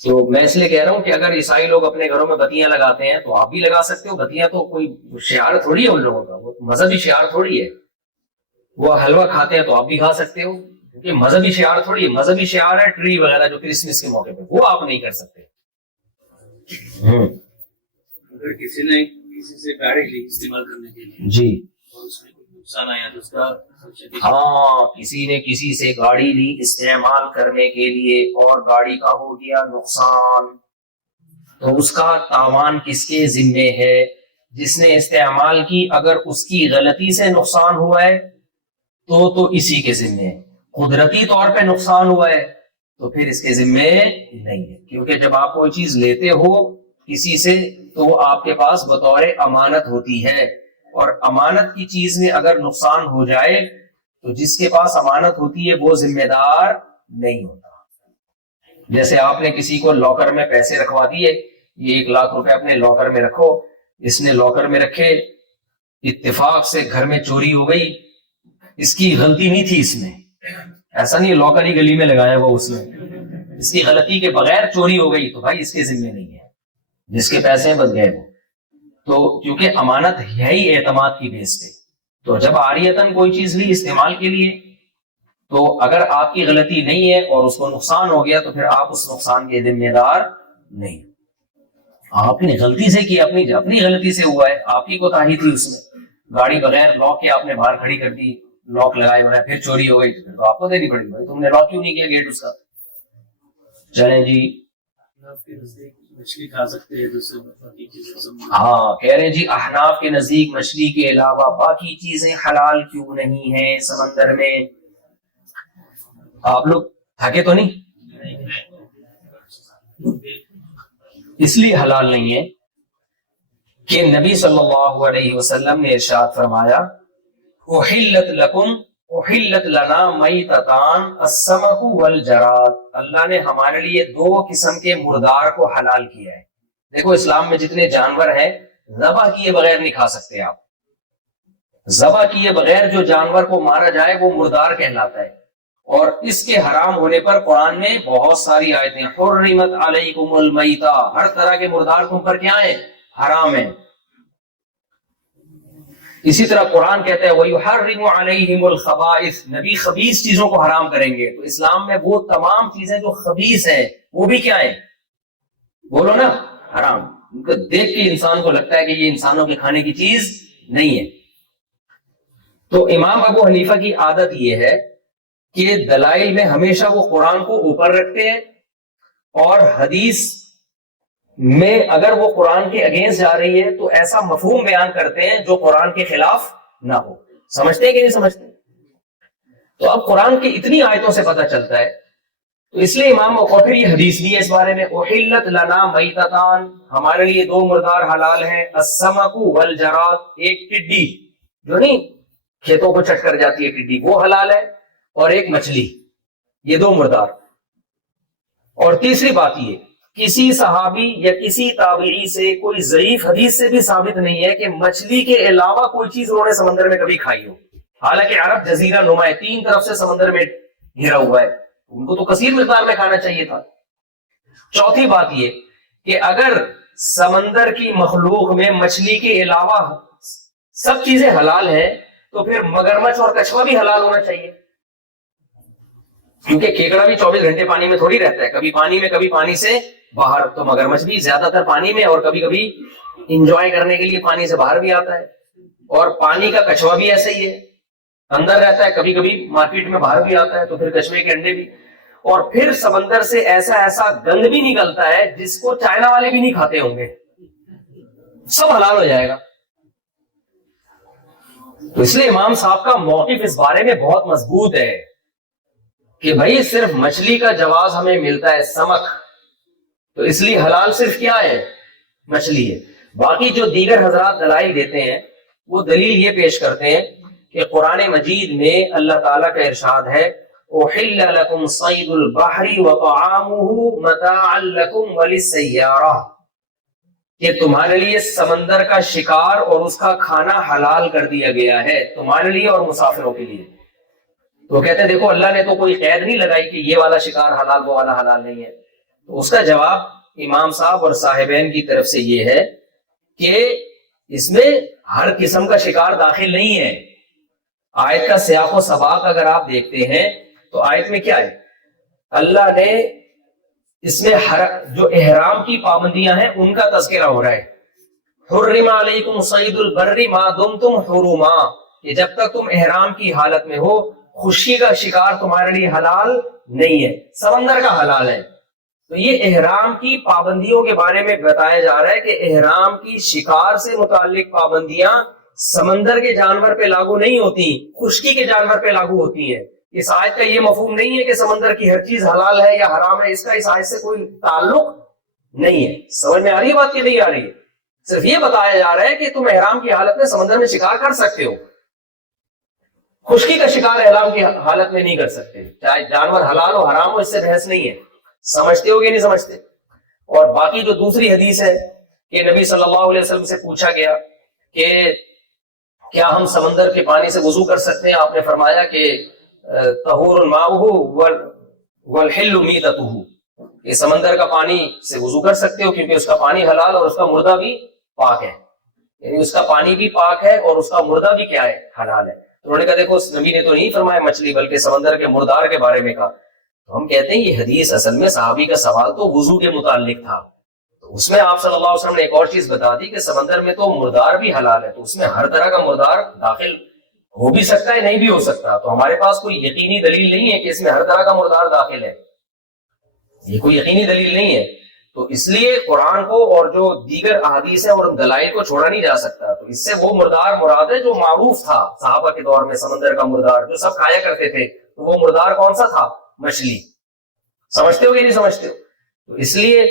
تو میں اس لیے کہہ رہا ہوں کہ اگر عیسائی لوگ اپنے گھروں میں بتیاں لگاتے ہیں تو آپ بھی لگا سکتے ہو. بتیاں تو کوئی شعار تھوڑی ہے ان لوگوں کا، وہ مذہبی شعار تھوڑی ہے. وہ حلوہ کھاتے ہیں تو آپ بھی کھا سکتے ہو، کیونکہ مذہبی شعار تھوڑی ہے. مذہبی شعار ہے ٹری وغیرہ جو کرسمس کے موقع پہ، وہ آپ نہیں کر سکتے. اگر کسی نے کسی سے گاڑی لی استعمال کرنے کے لیے جی، اور اس میں کوئی نقصان آیا تو اس کا ہاں، کسی نے کسی سے گاڑی لی استعمال کرنے کے لیے اور گاڑی کا ہو گیا نقصان، تو اس کا تاوان کس کے ذمے ہے؟ جس نے استعمال کی. اگر اس کی غلطی سے نقصان ہوا ہے تو اسی کے ذمے ہے. قدرتی طور پہ نقصان ہوا ہے تو پھر اس کے ذمے نہیں ہے، کیونکہ جب آپ کوئی چیز لیتے ہو کسی سے تو وہ آپ کے پاس بطور امانت ہوتی ہے، اور امانت کی چیز میں اگر نقصان ہو جائے تو جس کے پاس امانت ہوتی ہے وہ ذمہ دار نہیں ہوتا. جیسے آپ نے کسی کو لاکر میں پیسے رکھوا دیے، یہ 1 لاکھ روپے اپنے لاکر میں رکھو، اس نے لاکر میں رکھے، اتفاق سے گھر میں چوری ہو گئی، اس کی غلطی نہیں تھی، اس میں ایسا نہیں لاکر ہی گلی میں لگایا وہ اس نے، اس کی غلطی کے بغیر چوری ہو گئی تو بھائی اس کے ذمہ نہیں ہے، جس کے پیسے بچ گئے وہ. تو کیونکہ امانت ہے ہی اعتماد کی بیس پہ، تو جب عاریتاً کوئی چیز لی استعمال کے لیے تو اگر آپ کی غلطی نہیں ہے اور اس کو نقصان ہو گیا تو پھر آپ اس نقصان کے ذمہ دار نہیں. آپ نے غلطی سے کی، اپنی غلطی سے ہوا ہے، آپ کی کوتاہی تھی اس میں. گاڑی بغیر لاک کے آپ نے باہر کھڑی کر دی، لاک لگائے بغیر، پھر چوری ہو گئی تو آپ کو دینی پڑے گی، تم نے لاک کیوں نہیں کیا گیٹ اس کا. چلیں جی، مچھلی کھا سکتے ہیں دوسرے باقی چیزیں. ہاں کہہ رہے جی احناف کے نزدیک مچھلی کے علاوہ باقی چیزیں حلال کیوں نہیں ہیں سمندر میں. آپ لوگ تھکے تو نہیں؟ اس لیے حلال نہیں ہے کہ نبی صلی اللہ علیہ وسلم نے ارشاد فرمایا احلت لکم احلت لنا میتتان السمک والجراد. اللہ نے ہمارے لیے 2 قسم کے مردار کو حلال کیا ہے. دیکھو اسلام میں جتنے جانور ہیں ذبح کیے بغیر نہیں کھا سکتے آپ. ذبح کیے بغیر جو جانور کو مارا جائے وہ مردار کہلاتا ہے. اور اس کے حرام ہونے پر قرآن میں بہت ساری آیتیں، حرمت علیکم المیتہ، ہر طرح کے مردار تم پر کیا ہیں؟ حرام ہیں. اسی طرح قرآن کہتا ہے وَيُحَرِّمُ عَلَيْهِمُ الْخَبَائِثِ، نبی خبیث چیزوں کو حرام کریں گے. تو اسلام میں وہ تمام چیزیں جو خبیث ہیں وہ بھی کیا ہیں؟ بولو نا، حرام. ان کو دیکھ کے انسان کو لگتا ہے کہ یہ انسانوں کے کھانے کی چیز نہیں ہے. تو امام ابو حنیفہ کی عادت یہ ہے کہ دلائل میں ہمیشہ وہ قرآن کو اوپر رکھتے ہیں، اور حدیث میں اگر وہ قرآن کے اگینسٹ جا رہی ہے تو ایسا مفہوم بیان کرتے ہیں جو قرآن کے خلاف نہ ہو. سمجھتے ہیں کہ نہیں سمجھتے؟ تو اب قرآن کی اتنی آیتوں سے پتہ چلتا ہے، تو اس لیے امام اور پھر یہ حدیث بھی ہے اس بارے میں، احلت لنا میتتان، ہمارے لیے 2 مردار حلال ہیں، السمک والجراد، ایک ٹڈی جو نہیں کھیتوں کو چٹ کر جاتی ہے ٹڈی، وہ حلال ہے، اور ایک مچھلی. یہ دو مردار. اور تیسری بات یہ، کسی صحابی یا کسی تابعی سے کوئی ضعیف حدیث سے بھی ثابت نہیں ہے کہ مچھلی کے علاوہ کوئی چیز انہوں نے سمندر میں کبھی کھائی ہو. حالانکہ عرب جزیرہ نما ہے، 3 طرف سے سمندر میں گھرا ہوا ہے، ان کو تو کثیر مقدار میں کھانا چاہیے تھا. چوتھی بات یہ کہ اگر سمندر کی مخلوق میں مچھلی کے علاوہ سب چیزیں حلال ہیں تو پھر مگرمچھ اور کچھوا بھی حلال ہونا چاہیے، کیونکہ کیکڑا بھی 24 گھنٹے پانی میں تھوڑی رہتا ہے، کبھی پانی میں کبھی پانی سے باہر. تو مگرمچھ بھی زیادہ تر پانی میں اور کبھی کبھی انجوائے کرنے کے لیے پانی سے باہر بھی آتا ہے. اور پانی کا کچھوا بھی ایسا ہی ہے، اندر رہتا ہے، کبھی کبھی مارکیٹ میں باہر بھی آتا ہے. تو پھر کچھوے کے انڈے بھی. اور پھر سمندر سے ایسا گند بھی نکلتا ہے جس کو چائنا والے بھی نہیں کھاتے ہوں گے، سب حلال ہو جائے گا. تو اس لیے امام صاحب کا موقف اس بارے میں بہت مضبوط ہے کہ بھائی صرف مچھلی کا جواز ہمیں ملتا ہے، سمک، تو اس لیے حلال صرف کیا ہے؟ مچھلی ہے. باقی جو دیگر حضرات دلائل دیتے ہیں وہ دلیل یہ پیش کرتے ہیں کہ قرآن مجید میں اللہ تعالیٰ کا ارشاد ہے احل لکم صید البحر وطعامہ متاعا لکم وللسیارہ، کہ تمہارے لیے سمندر کا شکار اور اس کا کھانا حلال کر دیا گیا ہے، تمہارے لیے اور مسافروں کے لیے. تو کہتے ہیں دیکھو اللہ نے تو کوئی قید نہیں لگائی کہ یہ والا شکار حلال وہ والا حلال نہیں ہے. تو اس کا جواب امام صاحب اور صاحبین کی طرف سے یہ ہے کہ اس میں ہر قسم کا شکار داخل نہیں ہے. آیت کا سیاق و سباق اگر آپ دیکھتے ہیں تو آیت میں کیا ہے؟ اللہ نے اس میں جو احرام کی پابندیاں ہیں ان کا تذکرہ ہو رہا ہے. حرم علیکم صید البر ما دمتم حرما، کہ جب تک تم احرام کی حالت میں ہو خشکی کا شکار تمہارے لیے حلال نہیں ہے، سمندر کا حلال ہے. تو یہ احرام کی پابندیوں کے بارے میں بتایا جا رہا ہے کہ احرام کی شکار سے متعلق پابندیاں سمندر کے جانور پہ لاگو نہیں ہوتی، خشکی کے جانور پہ لاگو ہوتی ہیں. اس آیت کا یہ مفہوم نہیں ہے کہ سمندر کی ہر چیز حلال ہے یا حرام ہے، اس کا اس آیت سے کوئی تعلق نہیں ہے. سمجھ میں آ رہی ہے بات کہ نہیں آ رہی ہے؟ صرف یہ بتایا جا رہا ہے کہ تم احرام کی حالت میں سمندر میں شکار کر سکتے ہو، خشکی کا شکار احرام کی حالت میں نہیں کر سکتے، چاہے جانور حلال ہو حرام ہو، اس سے بحث نہیں ہے. سمجھتے ہو کہ نہیں سمجھتے؟ اور باقی جو دوسری حدیث ہے کہ نبی صلی اللہ علیہ وسلم سے پوچھا گیا کہ کیا ہم سمندر کے پانی سے وضو کر سکتے ہیں؟ آپ نے فرمایا کہ طہور ماؤہ والحل میتتہ، یہ سمندر کا پانی سے وضو کر سکتے ہو کیونکہ اس کا پانی حلال اور اس کا مردہ بھی پاک ہے، یعنی اس کا پانی بھی پاک ہے اور اس کا مردہ بھی کیا ہے؟ حلال ہے. انہوں نے کہا دیکھو نبی نے تو نہیں فرمایا مچھلی بلکہ سمندر کے مردار کے بارے میں کہا. تو ہم کہتے ہیں یہ حدیث اصل میں صحابی کا سوال تو وضو کے متعلق تھا، تو اس میں آپ صلی اللہ علیہ وسلم نے ایک اور چیز بتا دی کہ سمندر میں تو مردار بھی حلال ہے، تو اس میں ہر طرح کا مردار داخل ہو بھی سکتا ہے نہیں بھی ہو سکتا. تو ہمارے پاس کوئی یقینی دلیل نہیں ہے کہ اس میں ہر طرح کا مردار داخل ہے، یہ کوئی یقینی دلیل نہیں ہے. تو اس لیے قرآن کو اور جو دیگر احادیث ہیں اور ان دلائل کو چھوڑا نہیں جا سکتا. تو اس سے وہ مردار مراد ہے جو معروف تھا صحابہ کے دور میں، سمندر کا مردار جو سب کھایا کرتے تھے. تو وہ مردار کون سا تھا؟ مچھلی. سمجھتے ہو کہ نہیں سمجھتے ہو؟ تو اس لیے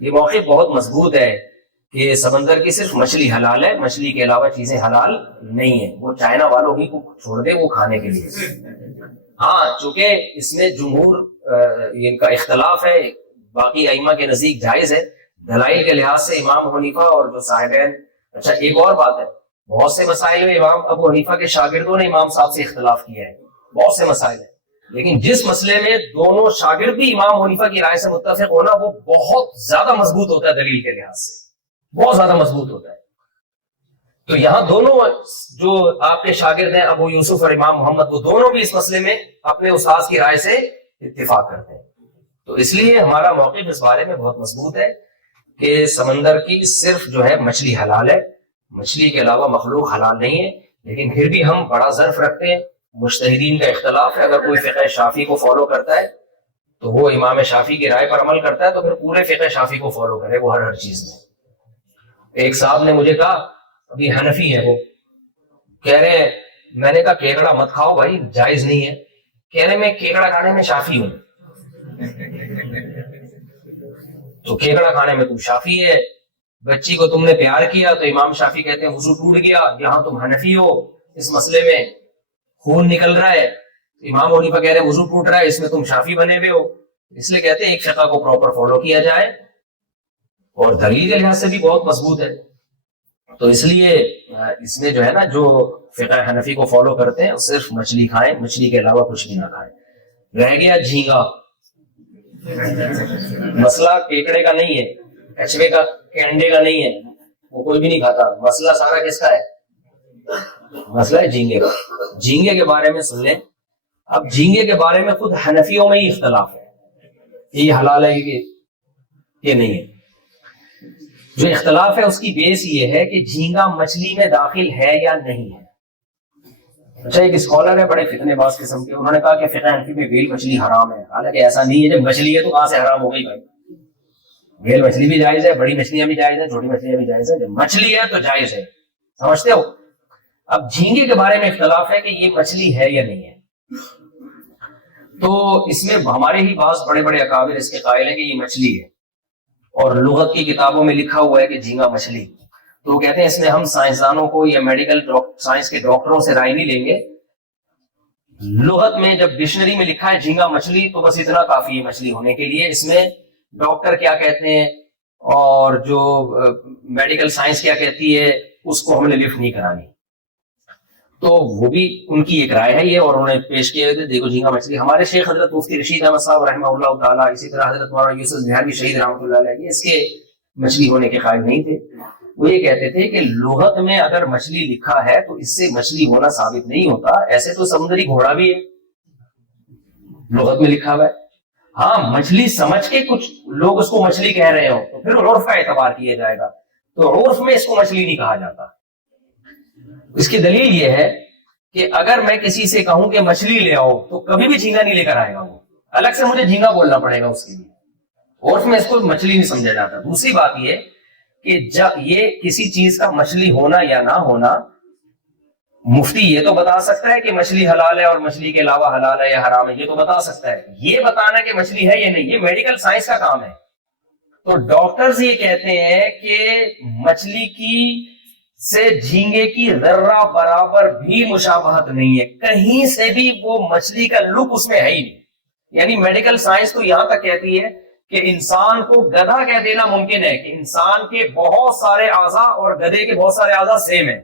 یہ موقف بہت مضبوط ہے کہ سمندر کی صرف مچھلی حلال ہے، مچھلی کے علاوہ چیزیں حلال نہیں ہیں. وہ چائنا والوں ہی کو چھوڑ دے وہ کھانے کے لیے. ہاں چونکہ اس میں جمہور ان کا اختلاف ہے، باقی ائمہ کے نزدیک جائز ہے دلائل کے لحاظ سے، امام حنیفہ اور جو صاحبین. اچھا ایک اور بات ہے، بہت سے مسائل میں امام ابو حنیفہ کے شاگردوں نے امام صاحب سے اختلاف کیا ہے، بہت سے مسائل ہیں، لیکن جس مسئلے میں دونوں شاگرد بھی امام حنیفہ کی رائے سے متفق ہونا وہ بہت زیادہ مضبوط ہوتا ہے، دلیل کے لحاظ سے بہت زیادہ مضبوط ہوتا ہے. تو یہاں دونوں جو آپ کے شاگرد ہیں ابو یوسف اور امام محمد، وہ دونوں بھی اس مسئلے میں اپنے استاذ کی رائے سے اتفاق کرتے ہیں. تو اس لیے ہمارا موقف اس بارے میں بہت مضبوط ہے کہ سمندر کی صرف جو ہے مچھلی حلال ہے، مچھلی کے علاوہ مخلوق حلال نہیں ہے. لیکن پھر بھی ہم بڑا ظرف رکھتے ہیں، مجتہدین کا اختلاف ہے. اگر کوئی فقہ شافعی کو فالو کرتا ہے تو وہ امام شافعی کی رائے پر عمل کرتا ہے، تو پھر پورے فقہ شافعی کو فالو کرے وہ ہر چیز میں. ایک صاحب نے مجھے کہا، ابھی حنفی ہے وہ، کہہ رہے ہیں، میں نے کہا کیکڑا مت کھاؤ بھائی، جائز نہیں ہے. کہہ رہے میں کیکڑا کھانے میں شافعی ہوں. تو کیکڑا کھانے میں تم شافعی ہے، بچی کو تم نے پیار کیا تو امام شافعی کہتے ہیں وضو ٹوٹ گیا. یہاں تم حنفی ہو، اس مسئلے میں خون نکل رہا ہے امام ابو حنیفہ کہہ رہے ہیں وضو ٹوٹ رہا ہے، اس میں تم شافی بنے ہوئے ہو، اس لیے کہتے ہیں ایک فقہ کو پراپر فالو کیا جائے اور دلیل کے لحاظ سے بھی بہت مضبوط ہے. تو اس لیے اس میں جو ہے نا جو فقہ حنفی کو فالو کرتے ہیں صرف مچھلی کھائیں، مچھلی کے علاوہ کچھ بھی نہ کھائیں. رہ گیا جھینگا، مسئلہ کیکڑے کا نہیں ہے، کچھوے کا، کینڈے کا نہیں ہے، وہ کوئی بھی نہیں کھاتا. مسئلہ سارا کس کا ہے؟ مسئلہ ہے جھینگے کا. جھینگے کے بارے میں سن لیں. اب جھینگے کے بارے میں خود حنفیوں میں ہی اختلاف ہے کہ یہ حلال ہے کہ یہ نہیں ہے. جو اختلاف ہے اس کی بیس یہ ہے کہ جھینگا مچھلی میں داخل ہے یا نہیں ہے. اچھا ایک اسکالر ہے بڑے فتنے باز قسم کے، انہوں نے کہا کہ فقہ حنفی میں ویل مچھلی حرام ہے. حالانکہ ایسا نہیں ہے، جب مچھلی ہے تو کہاں سے حرام ہو گئی بھائی؟ ویل مچھلی بھی جائز ہے، بڑی مچھلیاں بھی جائز ہے، چھوٹی مچھلیاں بھی جائز ہے. جب مچھلی ہے تو جائز ہے، سمجھتے ہو. اب جھینگے کے بارے میں اختلاف ہے کہ یہ مچھلی ہے یا نہیں ہے. تو اس میں ہمارے ہی بعض بڑے بڑے اکابر اس کے قائل ہیں کہ یہ مچھلی ہے، اور لغت کی کتابوں میں لکھا ہوا ہے کہ جھینگا مچھلی. تو کہتے ہیں اس میں ہم سائنسدانوں کو یا میڈیکل سائنس کے ڈاکٹروں سے رائے نہیں لیں گے. لغت میں جب ڈکشنری میں لکھا ہے جھینگا مچھلی تو بس اتنا کافی ہے مچھلی ہونے کے لیے. اس میں ڈاکٹر کیا کہتے ہیں اور جو میڈیکل سائنس کیا کہتی ہے اس کو ہم نے لفٹ نہیں کرانی. تو وہ بھی ان کی ایک رائے ہے یہ، اور انہوں نے پیش کیا تھے دیکھو جھینگا مچھلی. ہمارے شیخ حضرت مفتی رشید احمد صاحب رحمہ اللہ تعالیٰ، اسی طرح حضرت مولانا یوسف بہاری شہید رحمۃ اللہ علیہ، اس کے مچھلی ہونے کے قائل نہیں تھے. وہ یہ کہتے تھے کہ لغت میں اگر مچھلی لکھا ہے تو اس سے مچھلی ہونا ثابت نہیں ہوتا. ایسے تو سمندری گھوڑا بھی ہے، لغت میں لکھا ہوا ہے. ہاں مچھلی سمجھ کے کچھ لوگ اس کو مچھلی کہہ رہے ہو تو پھر عرف کا اعتبار کیا جائے گا. تو عرف میں اس کو مچھلی نہیں کہا جاتا. اس کی دلیل یہ ہے کہ اگر میں کسی سے کہوں کہ مچھلی لے آؤ تو کبھی بھی جھینگا نہیں لے کر آئے گا، وہ الگ سے مجھے جھینگا بولنا پڑے گا اس کے لیے. عرف میں اس کو مچھلی نہیں سمجھا جاتا. دوسری بات یہ کہ جب یہ کسی چیز کا مچھلی ہونا یا نہ ہونا، مفتی یہ تو بتا سکتا ہے کہ مچھلی حلال ہے اور مچھلی کے علاوہ حلال ہے یا حرام ہے، یہ تو بتا سکتا ہے. یہ بتانا کہ مچھلی ہے یا نہیں یہ میڈیکل سائنس کا کام ہے. تو ڈاکٹرز یہ کہتے ہیں کہ مچھلی کی سے جھینگے کی ذرہ برابر بھی مشابہت نہیں ہے، کہیں سے بھی وہ مچھلی کا لک اس میں ہے ہی نہیں. یعنی میڈیکل سائنس تو یہاں تک کہتی ہے کہ انسان کو گدھا کہہ دینا ممکن ہے کہ انسان کے بہت سارے اعضاء اور گدھے کے بہت سارے اعضاء سیم ہیں.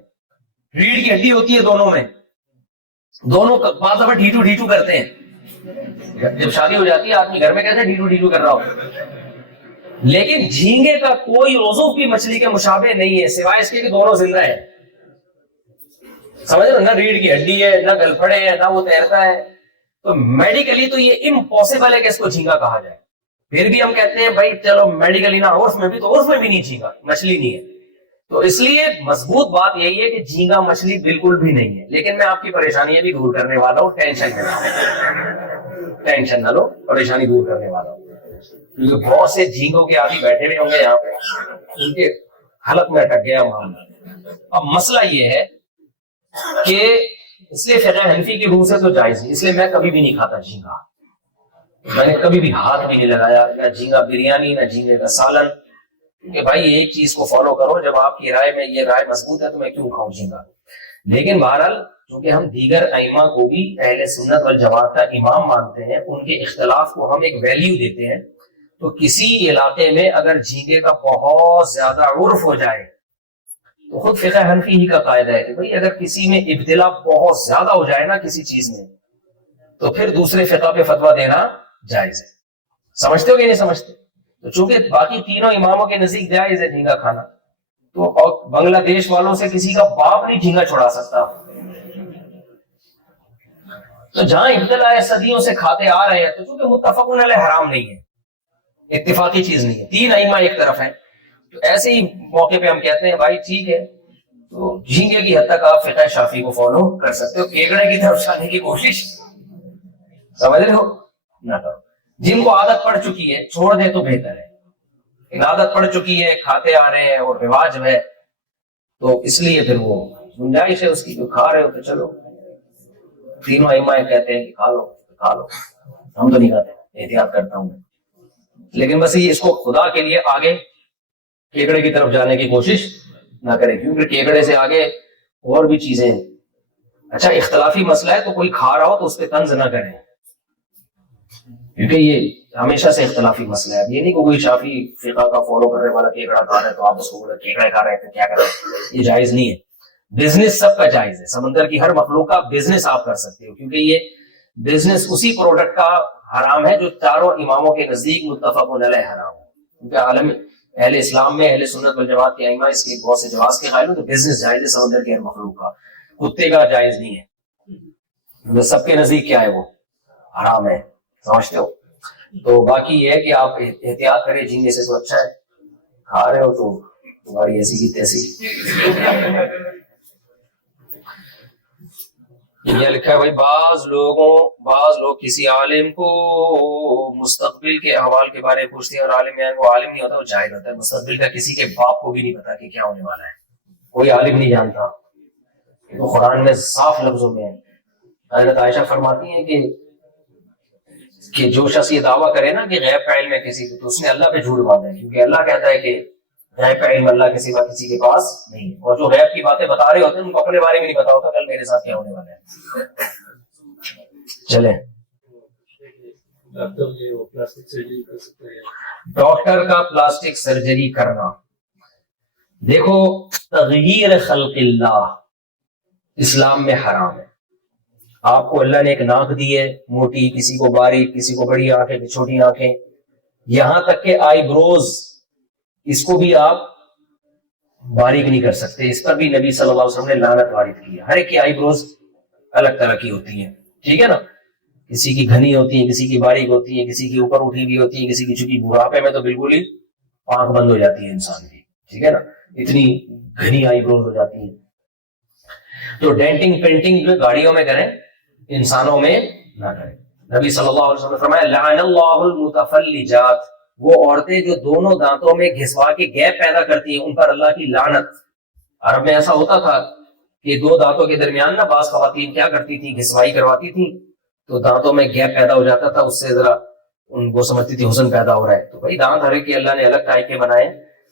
ریڑھ کی ہڈی ہوتی ہے دونوں میں، دونوں بعض دفعہ ڈھیٹو ڈھیٹو کرتے ہیں. جب شادی ہو جاتی ہے آدمی گھر میں کیسے ڈھیٹو ڈھیٹو کر رہا ہو. لیکن جھینگے کا کوئی عضو بھی مچھلی کے مشابہ نہیں ہے سوائے اس کے کہ دونوں زندہ ہیں. سمجھ رہے ہو، نہ ریڑھ کی ہڈی ہے، نہ گلپھڑے ہے، نہ وہ تیرتا ہے. تو میڈیکلی تو یہ امپاسبل ہے کہ اس کو جھینگا کہا جائے. پھر بھی ہم کہتے ہیں بھائی چلو میڈیکلی نہ عرف میں بھی، تو عرف میں بھی نہیں جھینگا مچھلی نہیں ہے. تو اس لیے مضبوط بات یہی ہے کہ جھینگا مچھلی بالکل بھی نہیں ہے. لیکن میں آپ کی پریشانیاں بھی دور کرنے والا ہوں، ٹینشن نہ لو، پریشانی دور کرنے والا ہوں. کیونکہ بہت سے جھینگوں کے عادی بیٹھے ہوئے ہوں گے یہاں پہ، ان کے حلق میں اٹک گیا معاملہ. اب مسئلہ یہ ہے کہ اس لیے فقہ حنفی کی روح سے تو جائز ہے. اس لیے میں کبھی بھی نہیں کھاتا جھینگا. میں نے کبھی بھی ہاتھ بھی نہیں لگایا، نہ جھینگا بریانی نہ جھینگے کا سالن. کہ بھائی ایک چیز کو فالو کرو، جب آپ کی رائے میں یہ رائے مضبوط ہے تو میں کیوں کھاؤں جھینگا. لیکن بہرحال چونکہ ہم دیگر ائمہ کو بھی اہل سنت والجماعت کا امام مانتے ہیں، ان کے اختلاف کو ہم ایک ویلیو دیتے ہیں. تو کسی علاقے میں اگر جھینگے کا بہت زیادہ عرف ہو جائے تو خود فقہ حنفی ہی کا قاعدہ ہے کہ بھئی اگر کسی میں ابتلا بہت زیادہ ہو جائے نا کسی چیز میں، تو پھر دوسرے فقہ پہ فتویٰ دینا جائز ہے. سمجھتے ہو کہ نہیں سمجھتے؟ تو چونکہ باقی تینوں اماموں کے نزدیک جائز ہے جھینگا کھانا، تو بنگلہ دیش والوں سے کسی کا باپ نہیں جھینگا چھڑا سکتا. تو جہاں ابتلا ہے صدیوں سے کھاتے آ رہے ہیں، تو چونکہ متفقون علیہ حرام نہیں ہے، اتفاقی چیز نہیں ہے، تین ائمہ ایک طرف ہیں. تو ایسے ہی موقع پہ ہم کہتے ہیں بھائی ٹھیک ہے، تو جھینگے کی حد تک آپ فقہ شافعی کو فالو کر سکتے ہو. کیکڑے کی طرف جانے کی کوشش سمجھ رہے ہو نہ کرو. جن کو عادت پڑ چکی ہے چھوڑ دے تو بہتر ہے. عادت پڑ چکی ہے، کھاتے آ رہے ہیں اور رواج ہے، تو اس لیے پھر وہ گنجائش ہے اس کی. جو کھا رہے ہو تو چلو، تینوں ائمہ کہتے ہیں کہ کھا لو کھا لو. ہم تو نہیں کھاتے، احتیاط کرتا ہوں. لیکن بس یہ اس کو خدا کے لیے آگے کیکڑے کی طرف جانے کی کوشش نہ کرے، کیونکہ کیکڑے سے آگے اور بھی چیزیں اچھا اختلافی مسئلہ ہے تو کوئی کھا رہا ہو تو اس پہ طنز نہ کریں، کیونکہ یہ ہمیشہ سے اختلافی مسئلہ ہے. یہ نہیں کہ کوئی شافی فقہ کا فالو کرنے والا کیکڑا کھا رہا ہے تو آپ اس کو بولے کیکڑا کھا رہے ہیں تو کیا کر رہے ہیں، یہ جائز نہیں ہے. بزنس سب کا جائز ہے، سمندر کی ہر مخلوق کا بزنس آپ کر سکتے ہو، کیونکہ یہ بزنس اسی پروڈکٹ کا حرام ہے جو چاروں اماموں کے نزدیک متفق علیہ حرام ہے. کیونکہ عالم اہل اسلام میں اہل سنت والجماعت کے ائمہ اس کے بہت سے جواز کے قائل ہیں. تو بزنس جائز ہے سمندر کی ہر مخلوق کا، کتے کا جائز نہیں ہے، سب کے نزدیک کیا ہے وہ حرام ہے، سمجھتے ہو. تو باقی یہ ہے کہ آپ احتیاط کریں جینے سے تو اچھا ہے، کھا رہے ہو تو تمہاری ایسی کی تیسی. یہ لکھا ہے بھائی بعض لوگ کسی عالم کو مستقبل کے احوال کے بارے میں پوچھتے ہیں اور عالم یعنی وہ عالم نہیں ہوتا، وہ جاہل ہوتا ہے. مستقبل کا کسی کے باپ کو بھی نہیں پتا کہ کیا ہونے والا ہے، کوئی عالم نہیں جانتا. تو قرآن میں صاف لفظوں میں حضرت عائشہ فرماتی ہیں کہ جو شخص یہ دعویٰ کرے نا کہ غیب کا علم ہے کسی کو، تو اس نے اللہ پہ جھوٹ باندھا ہے، کیونکہ اللہ کہتا ہے کہ غیب کا علم اللہ کے سوا کسی کے پاس نہیں ہے. اور جو غیب کی باتیں بتا رہے ہوتے ہیں ان کو اپنے بارے میں نہیں پتا ہوتا کل میرے ساتھ کیا ہونے والا ہے. چلیں ڈاکٹر کا پلاسٹک سرجری کرنا، دیکھو تغییر خلق اللہ اسلام میں حرام ہے. آپ کو اللہ نے ایک ناک دی ہے موٹی، کسی کو باریک، کسی کو بڑی آنکھیں، چھوٹی آنکھیں، یہاں تک کہ آئی بروز اس کو بھی آپ باریک نہیں کر سکتے. اس پر بھی نبی صلی اللہ علیہ وسلم نے لعنت وارد کی ہے. ہر ایک کی آئی بروز الگ طرح کی ہوتی ہیں، ٹھیک ہے نا، کسی کی گھنی ہوتی ہیں، کسی کی باریک ہوتی ہیں، کسی کی اوپر اٹھی ہوئی ہوتی ہیں، کسی کی چونکہ بڑھاپے میں تو بالکل ہی آنکھ بند ہو جاتی ہے انسان کی، ٹھیک ہے نا، اتنی گھنی آئی بروز ہو جاتی ہیں. تو ڈینٹنگ پینٹنگ گاڑیوں میں کریں، انسانوں میں نہ کریں. نبی صلی اللہ علیہ وسلم نے فرمایا لعن اللہ المتفلجات، وہ عورتیں جو دونوں دانتوں میں گھسوا کے گیپ پیدا کرتی ہیں ان پر اللہ کی لعنت. عرب میں ایسا ہوتا تھا کہ دو دانتوں کے درمیان نا بعض خواتین کیا کرتی تھی، گھسوائی کرواتی تھی تو دانتوں میں گیپ پیدا ہو جاتا تھا، اس سے ذرا ان کو سمجھتی تھی حسن پیدا ہو رہا ہے. تو بھائی دانت ہر ایک کے اللہ نے الگ ٹائپ کے بنائے.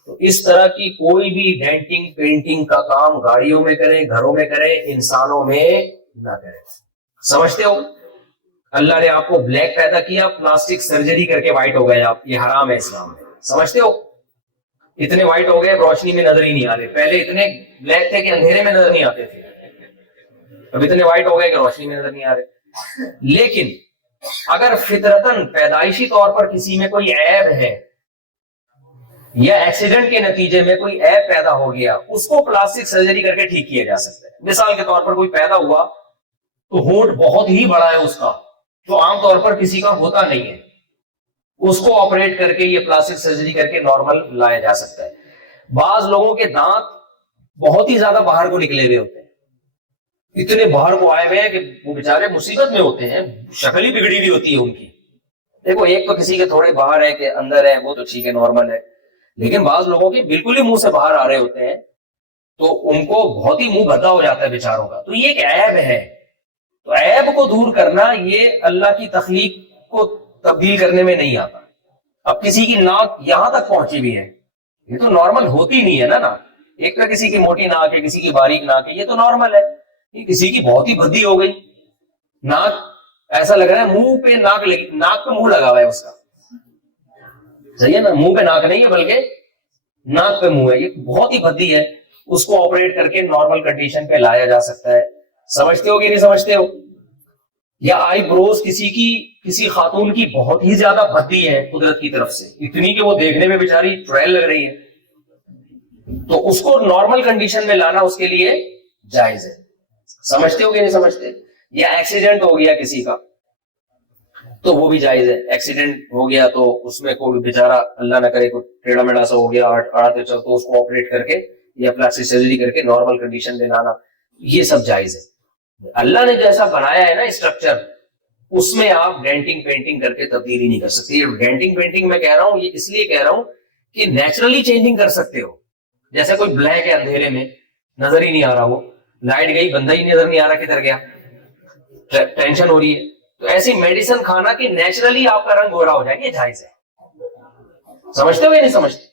تو اس طرح کی کوئی بھی ڈینٹنگ پینٹنگ کا کام گاڑیوں میں کریں، گھروں میں کریں، انسانوں میں نہ کریں. سمجھتے ہو اللہ نے آپ کو بلیک پیدا کیا، پلاسٹک سرجری کر کے وائٹ ہو گئے آپ، یہ حرام ہے اسلام میں. سمجھتے ہو اتنے وائٹ ہو گئے روشنی میں نظر ہی نہیں آ رہے، پہلے اتنے بلیک تھے کہ اندھیرے میں نظر نہیں آتے تھے، اب اتنے وائٹ ہو گئے کہ روشنی میں نظر نہیں آ رہے. لیکن اگر فطرتاً پیدائشی طور پر کسی میں کوئی عیب ہے یا ایکسیڈنٹ کے نتیجے میں کوئی عیب پیدا ہو گیا، اس کو پلاسٹک سرجری کر کے ٹھیک کیا جا سکتا ہے. مثال کے طور پر کوئی پیدا ہوا تو ہونٹ بہت ہی بڑا ہے اس کا، جو عام طور پر کسی کا ہوتا نہیں ہے، اس کو آپریٹ کر کے یہ پلاسٹک سرجری کر کے نارمل لایا جا سکتا ہے. بعض لوگوں کے دانت بہت ہی زیادہ باہر کو نکلے ہوئے ہوتے ہیں، اتنے باہر کو آئے ہوئے ہیں کہ وہ بیچارے مصیبت میں ہوتے ہیں، شکل ہی بگڑی ہوئی ہوتی ہے ان کی. دیکھو ایک تو کسی کے تھوڑے باہر ہے کہ اندر ہے، وہ تو ٹھیک ہے نارمل ہے، لیکن بعض لوگوں کے بالکل ہی منہ سے باہر آ رہے ہوتے ہیں تو ان کو بہت ہی منہ بھدا ہو جاتا ہے بیچاروں کا. تو یہ ایک عیب ہے. تو عیب کو دور کرنا یہ اللہ کی تخلیق کو تبدیل کرنے میں نہیں آتا. اب کسی کی ناک یہاں تک پہنچی بھی ہے، یہ تو نارمل ہوتی نہیں ہے نا. ایک تو کسی کی موٹی ناک ہے، کسی کی باریک ناک ہے، یہ تو نارمل ہے. کسی کی بہت ہی بھدی ہو گئی ناک، ایسا لگ رہا ہے منہ پہ ناک لگی، ناک پہ منہ لگا ہوا ہے اس کا، صحیح ہے نا، منہ پہ ناک نہیں ہے بلکہ ناک پہ منہ ہے، یہ بہت ہی بھدی ہے. اس کو آپریٹ کر کے نارمل کنڈیشن پہ لایا جا سکتا ہے. سمجھتے ہو کہ نہیں سمجھتے ہو؟ یا آئی بروز کسی خاتون کی بہت ہی زیادہ بھدی ہے قدرت کی طرف سے، اتنی کہ وہ دیکھنے میں بیچاری ٹرائل لگ رہی ہے، تو اس کو نارمل کنڈیشن میں لانا اس کے لیے جائز ہے. سمجھتے ہو کہ نہیں سمجھتے؟ یا ایکسیڈنٹ ہو گیا کسی کا تو وہ بھی جائز ہے. ایکسیڈنٹ ہو گیا تو اس میں کوئی بیچارہ اللہ نہ کرے کوئی ٹیڑھا میڑھا سا ہو گیا آڑتے چل، تو اس کو آپریٹ کر کے یا پلاسٹک سرجری کر کے نارمل کنڈیشن میں لانا، یہ سب جائز ہے. اللہ نے جیسا بنایا ہے نا اسٹرکچر، اس میں آپ ڈینٹنگ پینٹنگ کر کے تبدیلی نہیں کر سکتے. ڈینٹنگ پینٹنگ میں کہہ رہا ہوں، یہ اس لیے کہہ رہا ہوں کہ نیچرلی چینجنگ کر سکتے ہو. جیسے کوئی بلیک ہے اندھیرے میں نظر ہی نہیں آ رہا، وہ لائٹ گئی بندہ ہی نظر نہیں آ رہا کدھر گیا، ٹینشن ہو رہی ہے، تو ایسی میڈیسن کھانا کہ نیچرلی آپ کا رنگ گورا ہو جائے، یہ جائز ہے. سمجھتے ہو یا نہیں سمجھتے؟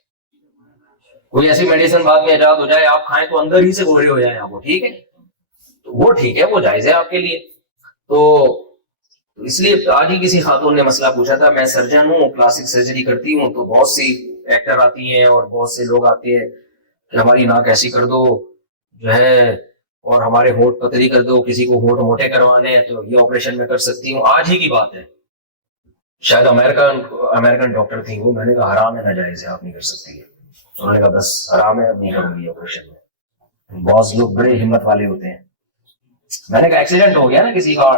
کوئی ایسی میڈیسن بعد میں ایجاد ہو جائے آپ کھائیں تو اندر ہی سے گورے ہو جائیں آپ کو، ٹھیک ہے، تو وہ ٹھیک ہے, وہ جائز ہے آپ کے لیے. تو اس لیے آج ہی کسی خاتون نے مسئلہ پوچھا تھا, میں سرجن ہوں, پلاسٹک سرجری کرتی ہوں, تو بہت سی ایکٹر آتی ہیں اور بہت سے لوگ آتے ہیں کہ ہماری ناک ایسی کر دو جو ہے, اور ہمارے ہونٹ پتلی کر دو, کسی کو ہونٹ موٹے کروانے ہیں تو یہ آپریشن میں کر سکتی ہوں. آج ہی کی بات ہے, شاید امریکن ڈاکٹر تھی وہ, میں نے کہا حرام ہے, ناجائز ہے, آپ نہیں کر سکتی. انہوں نے کہا بس حرام ہے, اب نہیں کروں گی آپریشن میں. بعض لوگ بڑے ہمت والے ہوتے ہیں. میں نے کہا ایکسیڈنٹ ہو گیا نا, کسی کا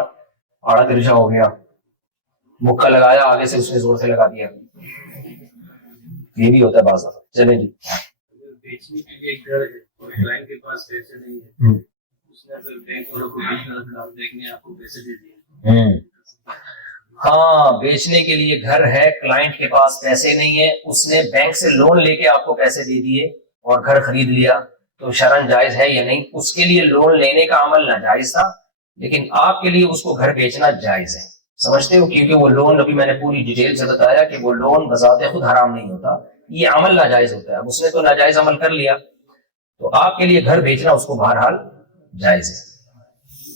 آڑا ترچھا ہو گیا, مکہ لگایا آگے سے, اس نے زور سے لگا دیا, یہ بھی ہوتا ہے بعض دفعہ. چلیں جی. بیچنے کے لیے گھر ہے, کلائنٹ کے پاس پیسے نہیں ہے, اس نے اگر بینک والوں کو دیکھنے آپ کو پیسے دے دیے. ہاں, بیچنے کے لیے گھر ہے, کلائنٹ کے پاس پیسے نہیں ہے, اس نے بینک سے لون لے کے آپ کو پیسے دے دیے اور گھر خرید لیا, تو شرعاً جائز ہے یا نہیں؟ اس کے لیے لون لینے کا عمل ناجائز تھا, لیکن آپ کے لیے اس کو گھر بیچنا جائز ہے. سمجھتے ہو؟ کیونکہ وہ لون, ابھی میں نے پوری ڈیٹیل سے بتایا کہ وہ لون بذات خود حرام نہیں ہوتا, یہ عمل ناجائز ہوتا ہے. اب اس نے تو ناجائز عمل کر لیا, تو آپ کے لیے گھر بیچنا اس کو بہرحال جائز ہے.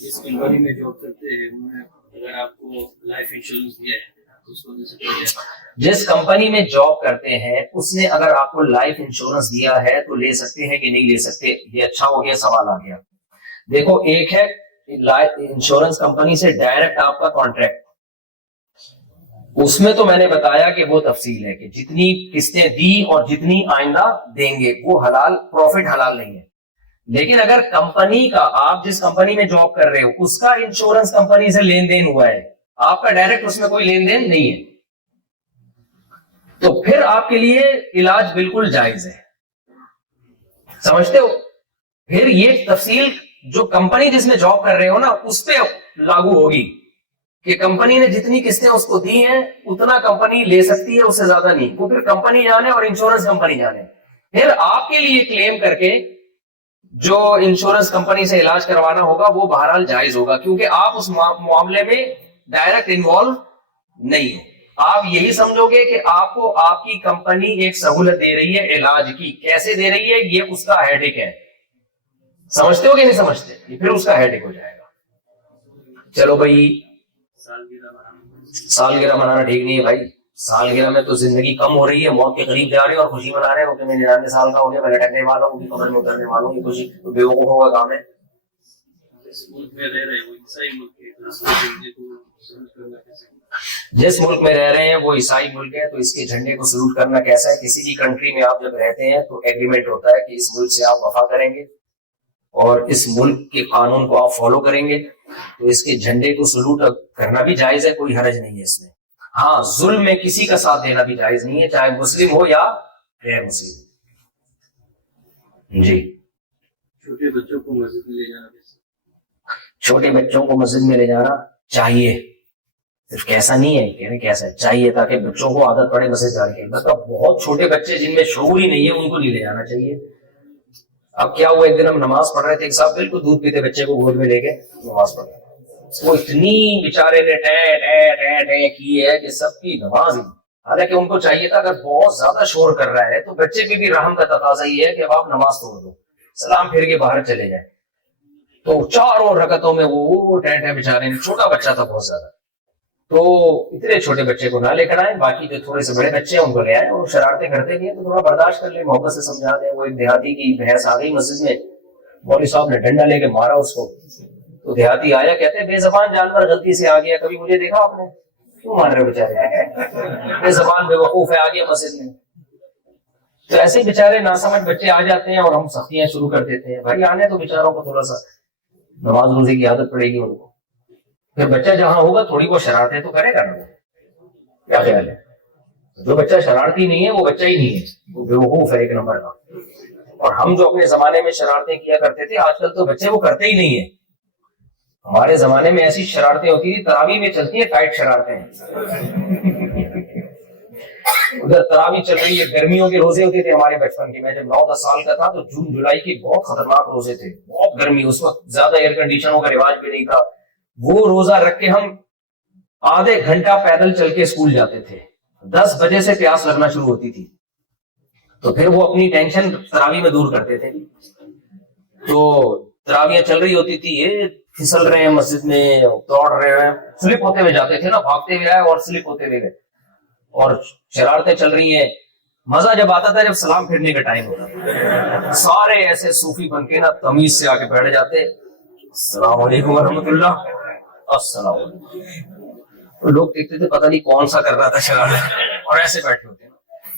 جس کمپنی میں جاب کرتے ہیں اگر آپ کو لائف انشورنس دیا ہے تو اس کو دے سکتے ہیں. جس کمپنی میں جاب کرتے ہیں اس نے اگر آپ کو لائف انشورنس دیا ہے تو لے سکتے ہیں کہ نہیں لے سکتے؟ یہ اچھا ہو گیا سوال آ گیا. دیکھو, ایک ہے لائف انشورنس کمپنی سے ڈائریکٹ آپ کا کانٹریکٹ, اس میں تو میں نے بتایا کہ وہ تفصیل ہے کہ جتنی قسطیں دی اور جتنی آئندہ دیں گے وہ حلال, پروفٹ حلال نہیں ہے. لیکن اگر کمپنی کا, آپ جس کمپنی میں جاب کر رہے ہو اس کا انشورنس کمپنی سے لین دین ہوا ہے, آپ کا ڈائریکٹ اس میں کوئی لین دین نہیں ہے, تو پھر آپ کے لیے علاج بالکل جائز ہے. سمجھتے ہو؟ پھر یہ تفصیل جو کمپنی جس میں جاب کر رہے ہو نا اس پہ لاگو ہوگی کہ کمپنی نے جتنی قسطیں اس کو دی ہیں اتنا کمپنی لے سکتی ہے, اس سے زیادہ نہیں. وہ پھر کمپنی جانے اور انشورنس کمپنی جانے. پھر آپ کے لیے کلیم کر کے جو انشورنس کمپنی سے علاج کروانا ہوگا وہ بہرحال جائز ہوگا, کیونکہ آپ اس معاملے میں ڈائریکٹ انوالو نہیں ہو. آپ یہی سمجھو گے کہ آپ کو آپ کی کمپنی ایک سہولت دے رہی ہے علاج کی, کیسے دے رہی ہے یہ اس کا ہیڈک ہے. سمجھتے ہو کہ نہیں سمجھتے؟ یہ پھر اس کا ہیڈک ہو جائے گا. چلو بھائی, سالگرہ منانا ٹھیک نہیں ہے بھائی. سالگرہ میں تو زندگی کم ہو رہی ہے, موت کے قریب جا رہے ہیں اور خوشی منا رہے ہو کہ میں 99 سال کا ہو گیا, میں لٹکنے والا ہوں, قبر میں اترنے والا ہوں. یہ خوشی بیوقوفوں کا کام ہے. جس ملک میں رہ رہے ہیں وہ عیسائی ملک ہے, تو اس کے جھنڈے کو سلوٹ کرنا کیسا ہے؟ کسی بھی کنٹری میں آپ جب رہتے ہیں تو ایگریمنٹ ہوتا ہے کہ اس ملک سے آپ وفا کریں گے اور اس ملک کے قانون کو آپ فالو کریں گے, تو اس کے جھنڈے کو سلوٹ کرنا بھی جائز ہے, کوئی حرج نہیں ہے اس میں. ہاں, ظلم میں کسی کا ساتھ دینا بھی جائز نہیں ہے, چاہے مسلم ہو یا غیر مسلم. جی. چھوٹے بچوں کو مسجد میں لے جانا, چھوٹے بچوں کو مسجد میں لے جانا چاہیے, صرف کیسا نہیں ہے کہ کیسا چاہیے, تاکہ بچوں کو عادت پڑے مسجد جانے کی. مطلب بہت چھوٹے بچے جن میں شعور ہی نہیں ہے ان کو نہیں لے جانا چاہیے. اب کیا ہوا, ایک دن ہم نماز پڑھ رہے تھے, ایک صاحب بالکل دودھ پیتے بچے کو گود میں لے کے نماز پڑھ رہے تھے. وہ اتنی بیچارے نے ٹے کی ہے کہ سب کی نماز ہی, حالانکہ ان کو چاہیے تھا اگر بہت زیادہ شور کر رہا ہے تو بچے پہ بھی رحم کا تقاضا یہ ہے کہ اب آپ نماز توڑ دو, سلام پھر کے باہر چلے جائیں. تو چاروں رکعتوں میں وہ ٹے بیچارے, چھوٹا بچہ تھا بہت زیادہ, تو اتنے چھوٹے بچے کو نہ لے کر آئے, باقی جو تھوڑے سے بڑے بچے ہیں ان کو لے آئے, اور شرارتیں کرتے بھی ہیں تو تھوڑا برداشت کر لیں, محبت سے سمجھا دیں. وہ ایک دیہاتی کی بحث آ گئی مسجد میں, مولوی صاحب نے ڈنڈا لے کے مارا اس کو, تو دیہاتی آیا, کہتے ہیں بے زبان جانور غلطی سے آ گیا, کبھی مجھے دیکھا آپ نے, کیوں مار رہے بیچارے, بے زبان بے وقوف ہے, آ گیا مسجد میں. تو ایسے بیچارے ناسمجھ بچے آ جاتے ہیں اور ہم سختیاں شروع کر دیتے ہیں. بھائی آنے تو بیچاروں کو تھوڑا سا نماز روزے کی عادت پڑے گی ان کو, پھر بچہ جہاں ہوگا تھوڑی وہ شرارتیں تو کرے گا نا. کیا خیال ہے؟ جو بچہ شرارتی نہیں ہے وہ بچہ ہی نہیں ہے, وہ بیوقوف ہے ایک نمبر کا. اور ہم جو اپنے زمانے میں شرارتیں کیا کرتے تھے, آج کل تو بچے وہ کرتے ہی نہیں ہیں. ہمارے زمانے میں ایسی شرارتیں ہوتی تھی, تراویح میں چلتی ہیں ٹائٹ شرارتیں. ادھر تراویح چل رہی ہے, گرمیوں کے روزے ہوتے تھے ہمارے بچپن کے. میں جب 9-10 سال کا تھا تو جون جولائی کے بہت خطرناک روزے تھے, بہت گرمی, اس وقت زیادہ ایئر کنڈیشنوں کا رواج بھی نہیں تھا. وہ روزہ رکھ کے ہم آدھے گھنٹہ پیدل چل کے اسکول جاتے تھے. 10 بجے سے پیاس لگنا شروع ہوتی تھی, تو پھر وہ اپنی ٹینشن تراویح میں دور کرتے تھے. تو تراویاں چل رہی ہوتی تھی, یہ پھسل رہے ہیں مسجد میں, دوڑ رہے ہیں, سلپ ہوتے ہوئے جاتے تھے نا, بھاگتے ہوئے آئے اور سلپ ہوتے ہوئے گئے, اور شرارتیں چل رہی ہیں. مزہ جب آتا تھا جب سلام پھرنے کا ٹائم ہوتا تھا, سارے ایسے صوفی بن کے نا تمیز سے آ کے بیٹھ جاتے, السلام علیکم ورحمۃ اللہ, السلام علیکم. لوگ دیکھتے تھے پتہ نہیں کون سا کر رہا تھا شرارت, اور ایسے بیٹھے ہوتے ہیں.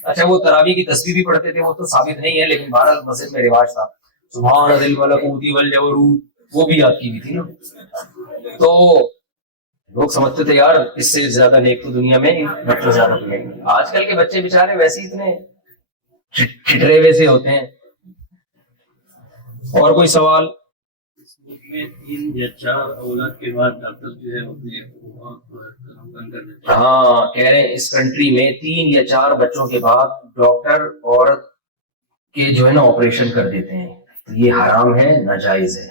اچھا وہ تراویح کی تسبیح بھی پڑھتے تھے, وہ تو ثابت نہیں ہے, لیکن بہرحال مسجد میں رواج تھا. سبحان ذی الملکوت والجبروت, وہ بھی یاد کی ہوئی تھی نا. تو لوگ سمجھتے تھے یار اس سے زیادہ نیک تو دنیا میں بچوں زیادہ نہیں. آج کل کے بچے بےچارے ویسے اتنے ٹھٹرے ویسے ہوتے ہیں. اور کوئی سوال؟ میں 3 یا 4 اولاد کے بعد ڈاکٹر جو ہے اپنے بند کر دیتے ہیں. ہاں کہہ رہے ہیں اس کنٹری میں 3 یا 4 بچوں کے بعد ڈاکٹر عورت کے جو ہے نا آپریشن کر دیتے ہیں. یہ حرام ہے, ناجائز ہے.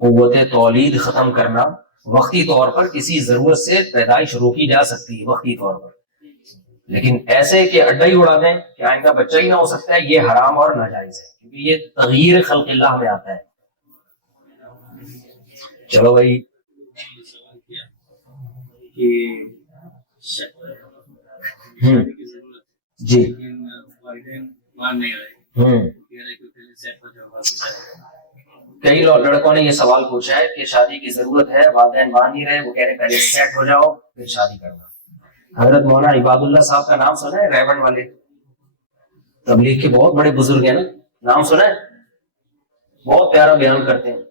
قوت تولید ختم کرنا وقتی طور پر کسی ضرورت سے پیدائش روکی جا سکتی ہے وقتی طور پر, لیکن ایسے کہ اڈا ہی اڑا دیں کہ آئندہ بچہ ہی نہ ہو سکتا ہے, یہ حرام اور ناجائز ہے, کیونکہ یہ تغییر خلق اللہ میں آتا ہے. چلو بھائی, سوال کیا کہ شادی کی ضرورت ہے, جی لیکن والدین مان نہیں رہے, کہہ رہے کہ پہلے سیٹ ہو جاؤ. کئی لڑکوں نے یہ سوال پوچھا ہے کہ شادی کی ضرورت ہے, والدین مان نہیں رہے, وہ کہہ رہے پہلے سیٹ ہو جاؤ پھر شادی کرنا. حضرت مولانا عباد اللہ صاحب کا نام سنا ہے؟ ریون والے تبلیغ کے بہت بڑے بزرگ ہیں نا, نام سنا ہے؟ بہت پیارا بیان کرتے ہیں.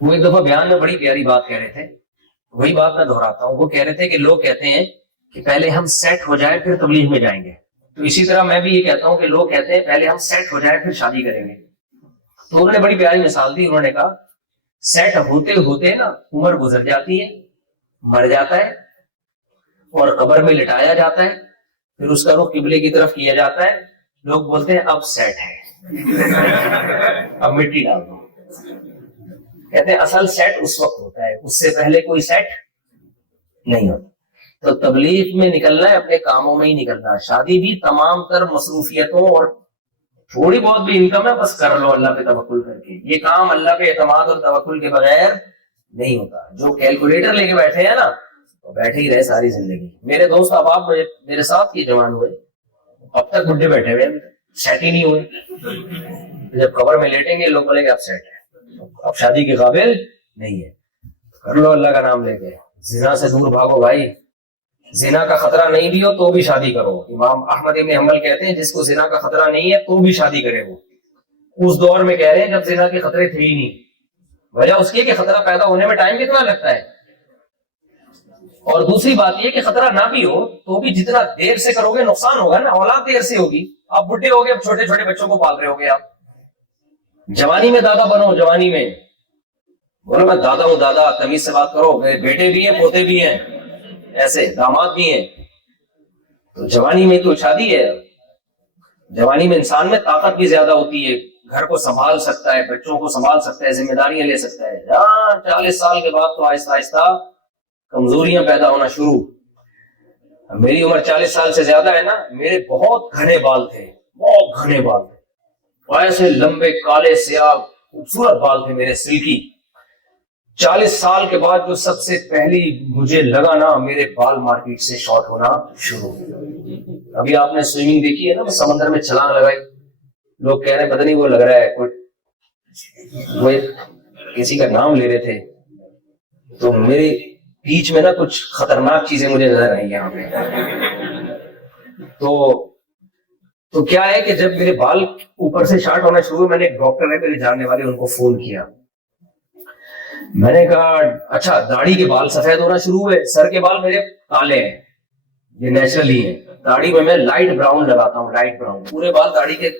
وہ ایک دفعہ بیان میں بڑی پیاری بات کہہ رہے تھے, وہی بات میں دہراتا ہوں. وہ کہہ رہے تھے کہ لوگ کہتے ہیں کہ پہلے ہم سیٹ ہو جائیں پھر تبلیغ میں جائیں گے, تو اسی طرح میں بھی یہ کہتا ہوں کہ لوگ کہتے ہیں پہلے ہم سیٹ ہو جائیں پھر شادی کریں گے. تو انہوں نے بڑی پیاری مثال دی. انہوں نے کہا سیٹ ہوتے ہوتے نا عمر گزر جاتی ہے, مر جاتا ہے, اور قبر میں لٹایا جاتا ہے, پھر اس کا رخ قبلے کی طرف کیا جاتا ہے, لوگ بولتے ہیں اب سیٹ ہے, اب مٹی ڈال دو. کہتے ہیں اصل سیٹ اس وقت ہوتا ہے, اس سے پہلے کوئی سیٹ نہیں ہوتا. تو تبلیغ میں نکلنا ہے اپنے کاموں میں ہی نکلنا. شادی بھی تمام تر مصروفیتوں اور تھوڑی بہت بھی انکم ہے بس کر لو اللہ پہ توکل کر کے. یہ کام اللہ پہ اعتماد اور توکل کے بغیر نہیں ہوتا. جو کیلکولیٹر لے کے بیٹھے ہیں نا وہ بیٹھے ہی رہے ساری زندگی. میرے دوست احباب میرے ساتھ یہ جوان ہوئے, اب تک بڈھے بیٹھے ہوئے, سیٹ ہی نہیں ہوئے. جب قبر میں لیٹیں گے لوگ بولیں گے اب سیٹ ہے, اب شادی کے قابل نہیں ہے. کر لو اللہ کا نام لے کے. زنا سے دور بھاگو بھائی, زنا کا خطرہ نہیں بھی ہو تو بھی شادی کرو. امام احمد ابن حنبل کہتے ہیں جس کو زنا کا خطرہ نہیں ہے تو بھی شادی کرے. وہ اس دور میں کہہ رہے ہیں جب زنا کے خطرے تھے ہی نہیں. وجہ اس کی کہ خطرہ پیدا ہونے میں ٹائم کتنا لگتا ہے, اور دوسری بات یہ کہ خطرہ نہ بھی ہو تو بھی جتنا دیر سے کرو گے نقصان ہوگا نا, اولاد دیر سے ہوگی. آپ بڈھے ہو گے, اب چھوٹے چھوٹے بچوں کو پال رہے ہو گے. آپ جوانی میں دادا بنو, جوانی میں بولو میں دادا ہوں دادا, تمیز سے بات کرو. میرے بیٹے بھی ہیں, پوتے بھی ہیں, ایسے داماد بھی ہیں. تو جوانی میں تو شادی ہے. جوانی میں انسان میں طاقت بھی زیادہ ہوتی ہے, گھر کو سنبھال سکتا ہے, بچوں کو سنبھال سکتا ہے, ذمہ داریاں لے سکتا ہے. 40 سال کے بعد تو آہستہ آہستہ کمزوریاں پیدا ہونا شروع. میری عمر 40 سال سے زیادہ ہے نا, میرے بہت گھنے بال تھے, بہت گھنے بال تھے, ایسے لمبے کالے سیاہ خوبصورت بال تھے میرے, سلکی. 40 سال کے بعد جو سب سے پہلی مجھے لگا نا, میرے بال مارکیٹ سے شارٹ ہونا شروع. ابھی آپ نے سوئمنگ دیکھی ہے نا, سمندر میں چھلانگ لگائی, لوگ کہہ رہے ہیں پتہ نہیں وہ لگ رہا ہے کوئی, وہ کسی کا نام لے رہے تھے, تو میرے بیچ میں نا کچھ خطرناک چیزیں مجھے نظر آئی یہاں پہ. تو کیا ہے کہ جب میرے بال اوپر سے شارٹ ہونا شروع, میں نے ایک ڈاکٹر ہے میرے جاننے والے, ان کو فون کیا. میں نے کہا اچھا داڑھی کے بال سفید ہونا شروع ہوئے, سر کے بال میرے کالے ہیں, یہ نیچرلی ہے. داڑھی میں لائٹ براؤن لگاتا ہوں, لائٹ براؤن. پورے بال داڑھی کے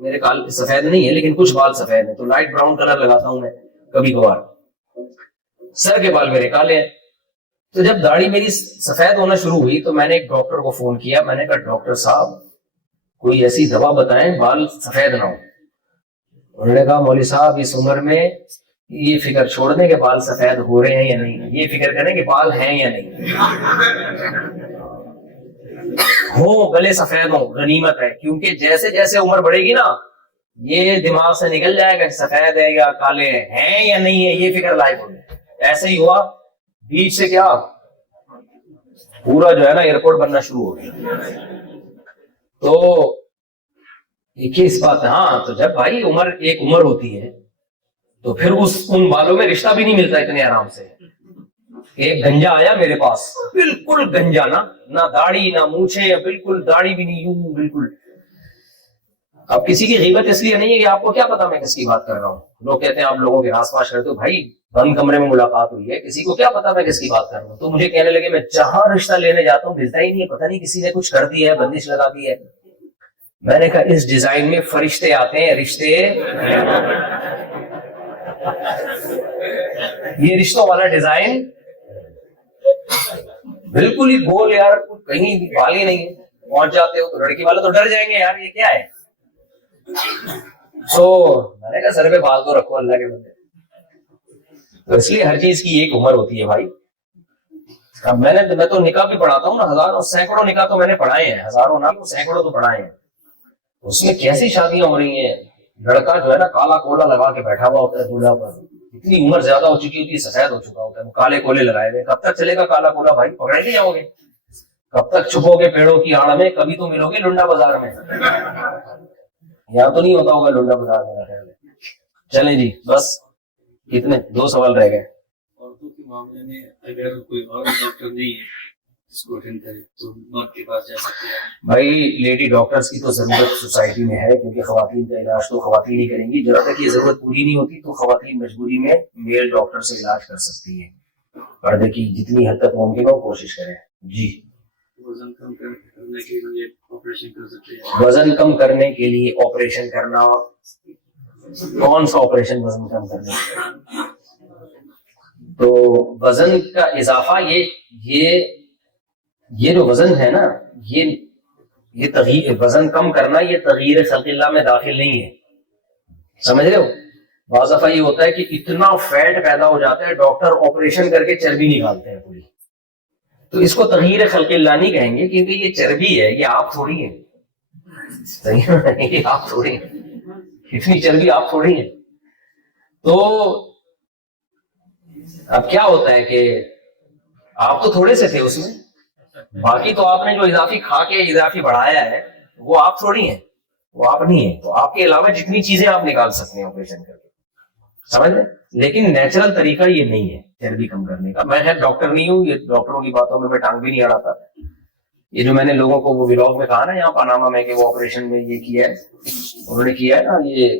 میرے کال سفید نہیں ہے, لیکن کچھ بال سفید ہیں, تو لائٹ براؤن کلر لگاتا ہوں میں کبھی کبھار. سر کے بال میرے کالے ہیں. تو جب داڑھی میری سفید ہونا شروع ہوئی تو میں نے ایک ڈاکٹر کو فون کیا. میں نے کہا ڈاکٹر صاحب کوئی ایسی دوا بتائیں بال سفید نہ ہو. انہوں نے کہا مولوی صاحب اس عمر میں یہ فکر چھوڑ دیں کہ بال سفید ہو رہے ہیں یا نہیں, یہ فکر کریں کہ بال ہیں یا نہیں. ہو گلے سفید ہو غنیمت ہے, کیونکہ جیسے جیسے عمر بڑھے گی نا یہ دماغ سے نکل جائے گا سفید ہے یا کالے ہیں یا نہیں ہے، یہ فکر لائق ہو گیا. ایسے ہی ہوا بیچ سے کیا پورا جو ہے نا ایئرپورٹ بننا شروع ہو گیا. تو ایک ہی اس بات ہے. ہاں تو جب بھائی ایک عمر ہوتی ہے تو پھر ان بالوں میں رشتہ بھی نہیں ملتا اتنے آرام سے. ایک گنجا آیا میرے پاس، بالکل گنجا، نہ داڑھی نہ مونچھیں، بالکل داڑھی بھی نہیں، یوں بالکل. اب کسی کی غیبت اس لیے نہیں ہے کہ آپ کو کیا پتا میں کس کی بات کر رہا ہوں. لوگ کہتے ہیں آپ لوگوں کے آس پاس کرتے ہو، بھائی بند کمرے میں ملاقات ہوئی ہے، کسی کو کیا پتا میں کس کی بات کر رہا ہوں. تو مجھے کہنے لگے میں جہاں رشتہ لینے جاتا ہوں ملتا ہی نہیں ہے، پتہ نہیں کسی نے کچھ کر دیا ہے، بندش لگا دی ہے. میں نے کہا اس ڈیزائن میں فرشتے آتے ہیں، رشتے یہ رشتوں والا ڈیزائن بالکل ہی گول یار، کہیں بھی بال ہی نہیں ہے. پہنچ جاتے ہو تو لڑکی والے تو ڈر جائیں گے یار یہ کیا ہے. تو میں نے کہا سر پہ بال تو رکھو اللہ کے بندے. تو اس لیے ہر چیز کی ایک عمر ہوتی ہے بھائی. اب میں تو نکاح بھی پڑھاتا ہوں نا، ہزاروں سینکڑوں نکاح تو میں نے پڑھائے ہیں، ہزاروں نہ سینکڑوں تو پڑھائے ہیں. اس میں کیسی شادیاں ہو رہی ہیں، لڑکا جو ہے نا کالا کولا لگا کے بیٹھا ہوا ہوتا ہے دولہا پر، اتنی عمر زیادہ ہو چکی ہوتی ہے، سفید ہو چکا ہوتا ہے، کالے کولے لگائے ہوئے. کب تک چلے گا کالا کولا بھائی، پکڑے نہیں جاؤ گے. کب تک چھپو گے پیڑوں کی آڑ میں، کبھی تو ملو گے لنڈا بازار میں. یہاں تو نہیں ہوتا ہوگا لنڈا بازار میں. چلیں جی بس کتنے 2 سوال رہ گئے. عورتوں کے معاملے میں اگر کوئی اور ڈاکٹر نہیں ہے اس کو اٹینڈ کرے تو مرد کے پاس جا سکتے ہیں. بھائی لیڈی ڈاکٹرز کی تو ضرورت سوسائٹی میں ہے، کیونکہ خواتین کا علاج تو خواتین ہی کریں گی. جب تک یہ ضرورت پوری نہیں ہوتی تو خواتین مجبوری میں میل ڈاکٹر سے علاج کر سکتی ہیں. پردے کی جتنی حد تک ممکن ہو کوشش کریں. جی وزن کم کرنے کے لیے آپریشن کر سکتے ہیں. وزن کم کرنے کے لیے آپریشن کرنا، کون سا آپریشن وزن کم کرنے کا؟ تو وزن کا اضافہ یہ جو وزن ہے نا، یہ تغیر، وزن کم کرنا یہ تغیر خلق اللہ میں داخل نہیں ہے. سمجھ رہے ہو؟ بعض دفعہ یہ ہوتا ہے کہ اتنا فیٹ پیدا ہو جاتا ہے ڈاکٹر آپریشن کر کے چربی نکالتے ہیں پوری. تو اس کو تغیر خلق اللہ نہیں کہیں گے، کیونکہ یہ چربی ہے، یہ آپ تھوڑی ہیں. صحیح ہے؟ یہ آپ تھوڑی ہیں، اتنی چربی آپ تھوڑی ہیں. تو اب کیا ہوتا ہے کہ آپ تو تھوڑے سے تھے اس میں، باقی تو آپ نے جو اضافی کھا کے اضافی بڑھایا ہے وہ آپ تھوڑی ہیں، وہ آپ نہیں ہیں. تو آپ کے علاوہ جتنی چیزیں آپ نکال سکتے ہیں آپریشن کر کے، سمجھ لیں. لیکن نیچرل طریقہ یہ نہیں ہے چربی کم کرنے کا. میں خیر ڈاکٹر نہیں ہوں، یہ ڈاکٹروں کی باتوں میں ٹانگ بھی نہیں اڑاتا. یہ جو میں نے لوگوں کو وہ ولاگ میں کہا نا یہاں پاناما میں کہ وہ آپریشن میں یہ کیا ہے، انہوں نے کیا ہے نا، یہ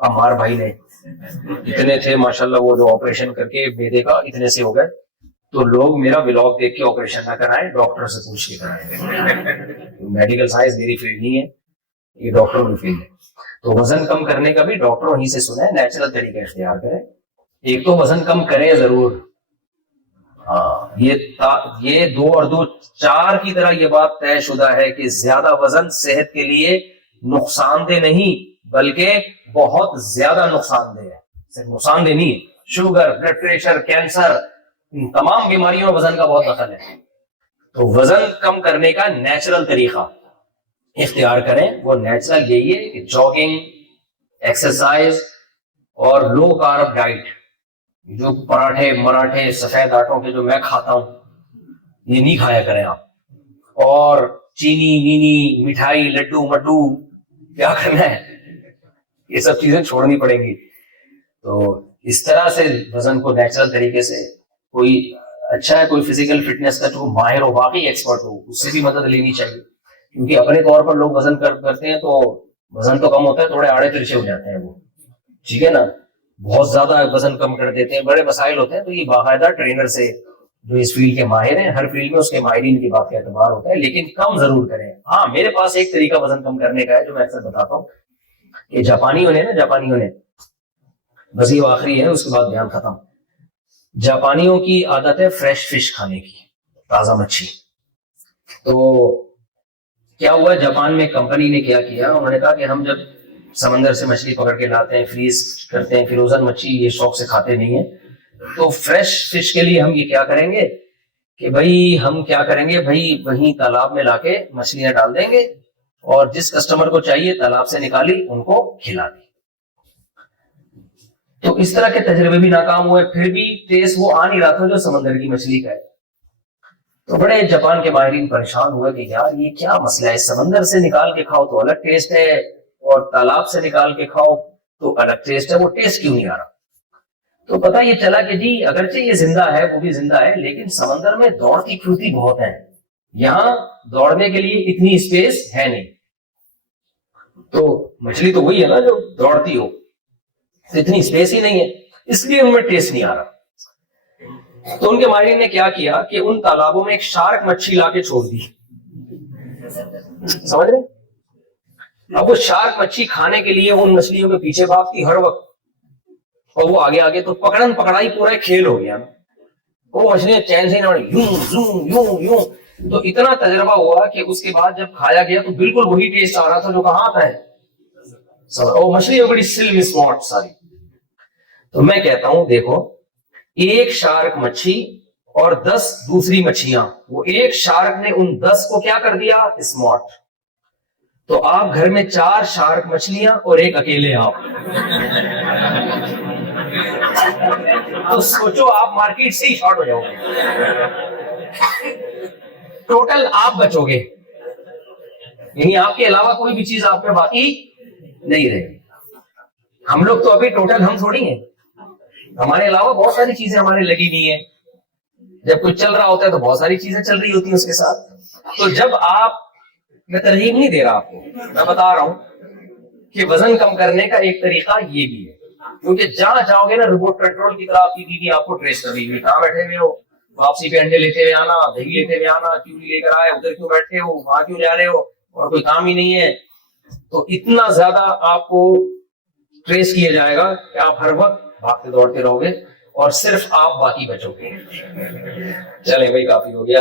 عمار بھائی نے اتنے تھے ماشاءاللہ، وہ جو آپریشن کر کے بیدے کا اتنے سے ہو گئے. تو لوگ میرا ولاگ دیکھ کے آپریشن نہ کرائیں، ڈاکٹر سے پوچھ کے کرائیں. میڈیکل سائنس میری فیلڈ نہیں ہے، یہ ڈاکٹروں کی فیلڈ ہے. تو وزن کم کرنے کا بھی ڈاکٹروں ہی سے سنا ہے، نیچرل طریقہ اختیار کریں. ایک تو وزن کم کریں ضرور، ہاں یہ 2 اور 2 4 کی طرح یہ بات طے شدہ ہے کہ زیادہ وزن صحت کے لیے نقصان دہ نہیں بلکہ بہت زیادہ نقصان دہ ہے. صرف نقصان دہ نہیں ہے، شوگر، بلڈ پریشر، کینسر، ان تمام بیماریوں میں وزن کا بہت دخل ہے. تو وزن کم کرنے کا نیچرل طریقہ اختیار کریں. وہ نیچرل یہی ہے کہ جاگنگ، ایکسرسائز اور لو کارب ڈائٹ. جو پراٹھے مراٹھے سفید آٹوں کے جو میں کھاتا ہوں یہ نہیں کھایا کریں آپ. اور چینی مینی مٹھائی لڈو مڈو کیا کرنا ہے، یہ سب چیزیں چھوڑنی پڑیں گی. تو اس طرح سے وزن کو نیچرل طریقے سے، کوئی اچھا ہے کوئی فزیکل فٹنس کا جو ماہر ہو، واقعی ایکسپرٹ ہو، اس سے بھی مدد لینی چاہیے. کیونکہ اپنے طور پر لوگ وزن کرتے ہیں تو وزن تو کم ہوتا ہے، تھوڑے آڑے ترچے ہو جاتے ہیں وہ، ٹھیک ہے نا. بہت زیادہ وزن کم کر دیتے ہیں، بڑے مسائل ہوتے ہیں. تو یہ باقاعدہ ٹرینر سے جو اس فیلڈ کے ماہر ہیں، ہر فیلڈ میں اس کے ماہرین کی بات کا اعتبار ہوتا ہے، لیکن کم ضرور کریں. ہاں میرے پاس ایک طریقہ وزن کم کرنے کا ہے جو میں اکثر بتاتا ہوں کہ جاپانیوں نے بس یہ آخری ہے، اس کے بعد بیان ختم. جاپانیوں کی عادت ہے فریش فش کھانے کی، تازہ مچھلی. تو کیا ہوا جاپان میں کمپنی نے کیا کیا، انہوں نے کہا کہ ہم جب سمندر سے مچھلی پکڑ کے لاتے ہیں، فریز کرتے ہیں، فروزن مچھلی یہ شوق سے کھاتے نہیں ہیں، تو فریش فش کے لیے ہم یہ کیا کریں گے کہ بھائی ہم کیا کریں گے، بھائی وہیں تالاب میں لا کے مچھلیاں ڈال دیں گے اور جس کسٹمر کو چاہیے تالاب سے نکالی, ان کو کھلا دی. تو اس طرح کے تجربے بھی ناکام ہوئے, پھر بھی ٹیسٹ وہ آ نہیں رہا تھا جو سمندر کی مچھلی کا ہے. تو بڑے جاپان کے ماہرین پریشان ہوئے کہ یار یہ کیا مسئلہ ہے, سمندر سے نکال کے کھاؤ تو الگ ٹیسٹ ہے, اور تالاب سے نکال کے کھاؤ تو الگ ٹیسٹ ہے, وہ ٹیسٹ کیوں نہیں آ رہا؟ تو پتہ یہ چلا کہ جی اگرچہ یہ زندہ ہے, وہ بھی زندہ ہے, لیکن سمندر میں دوڑتی پھرتی بہت ہے, یہاں دوڑنے کے لیے اتنی اسپیس ہے نہیں. تو مچھلی تو وہی ہے نا جو دوڑتی ہو, اتنی اسپیس ہی نہیں ہے, اس لیے ان میں ٹیسٹ نہیں آ رہا. تو ان کے ماہرین نے کیا کیا کہ ان تالابوں میں ایک شارک مچھلی لا کے چھوڑ دی. سمجھ رہے؟ اب وہ شارک مچھلی کھانے کے لیے ان مچھلیوں کے پیچھے بھاگتی ہر وقت, اور وہ آگے آگے, تو پکڑن پکڑائی پورا ایک کھیل ہو گیا. وہ مچھلیاں چین سے نہ یوں یوں یوں یوں. تو اتنا تجربہ ہوا کہ اس کے بعد جب کھایا گیا تو بالکل وہی ٹیسٹ آ رہا تھا جو کہاں آتا ہے. وہ مچھلی بڑی سلم اسمارٹ ساری. تو میں کہتا ہوں دیکھو, ایک شارک مچھلی اور 10 دوسری مچھلیاں, وہ ایک شارک نے ان 10 کو کیا کر دیا؟ اسمارٹ. تو آپ گھر میں 4 شارک مچھلیاں اور ایک اکیلے آپ. تو سوچو آپ مارکیٹ سے ہی شارٹ ہو جاؤ گے, ٹوٹل آپ بچو گے, یعنی آپ کے علاوہ کوئی بھی چیز آپ میں باقی نہیں رہے گی. ہم لوگ تو ابھی ٹوٹل ہم تھوڑی ہیں, ہمارے علاوہ بہت ساری چیزیں ہمارے لگی ہوئی ہیں. جب کچھ چل رہا ہوتا ہے تو بہت ساری چیزیں چل رہی ہوتی ہیں اس کے ساتھ. تو جب آپ, میں ترغیب نہیں دے رہا آپ کو, میں بتا رہا ہوں کہ وزن کم کرنے کا ایک طریقہ یہ بھی ہے, کیونکہ جہاں جاؤ گے نا ریموٹ کنٹرول کی طرح آپ کی بیوی آپ کو ٹریس کر رہی ہے, کہاں بیٹھے ہوئے ہو, واپسی پہ انڈے لیتے ہوئے آنا, دہی لیتے ہوئے آنا, کیوں نہیں لے کر آئے, ادھر کیوں بیٹھے ہو, وہاں کیوں جا رہے ہو, اور کوئی کام ہی نہیں ہے. تو اتنا زیادہ آپ کو ٹریس کیا جائے گا کہ آپ ہر وقت بھاگتے دوڑتے رہو گے, اور صرف آپ باقی بچو گے. چلیں بھائی کافی ہو گیا.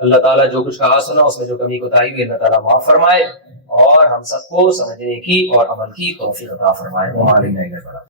اللہ تعالیٰ جو کچھ کہا سنا اس میں جو کمی کوتاہی ہوئی اللہ تعالیٰ معاف فرمائے, اور ہم سب کو سمجھنے کی اور عمل کی توفیق عطا فرمائے.